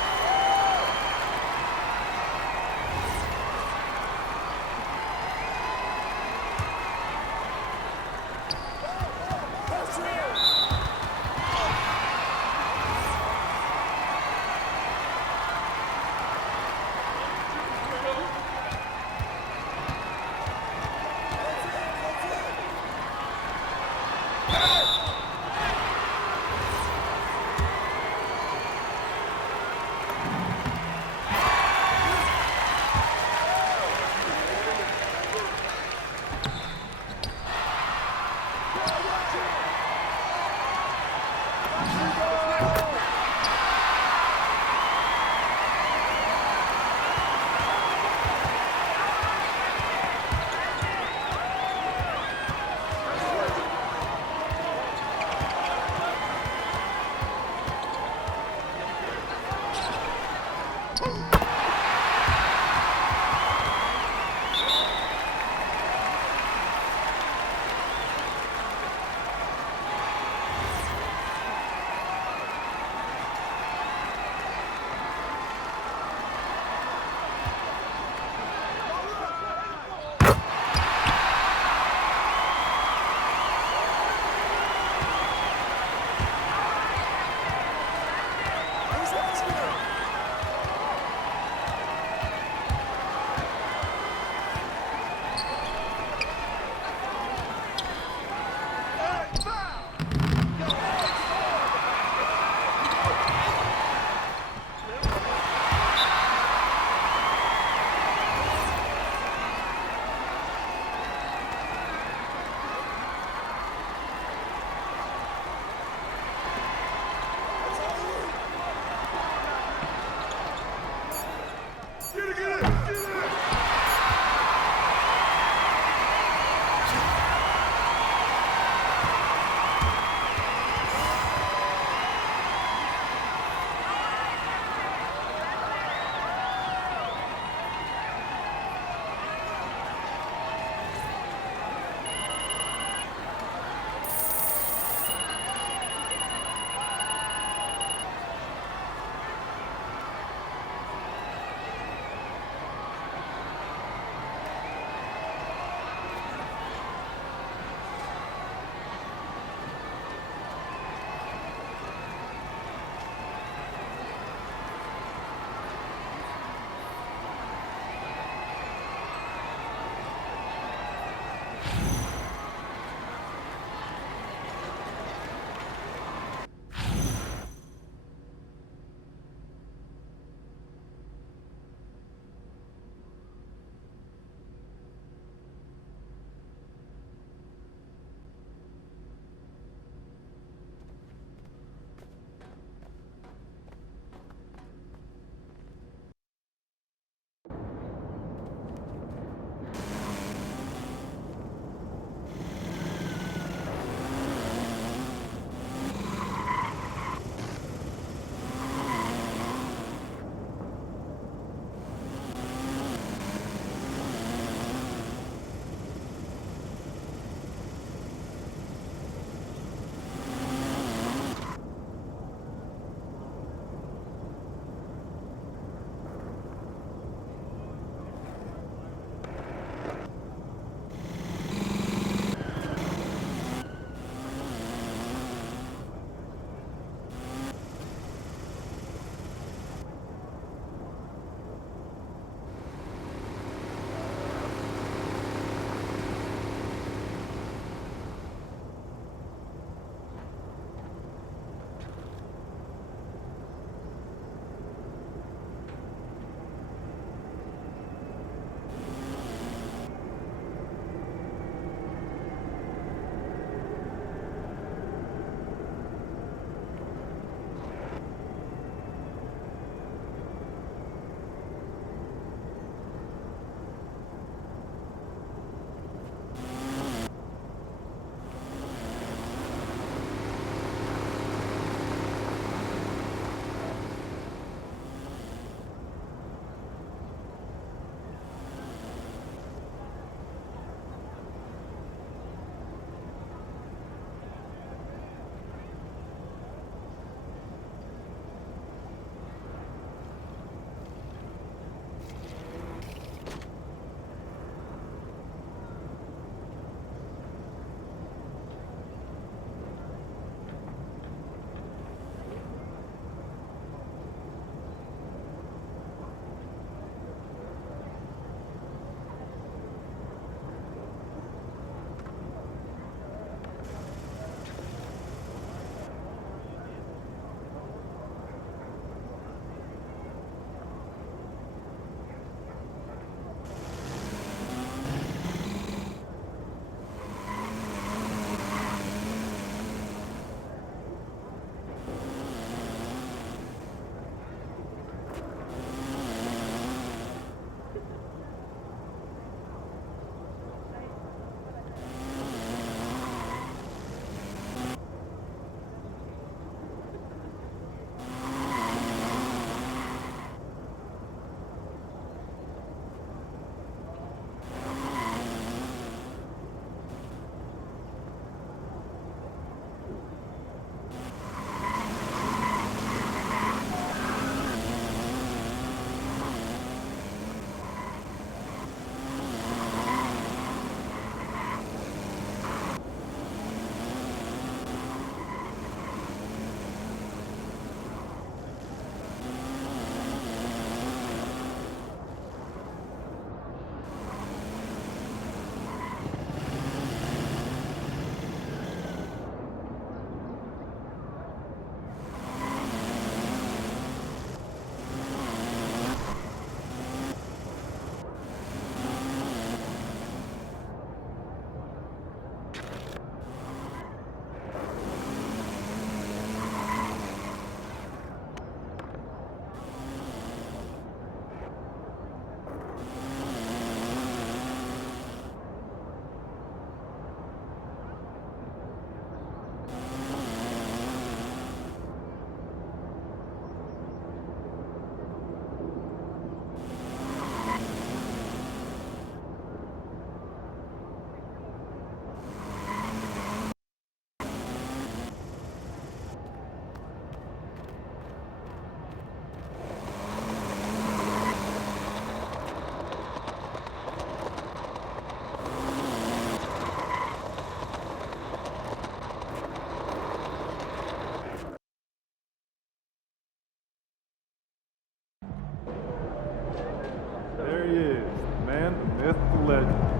There he is, the man, the myth, the legend.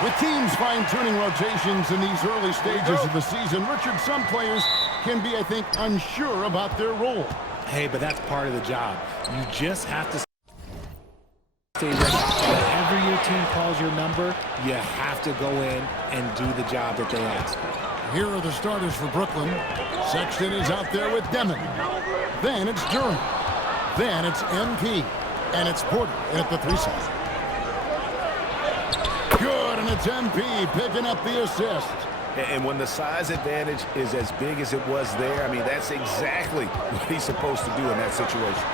With teams fine-tuning rotations in these early stages of the season, Richard, some players can be, I think, unsure about their role. Hey, but that's part of the job. You just have to stay ready. Whenever your team calls your number, you have to go in and do the job that they ask. Here are the starters for Brooklyn. Sexton is out there with Demon. Then it's Durant. Then it's MP. And it's Porter at the 3 side. Good, and it's MP picking up the assist. And when the size advantage is as big as it was there, I mean, that's exactly what he's supposed to do in that situation.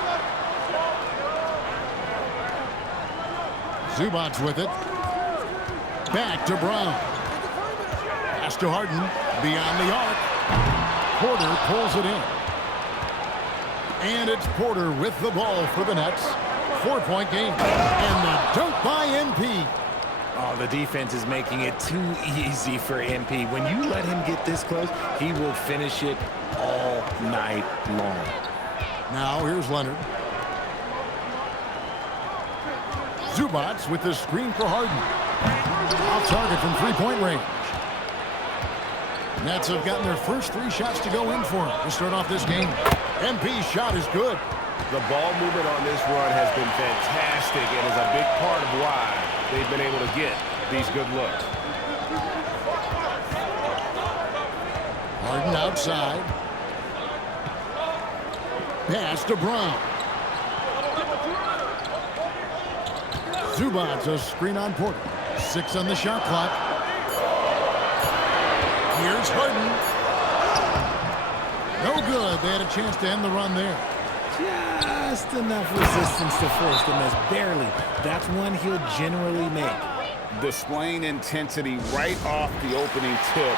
Zubac's with it. Back to Brown. Pass to Harden. Beyond the arc. Porter pulls it in. And it's Porter with the ball for the Nets. 4-point game. And the dunk by MP. Oh, the defense is making it too easy for MP. When you let him get this close, he will finish it all night long. Now here's Leonard. Zubac with the screen for Harden. Off target from 3-point range. Nets have gotten their first 3 shots to go in for him to start off this game. MP's shot is good. The ball movement on this run has been fantastic and is a big part of why they've been able to get these good looks. Harden outside. Pass to Brown. Zubac, a screen on Porter. 6 on the shot clock. Here's Harden. No good. They had a chance to end the run there. Just enough resistance to force the miss. Barely. That's one he'll generally make. Displaying intensity right off the opening tip,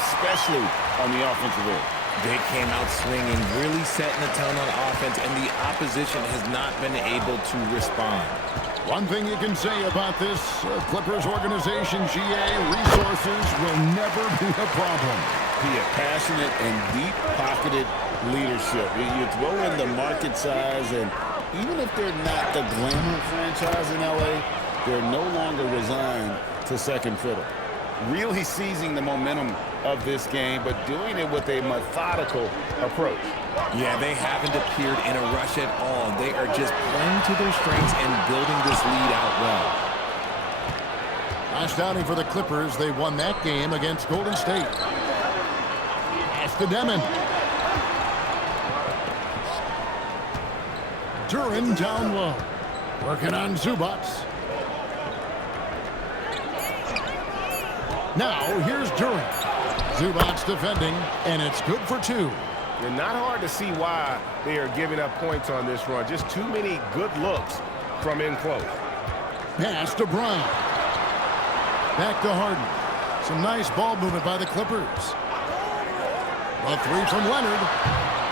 especially on the offensive end. They came out swinging, really setting the tone on offense, and the opposition has not been able to respond. One thing you can say about this Clippers organization, GA, resources will never be a problem. Be a passionate and deep-pocketed leadership. You throw in the market size, and even if they're not the glamour franchise in LA, they're no longer resigned to second fiddle. Really seizing the momentum of this game, but doing it with a methodical approach. Yeah, they haven't appeared in a rush at all. They are just playing to their strengths and building this lead out well. Last outing for the Clippers, they won that game against Golden State. Pass to Demon. Durant down low. Working on Zubac. Now, here's Durant. Zubac defending, and it's good for 2. And not hard to see why they are giving up points on this run. Just too many good looks from in close. Pass to Brown. Back to Harden. Some nice ball movement by the Clippers. A 3 from Leonard.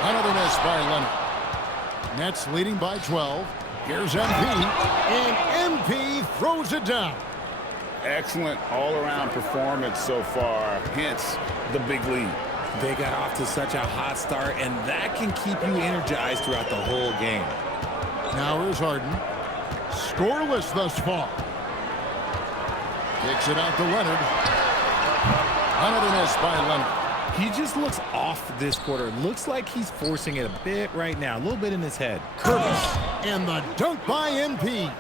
Another miss by Leonard. Nets leading by 12. Here's MP. And MP throws it down. Excellent all-around performance so far, hence the big lead. They got off to such a hot start, and that can keep you energized throughout the whole game. Now here's Harden. Scoreless thus far. Kicks it out to Leonard. Another miss by Leonard. He just looks off this quarter. Looks like he's forcing it a bit right now. A little bit in his head. Curtis. And the dunk by MP.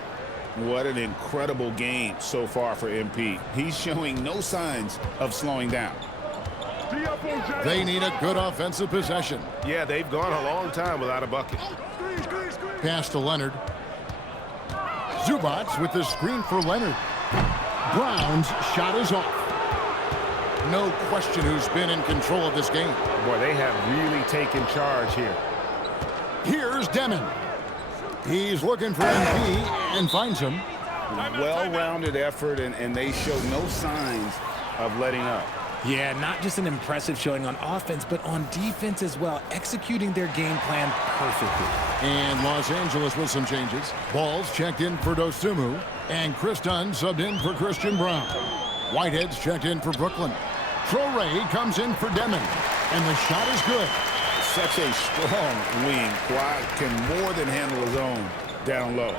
What an incredible game so far for MP. He's showing no signs of slowing down. They need a good offensive possession. Yeah, they've gone a long time without a bucket. Pass to Leonard. Zubats with the screen for Leonard. Brown's shot is off. No question who's been in control of this game. Boy, they have really taken charge here. Here's Demon. He's looking for MP and finds him. Well-rounded effort, and they show no signs of letting up. Yeah, not just an impressive showing on offense, but on defense as well, executing their game plan perfectly. And Los Angeles with some changes. Ball's checked in for Dosumu, and Chris Dunn subbed in for Christian Brown. Whitehead's checked in for Brooklyn. Traore comes in for Demon, and the shot is good. Such a strong wing. Kawhi can more than handle his own down low.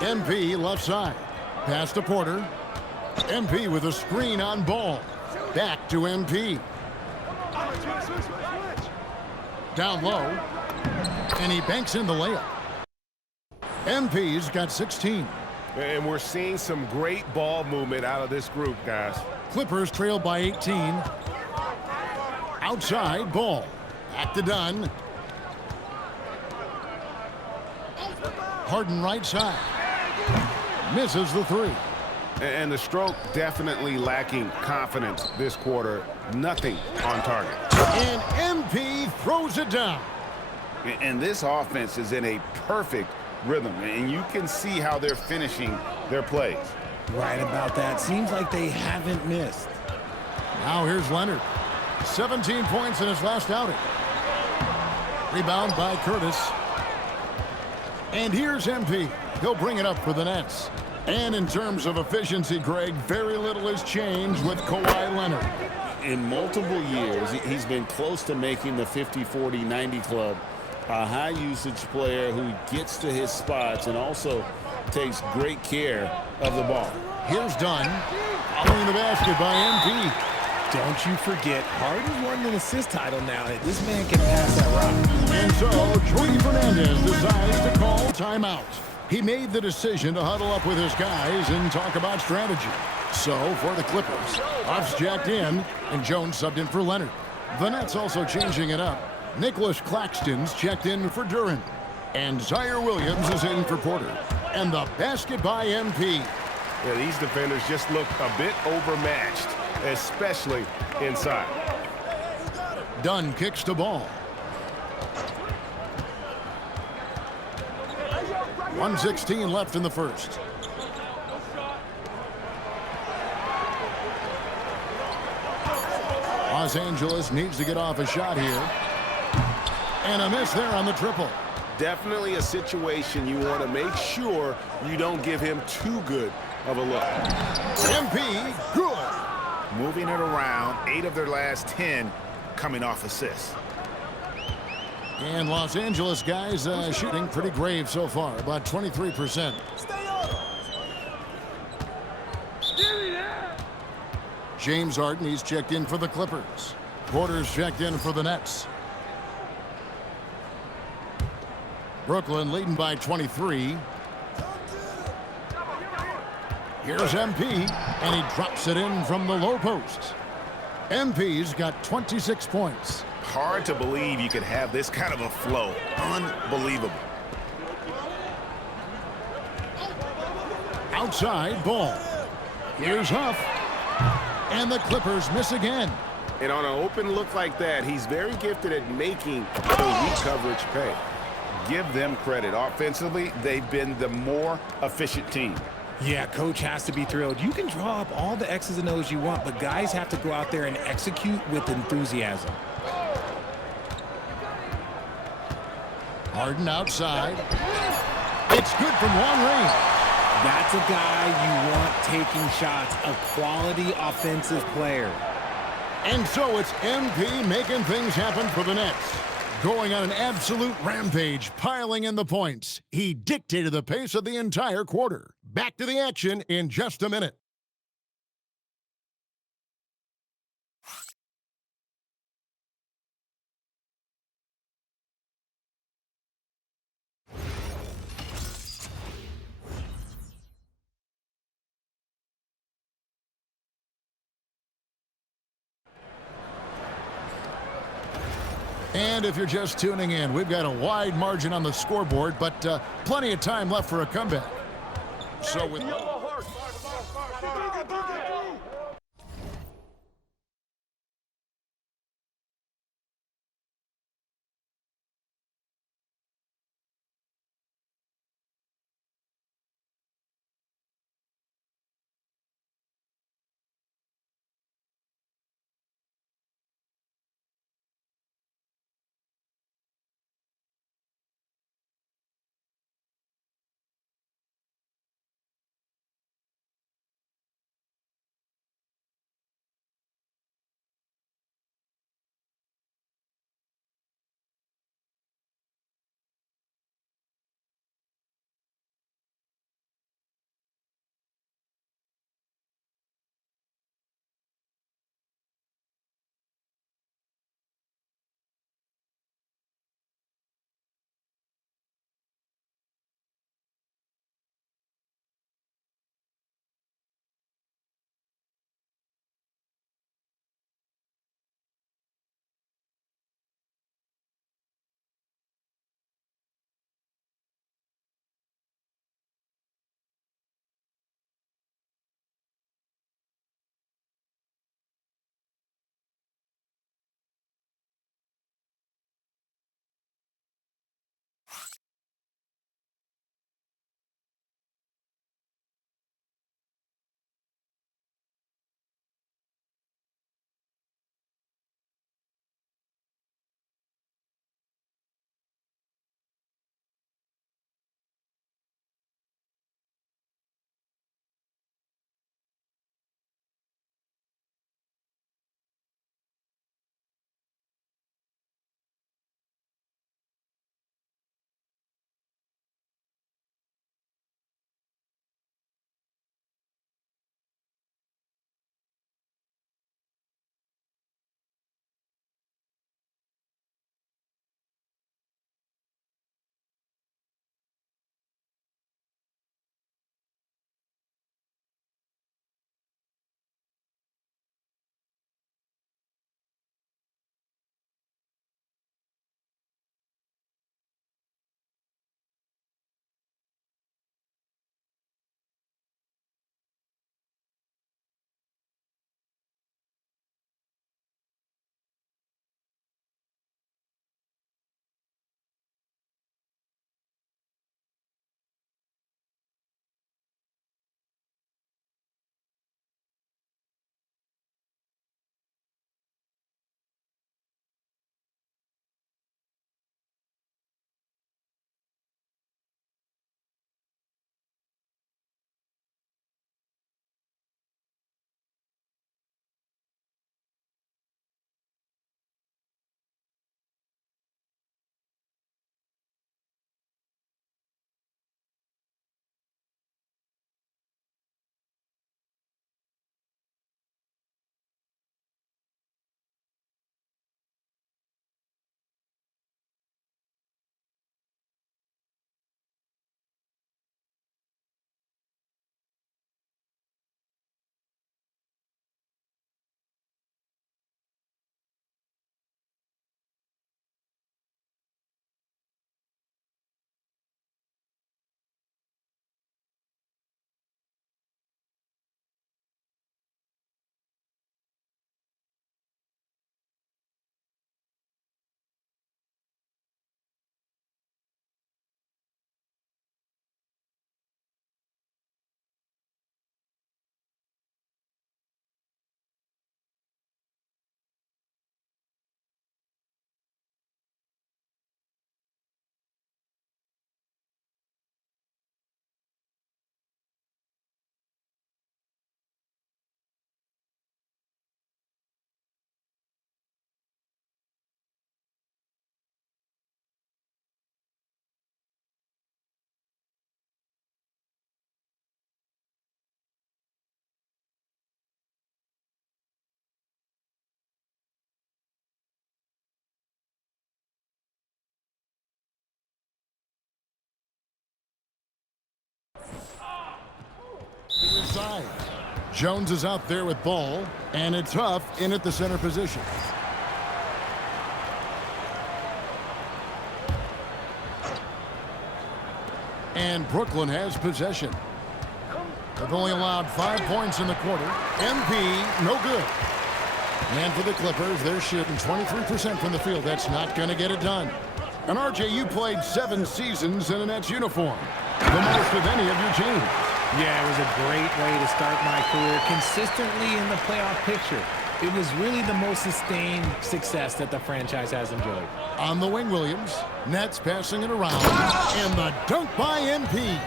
MP left side. Pass to Porter. MP with a screen on Ball. Back to MP. Down low. And he banks in the layup. MP's got 16. And we're seeing some great ball movement out of this group, guys. Clippers trail by 18. Outside, Ball. Back to Dunn. Harden right side. Misses the three. And the stroke definitely lacking confidence this quarter. Nothing on target. And MP throws it down. And this offense is in a perfect rhythm, and you can see how they're finishing their plays. Right about that. Seems like they haven't missed. Now here's Leonard. 17 points in his last outing. Rebound by Curtis. And here's MP. He'll bring it up for the Nets. And in terms of efficiency, Greg, very little has changed with Kawhi Leonard. In multiple years, he's been close to making the 50-40-90 club. A high-usage player who gets to his spots and also takes great care of the ball. Here's Dunn. Following the basket by MP. Don't you forget, Harden won an assist title now. This man can pass that rock. And so, Jordy Fernandez decides to call timeout. He made the decision to huddle up with his guys and talk about strategy. So, for the Clippers, Huff's jacked in, and Jones subbed in for Leonard. The Nets also changing it up. Nicholas Claxton's checked in for Duran. And Zaire Williams is in for Porter. And the basket by MP. Yeah, these defenders just look a bit overmatched, especially inside. Dunn kicks the ball. 1:16 left in the first. Los Angeles needs to get off a shot here. And a miss there on the triple. Definitely a situation you want to make sure you don't give him too good of a look. MP, good. Moving it around, 8 of their last 10 coming off assists. And Los Angeles guys shooting pretty grave so far, about 23%. James Harden, he's checked in for the Clippers. Porter's checked in for the Nets. Brooklyn leading by 23. Here's MP, and he drops it in from the low post. MP's got 26 points. Hard to believe you could have this kind of a flow. Unbelievable. Outside Ball. Here's Huff. And the Clippers miss again. And on an open look like that, he's very gifted at making the weak coverage pay. Give them credit. Offensively, they've been the more efficient team. Yeah, coach has to be thrilled. You can draw up all the X's and O's you want, but guys have to go out there and execute with enthusiasm. Harden outside. It's good from long range. That's a guy you want taking shots, a quality offensive player. And so it's MP making things happen for the Nets. Going on an absolute rampage, piling in the points. He dictated the pace of the entire quarter. Back to the action in just a minute. And if you're just tuning in, we've got a wide margin on the scoreboard, but plenty of time left for a comeback. So with... Side. Jones is out there with ball, and it's Huff in at the center position. And Brooklyn has possession. They've only allowed 5 points in the quarter. MP, no good. And for the Clippers, they're shooting 23% from the field. That's not going to get it done. And RJ, you played 7 seasons in a Nets uniform. The most of any of your teams. Yeah, it was a great way to start my career consistently in the playoff picture. It was really the most sustained success that the franchise has enjoyed. On the wing, Williams. Nets passing it around. And the dunk by MP.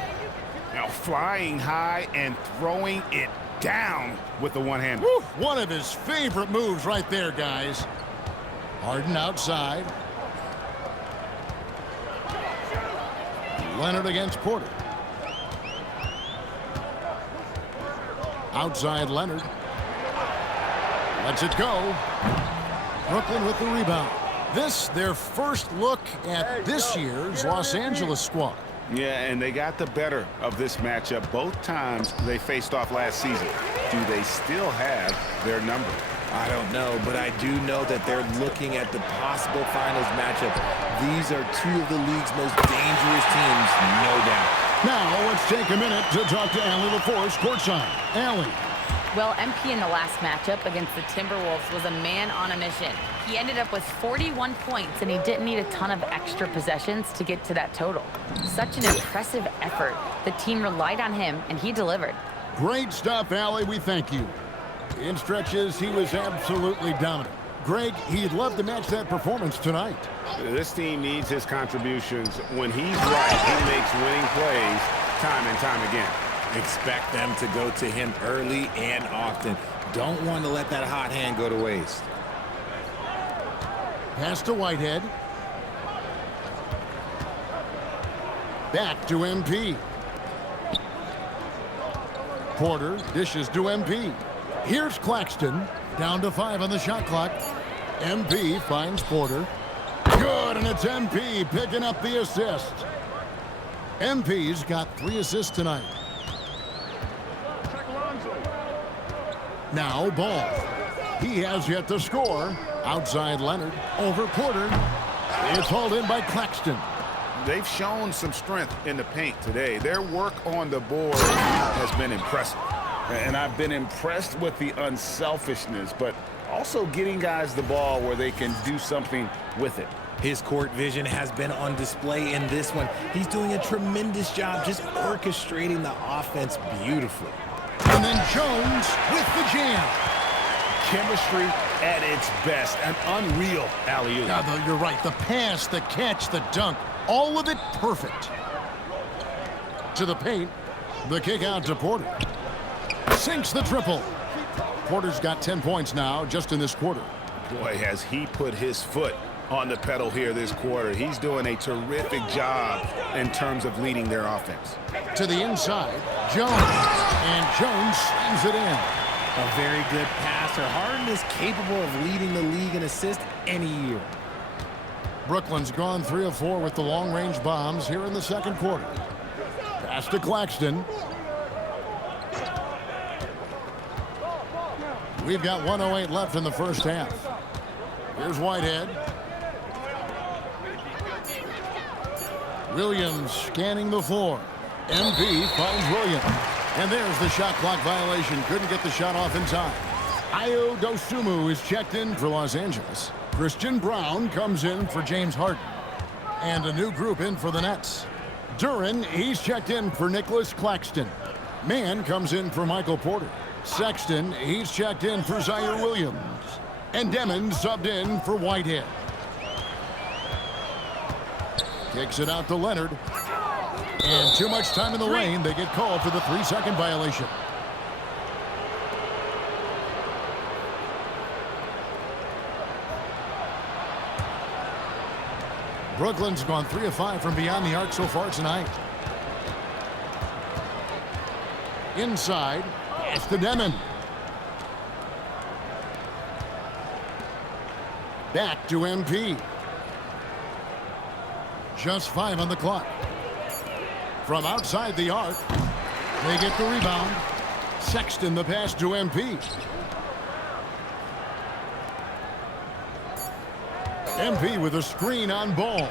Now flying high and throwing it down with the one-hander. One of his favorite moves right there, guys. Harden outside. Leonard against Porter. Outside Leonard. Lets it go. Brooklyn with the rebound. This, their first look at this year's Los Angeles squad. Yeah, and they got the better of this matchup both times they faced off last season. Do they still have their number? I don't know, but I do know that they're looking at the possible finals matchup. These are two of the league's most dangerous teams, no doubt. Now, let's take a minute to talk to Allie LaForce courtside. Allie. Well, MP in the last matchup against the Timberwolves was a man on a mission. He ended up with 41 points, and he didn't need a ton of extra possessions to get to that total. Such an impressive effort. The team relied on him, and he delivered. Great stuff, Allie. We thank you. In stretches, he was absolutely dominant. Greg, he'd love to match that performance tonight. This team needs his contributions. When he's right, he makes winning plays time and time again. Expect them to go to him early and often. Don't want to let that hot hand go to waste. Pass to Whitehead. Back to MP. Porter dishes to MP. Here's Claxton. Down to 5 on the shot clock. MP finds Porter. Good, and it's MP picking up the assist. MP's got 3 assists tonight. Now Ball. He has yet to score. Outside Leonard. Over Porter. It's hauled in by Claxton. They've shown some strength in the paint today. Their work on the board has been impressive. And I've been impressed with the unselfishness, but also getting guys the ball where they can do something with it. His court vision has been on display in this one. He's doing a tremendous job just orchestrating the offense beautifully. And then Jones with the jam. Chemistry at its best. An unreal alley-oop. Yeah, you're right. The pass, the catch, the dunk, all of it perfect. To the paint. The kick out to Porter. Sinks the triple. Porter's got 10 points now just in this quarter. Boy, has he put his foot on the pedal here this quarter. He's doing a terrific job in terms of leading their offense. To the inside, Jones. And Jones slams it in. A very good passer. Harden is capable of leading the league in assists any year. Brooklyn's gone 3 of 4 with the long-range bombs here in the second quarter. Pass to Claxton. We've got 1:08 left in the first half. Here's Whitehead. Williams scanning the floor. MP finds Williams. And there's the shot clock violation. Couldn't get the shot off in time. Ayo Dosunmu is checked in for Los Angeles. Christian Brown comes in for James Harden. And a new group in for the Nets. Duren, he's checked in for Nicholas Claxton. Mann comes in for Michael Porter. Sexton, he's checked in for Zaire Williams. And Demon subbed in for Whitehead. Kicks it out to Leonard. And too much time in the lane. They get called for the 3-second violation. Brooklyn's gone 3 of 5 from beyond the arc so far tonight. Inside, pass to Demon. Back to MP. Just 5 on the clock. From outside the arc, they get the rebound. Sexton the pass to MP. MP with a screen on Ball.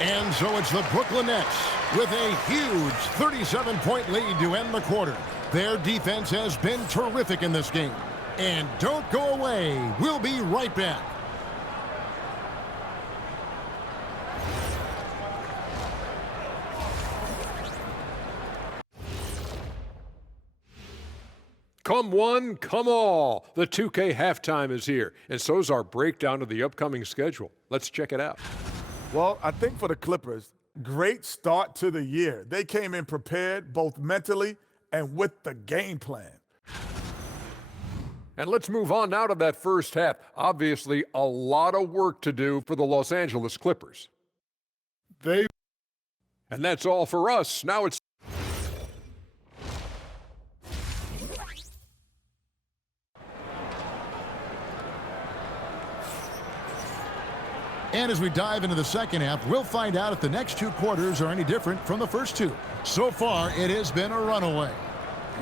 And so it's the Brooklyn Nets with a huge 37-point lead to end the quarter. Their defense has been terrific in this game. And don't go away. We'll be right back. Come one, come all. The 2K halftime is here, and so's our breakdown of the upcoming schedule. Let's check it out. Well, I think for the Clippers, great start to the year. They came in prepared both mentally and with the game plan. And let's move on now to that first half. Obviously, a lot of work to do for the Los Angeles Clippers. And that's all for us. Now it's And as we dive into the second half, we'll find out if the next two quarters are any different from the first two. So far, it has been a runaway.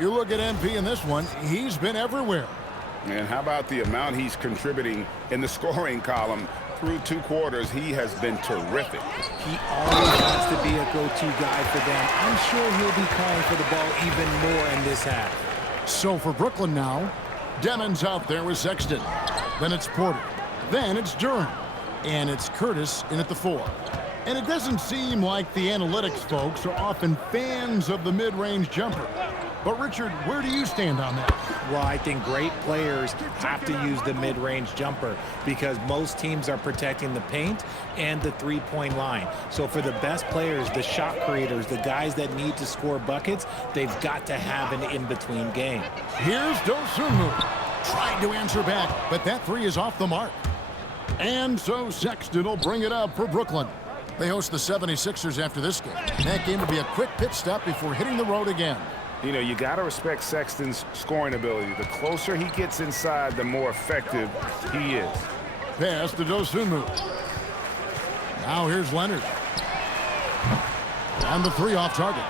You look at MP in this one, he's been everywhere. And how about the amount he's contributing in the scoring column? Through two quarters, he has been terrific. He always wants to be a go-to guy for them. I'm sure he'll be calling for the ball even more in this half. So for Brooklyn now, Demon's out there with Sexton. Then it's Porter. Then it's Durant. And it's Curtis in at the 4. And it doesn't seem like the analytics folks are often fans of the mid-range jumper. But Richard, where do you stand on that? Well, I think great players have to use the mid-range jumper because most teams are protecting the paint and the three-point line. So for the best players, the shot creators, the guys that need to score buckets, they've got to have an in-between game. Here's Dosunmu trying to answer back, but that three is off the mark. And so Sexton will bring it up for Brooklyn. They host the 76ers after this game. That game will be a quick pit stop before hitting the road again. You know, you got to respect Sexton's scoring ability. The closer he gets inside, the more effective he is. Pass to Dosunmu. Now here's Leonard. And the three off target.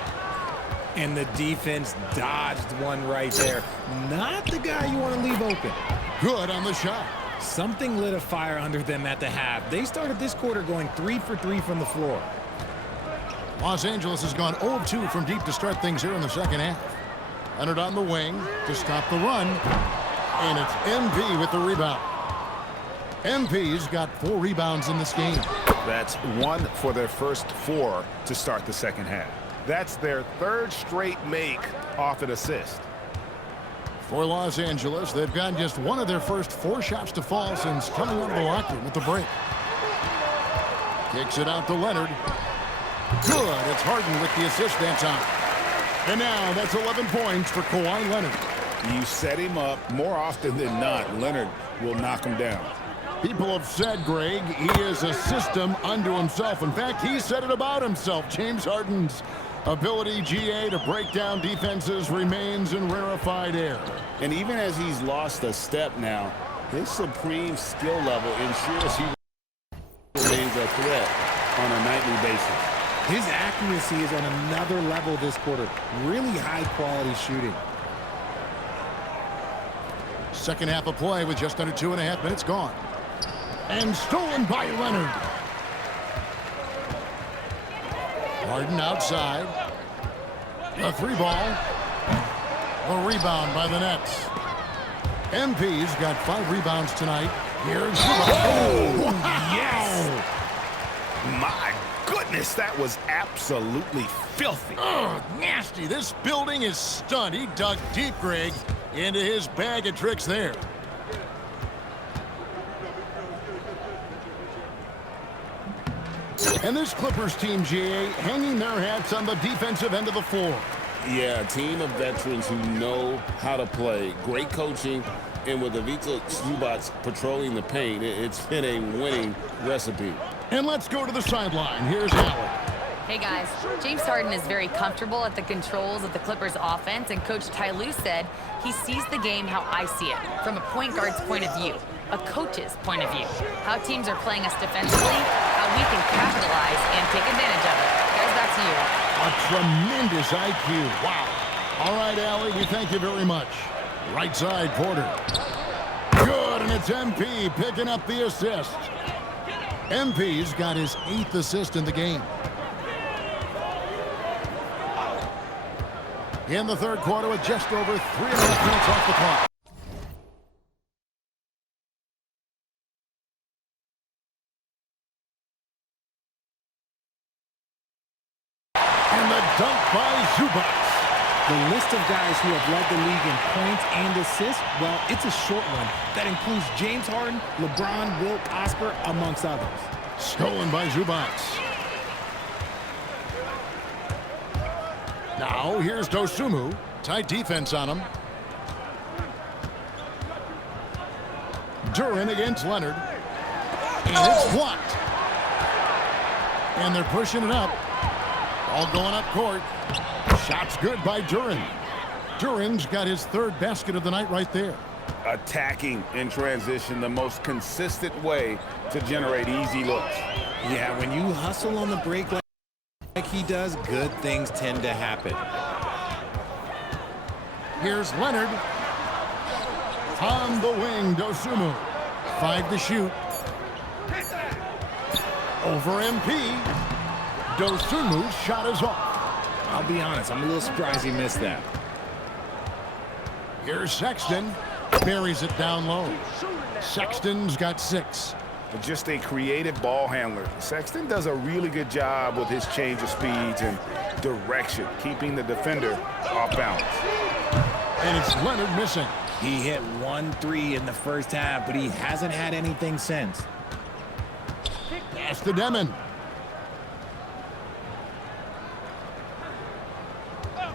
And the defense dodged one right there. Not the guy you want to leave open. Good on the shot. Something lit a fire under them at the half. They started this quarter going 3 for 3 from the floor. Los Angeles has gone 0 of 2 from deep to start things here in the second half. Leonard on the wing to stop the run. And it's MP with the rebound. MP's got 4 rebounds in this game. That's 1 for their first 4 to start the second half. That's their 3rd straight make off an assist. For Los Angeles, they've gotten just 1 of their first 4 shots to fall since coming out of the locker room with the break. Kicks it out to Leonard. Good. It's Harden with the assist that time. And now that's 11 points for Kawhi Leonard. You set him up more often than not. Leonard will knock him down. People have said, Greg, he is a system unto himself. In fact, he said it about himself. James Harden's ability, GA, to break down defenses remains in rarefied air. And even as he's lost a step now, his supreme skill level ensures he remains a threat on a nightly basis. His accuracy is on another level this quarter. Really high-quality shooting. Second half of play with just under 2.5 minutes gone. And stolen by Leonard. Harden outside. The 3 ball. The rebound by the Nets. MP's got 5 rebounds tonight. Here's Yes! My goodness, that was absolutely filthy. Oh, nasty. This building is stunned. He dug deep, Greg, into his bag of tricks there. And this Clippers team, GA, hanging their hats on the defensive end of the floor. Yeah, a team of veterans who know how to play. Great coaching, and with Ivica Zubac patrolling the paint, it's been a winning recipe. And let's go to the sideline. Here's Allen. Hey guys, James Harden is very comfortable at the controls of the Clippers offense, and Coach Ty Lue said he sees the game how I see it, from a point guard's point of view, a coach's point of view, how teams are playing us defensively, how we can capitalize and take advantage of it. Guys, back to you. A tremendous IQ. Wow. All right, Allie, we thank you very much. Right side, Porter. Good, and it's MP picking up the assist. MP's got his 8th assist in the game. In the third quarter with just over 3.5 minutes off the clock. And the dunk by Zubac. The list of guys who have led the league in points and assists, well, it's a short one. That includes James Harden, LeBron, Wilt, Oscar, amongst others. Stolen by Zubac. Now here's Dosunmu. Tight defense on him. Duren against Leonard. And it's blocked. And they're pushing it up. All going up court. Shot's good by Duren. Duren's got his 3rd basket of the night right there. Attacking in transition, the most consistent way to generate easy looks. Yeah, when you hustle on the break like he does, good things tend to happen. Here's Leonard. On the wing, Dosunmu. 5 to shoot. Over MP. Dosunmu's shot is off. I'll be honest, I'm a little surprised he missed that. Here's Sexton. Buries it down low. Sexton's got 6. But just a creative ball handler. Sexton does a really good job with his change of speeds and direction, keeping the defender off balance. And it's Leonard missing. He hit 1 3 in the first half, but he hasn't had anything since. Pass to Demon.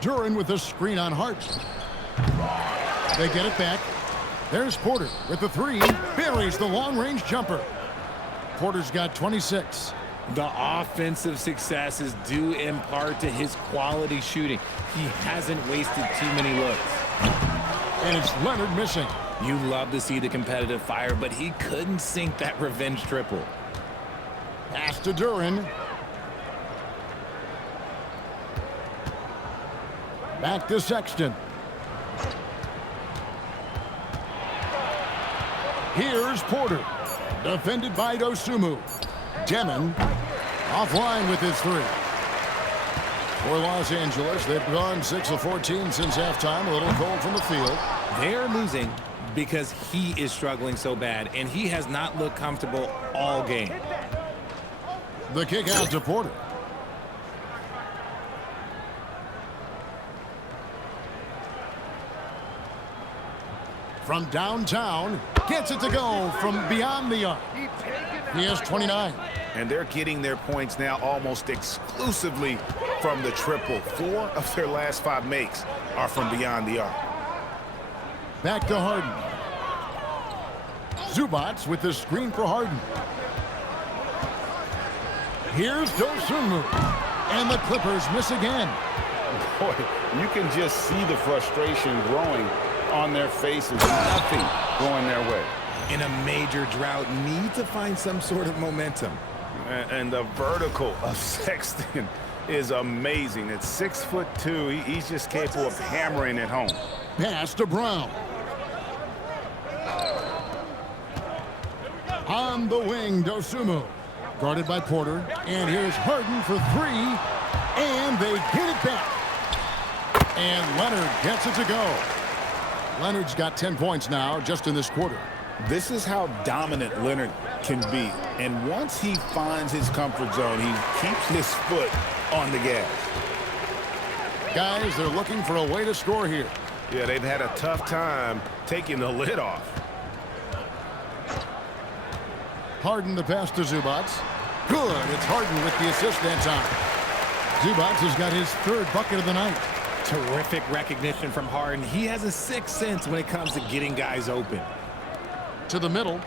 Duren with a screen on Hart. They get it back. There's Porter with the 3. Buries the long-range jumper. Porter's got 26. The offensive success is due in part to his quality shooting. He hasn't wasted too many looks. And it's Leonard missing. You love to see the competitive fire, but he couldn't sink that revenge triple. Pass to Duren. Back to Sexton. Here's Porter. Defended by Dosunmu. Demon offline with his 3. For Los Angeles, they've gone 6 of 14 since halftime. A little cold from the field. They're losing because he is struggling so bad, and he has not looked comfortable all game. The kick out to Porter. From downtown, gets it to go from beyond the arc. He has 29. And they're getting their points now almost exclusively from the triple. 4 of their last 5 makes are from beyond the arc. Back to Harden. Zubac with the screen for Harden. Here's Dosunmu. And the Clippers miss again. Boy, you can just see the frustration growing on their faces. Nothing going their way. In a major drought, need to find some sort of momentum. And the vertical of Sexton is amazing. At 6'2", he's just capable of hammering it home. Pass to Brown. On the wing, Dosunmu. Guarded by Porter. And here's Harden for 3. And they get it back. And Leonard gets it to go. Leonard's got 10 points now just in this quarter. This is how dominant Leonard can be. And once he finds his comfort zone, he keeps his foot on the gas. Guys, they're looking for a way to score here. Yeah, they've had a tough time taking the lid off. Harden the pass to Zubac. Good. It's Harden with the assist that time. Zubac has got his 3rd bucket of the night. Terrific recognition from Harden. He has a 6th sense when it comes to getting guys open. To the middle.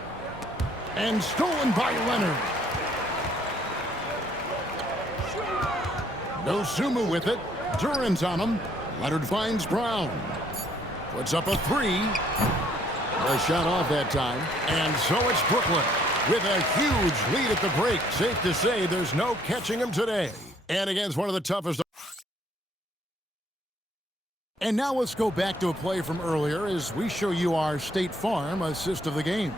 And stolen by Leonard. Dosunmu with it. Duren's on him. Leonard finds Brown. Puts up a 3. A shot off that time. And so it's Brooklyn with a huge lead at the break. Safe to say there's no catching him today. And against one of the toughest. And now let's go back to a play from earlier as we show you our State Farm assist of the game.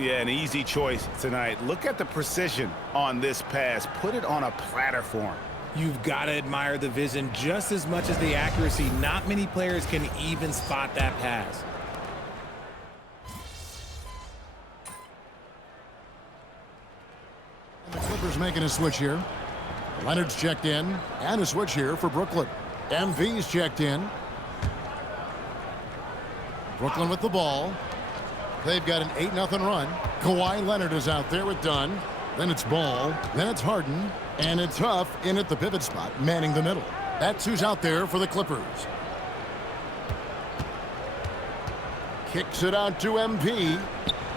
Yeah, an easy choice tonight. Look at the precision on this pass. Put it on a platter for him. You've got to admire the vision just as much as the accuracy. Not many players can even spot that pass. And the Clippers making a switch here. Leonard's checked in, and a switch here for Brooklyn. MV's checked in. Brooklyn with the ball. They've got an 8-0 run. Kawhi Leonard is out there with Dunn. Then it's Ball. Then it's Harden. And it's Huff in at the pivot spot, manning the middle. That's who's out there for the Clippers. Kicks it out to MP.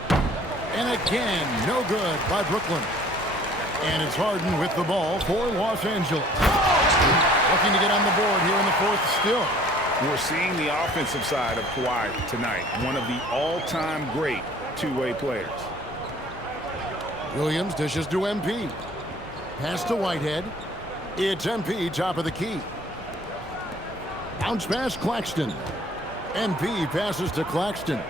And again, no good by Brooklyn. And it's Harden with the ball for Los Angeles. Looking to get on the board here in the fourth still. We're seeing the offensive side of Kawhi tonight. One of the all-time great two-way players. Williams dishes to MP. Pass to Whitehead. It's MP top of the key. Bounce pass Claxton. MP passes to Claxton.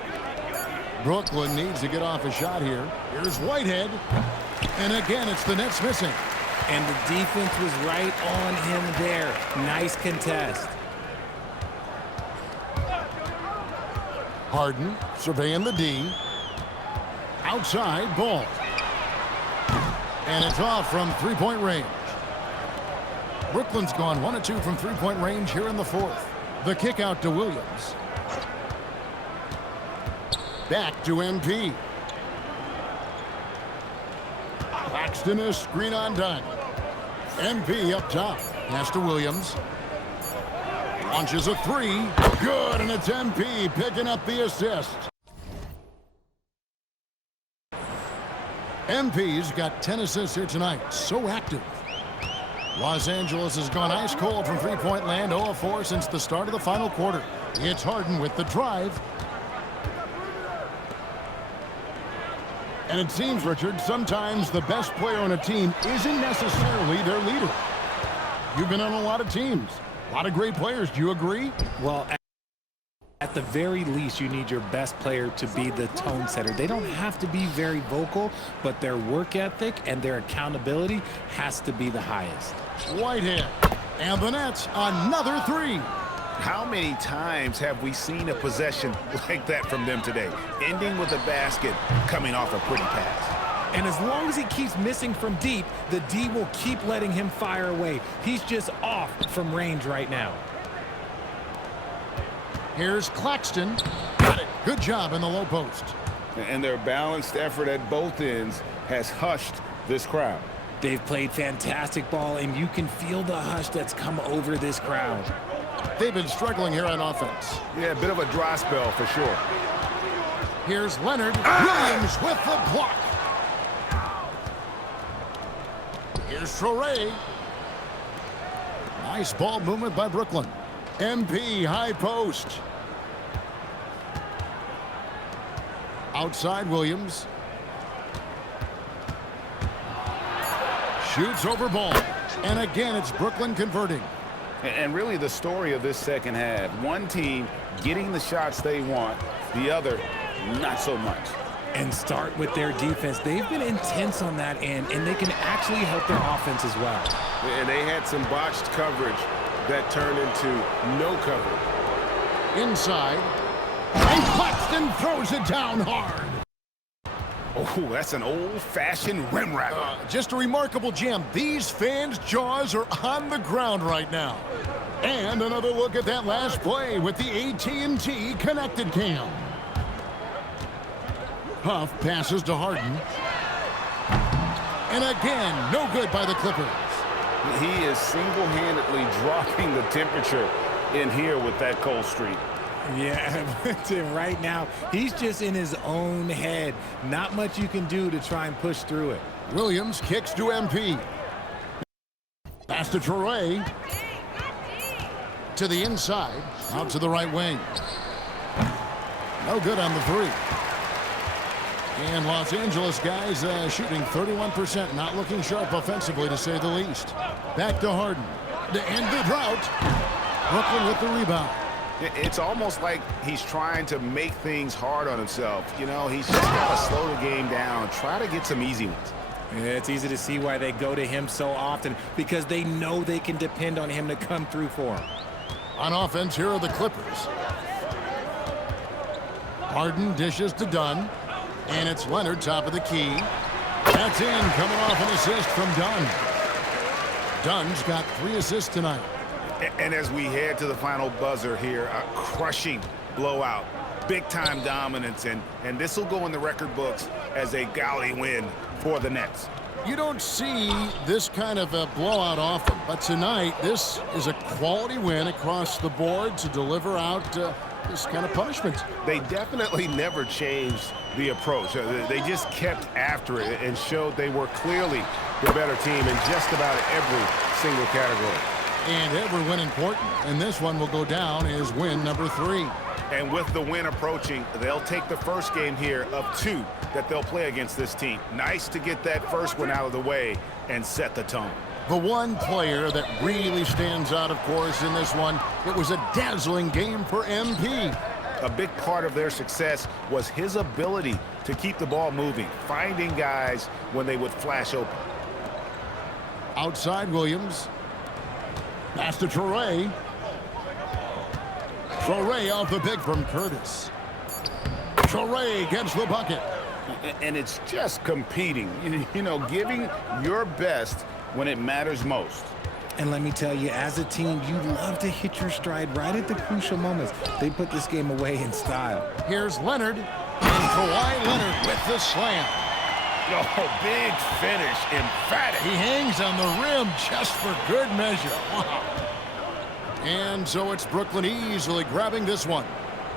Brooklyn needs to get off a shot here. Here's Whitehead. And again, it's the Nets missing. And the defense was right on him there. Nice contest. Harden surveying the D. Outside, Ball. And it's off from three-point range. Brooklyn's gone 1 of 2 from three-point range here in the fourth. The kick out to Williams. Back to MP. Claxton is screen on Dunn. MP up top. Pass to Williams. Launches a three. Good, and it's MP picking up the assist. MP's got 10 assists here tonight. So active. Los Angeles has gone ice cold from three-point land, 0 of 4 since the start of the final quarter. It's Harden with the drive. And it seems, Richard, sometimes the best player on a team isn't necessarily their leader. You've been on a lot of teams. A lot of great players. Do you agree? Well, at the very least, you need your best player to be the tone setter. They don't have to be very vocal, but their work ethic and their accountability has to be the highest. Whitehead. And the Nets, another three. How many times have we seen a possession like that from them today? Ending with a basket, coming off a pretty pass. And as long as he keeps missing from deep, the D will keep letting him fire away. He's just off from range right now. Here's Claxton. Got it. Good job in the low post. And their balanced effort at both ends has hushed this crowd. They've played fantastic ball, and you can feel the hush that's come over this crowd. They've been struggling here on offense. Yeah, a bit of a dry spell for sure. Here's Leonard. Williams with the block. Here's Traoré. Nice ball movement by Brooklyn. MP high post. Outside Williams. Shoots over Ball. And again, it's Brooklyn converting. And really the story of this second half. One team getting the shots they want, the other not so much. And start with their defense. They've been intense on that end, and they can actually help their offense as well. And they had some botched coverage that turned into no coverage. Inside. And Claxton throws it down hard. Oh, that's an old-fashioned rim wrapper. Just a remarkable jam. These fans' jaws are on the ground right now. And another look at that last play with the AT&T connected cam. Huff passes to Harden. And again, no good by the Clippers. He is single-handedly dropping the temperature in here with that cold streak. Yeah, Tim, right now, he's just in his own head. Not much you can do to try and push through it. Williams kicks to MP. Pass to Traoré. To the inside. Out to the right wing. No good on the three. And Los Angeles guys shooting 31%. Not looking sharp offensively, to say the least. Back to Harden. To end the drought. Brooklyn with the rebound. It's almost like he's trying to make things hard on himself. You know, he's just got to slow the game down, try to get some easy ones. It's easy to see why they go to him so often, because they know they can depend on him to come through for them. On offense, here are the Clippers. Harden dishes to Dunn, and it's Leonard top of the key. That's in, coming off an assist from Dunn. Dunn's got 3 assists tonight. And as we head to the final buzzer here, a crushing blowout, big-time dominance, and this will go in the record books as a gaudy win for the Nets. You don't see this kind of a blowout often, but tonight this is a quality win across the board to deliver out this kind of punishment. They definitely never changed the approach. They just kept after it and showed they were clearly the better team in just about every single category. And every win important, and this one will go down as win number 3. And with the win approaching, they'll take the first game here of 2 that they'll play against this team. Nice to get that first one out of the way and set the tone. The one player that really stands out, of course, in this one, it was a dazzling game for MP. A big part of their success was his ability to keep the ball moving, finding guys when they would flash open. Outside Williams. Pass to Traore. Traore off the pick from Curtis. Traore gets the bucket. And it's just competing, you know, giving your best when it matters most. And let me tell you, as a team, you love to hit your stride right at the crucial moments. They put this game away in style. Here's Leonard, and Kawhi Leonard with the slam. Oh, big finish, emphatic. He hangs on the rim just for good measure. Wow. And so it's Brooklyn easily grabbing this one.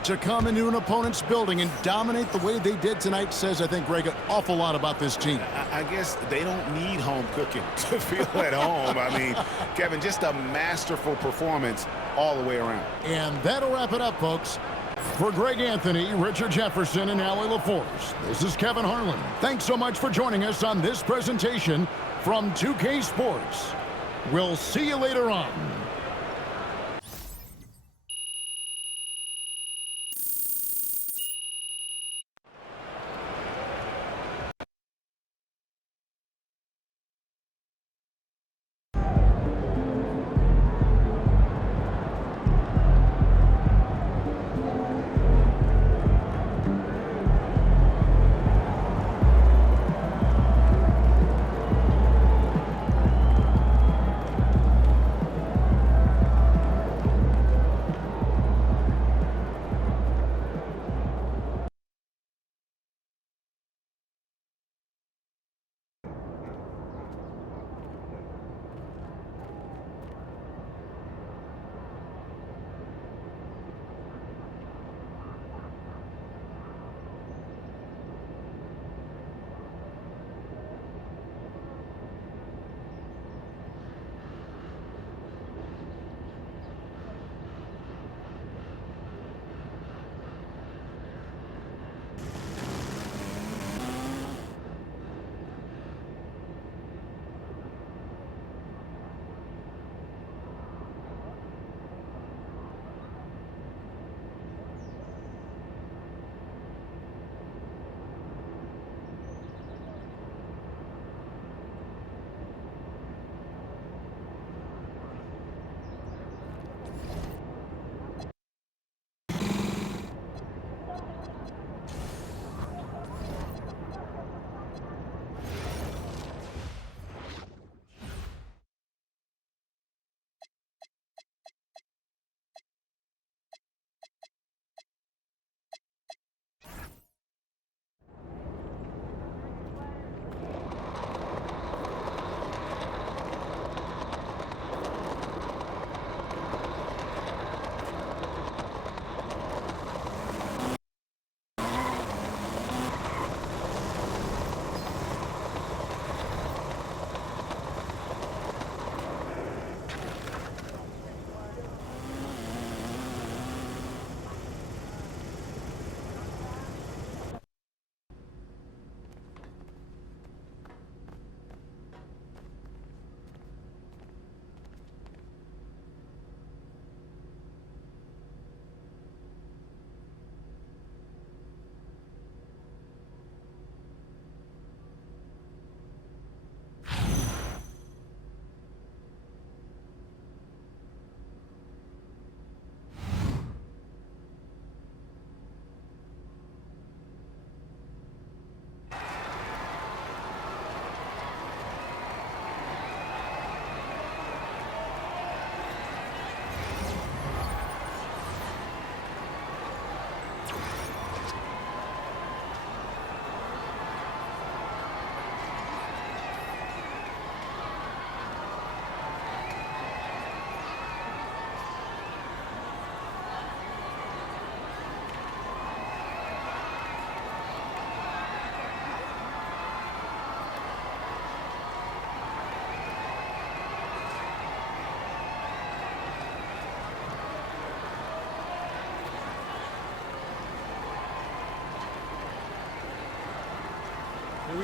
To come into an opponent's building and dominate the way they did tonight says, I think, Greg, an awful lot about this team. I guess they don't need home cooking to feel at home. I mean, Kevin, just a masterful performance all the way around. And that'll wrap it up, folks. For Greg Anthony, Richard Jefferson, and Allie LaForce, this is Kevin Harlan. Thanks so much for joining us on this presentation from 2K Sports. We'll see you later on.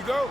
we go.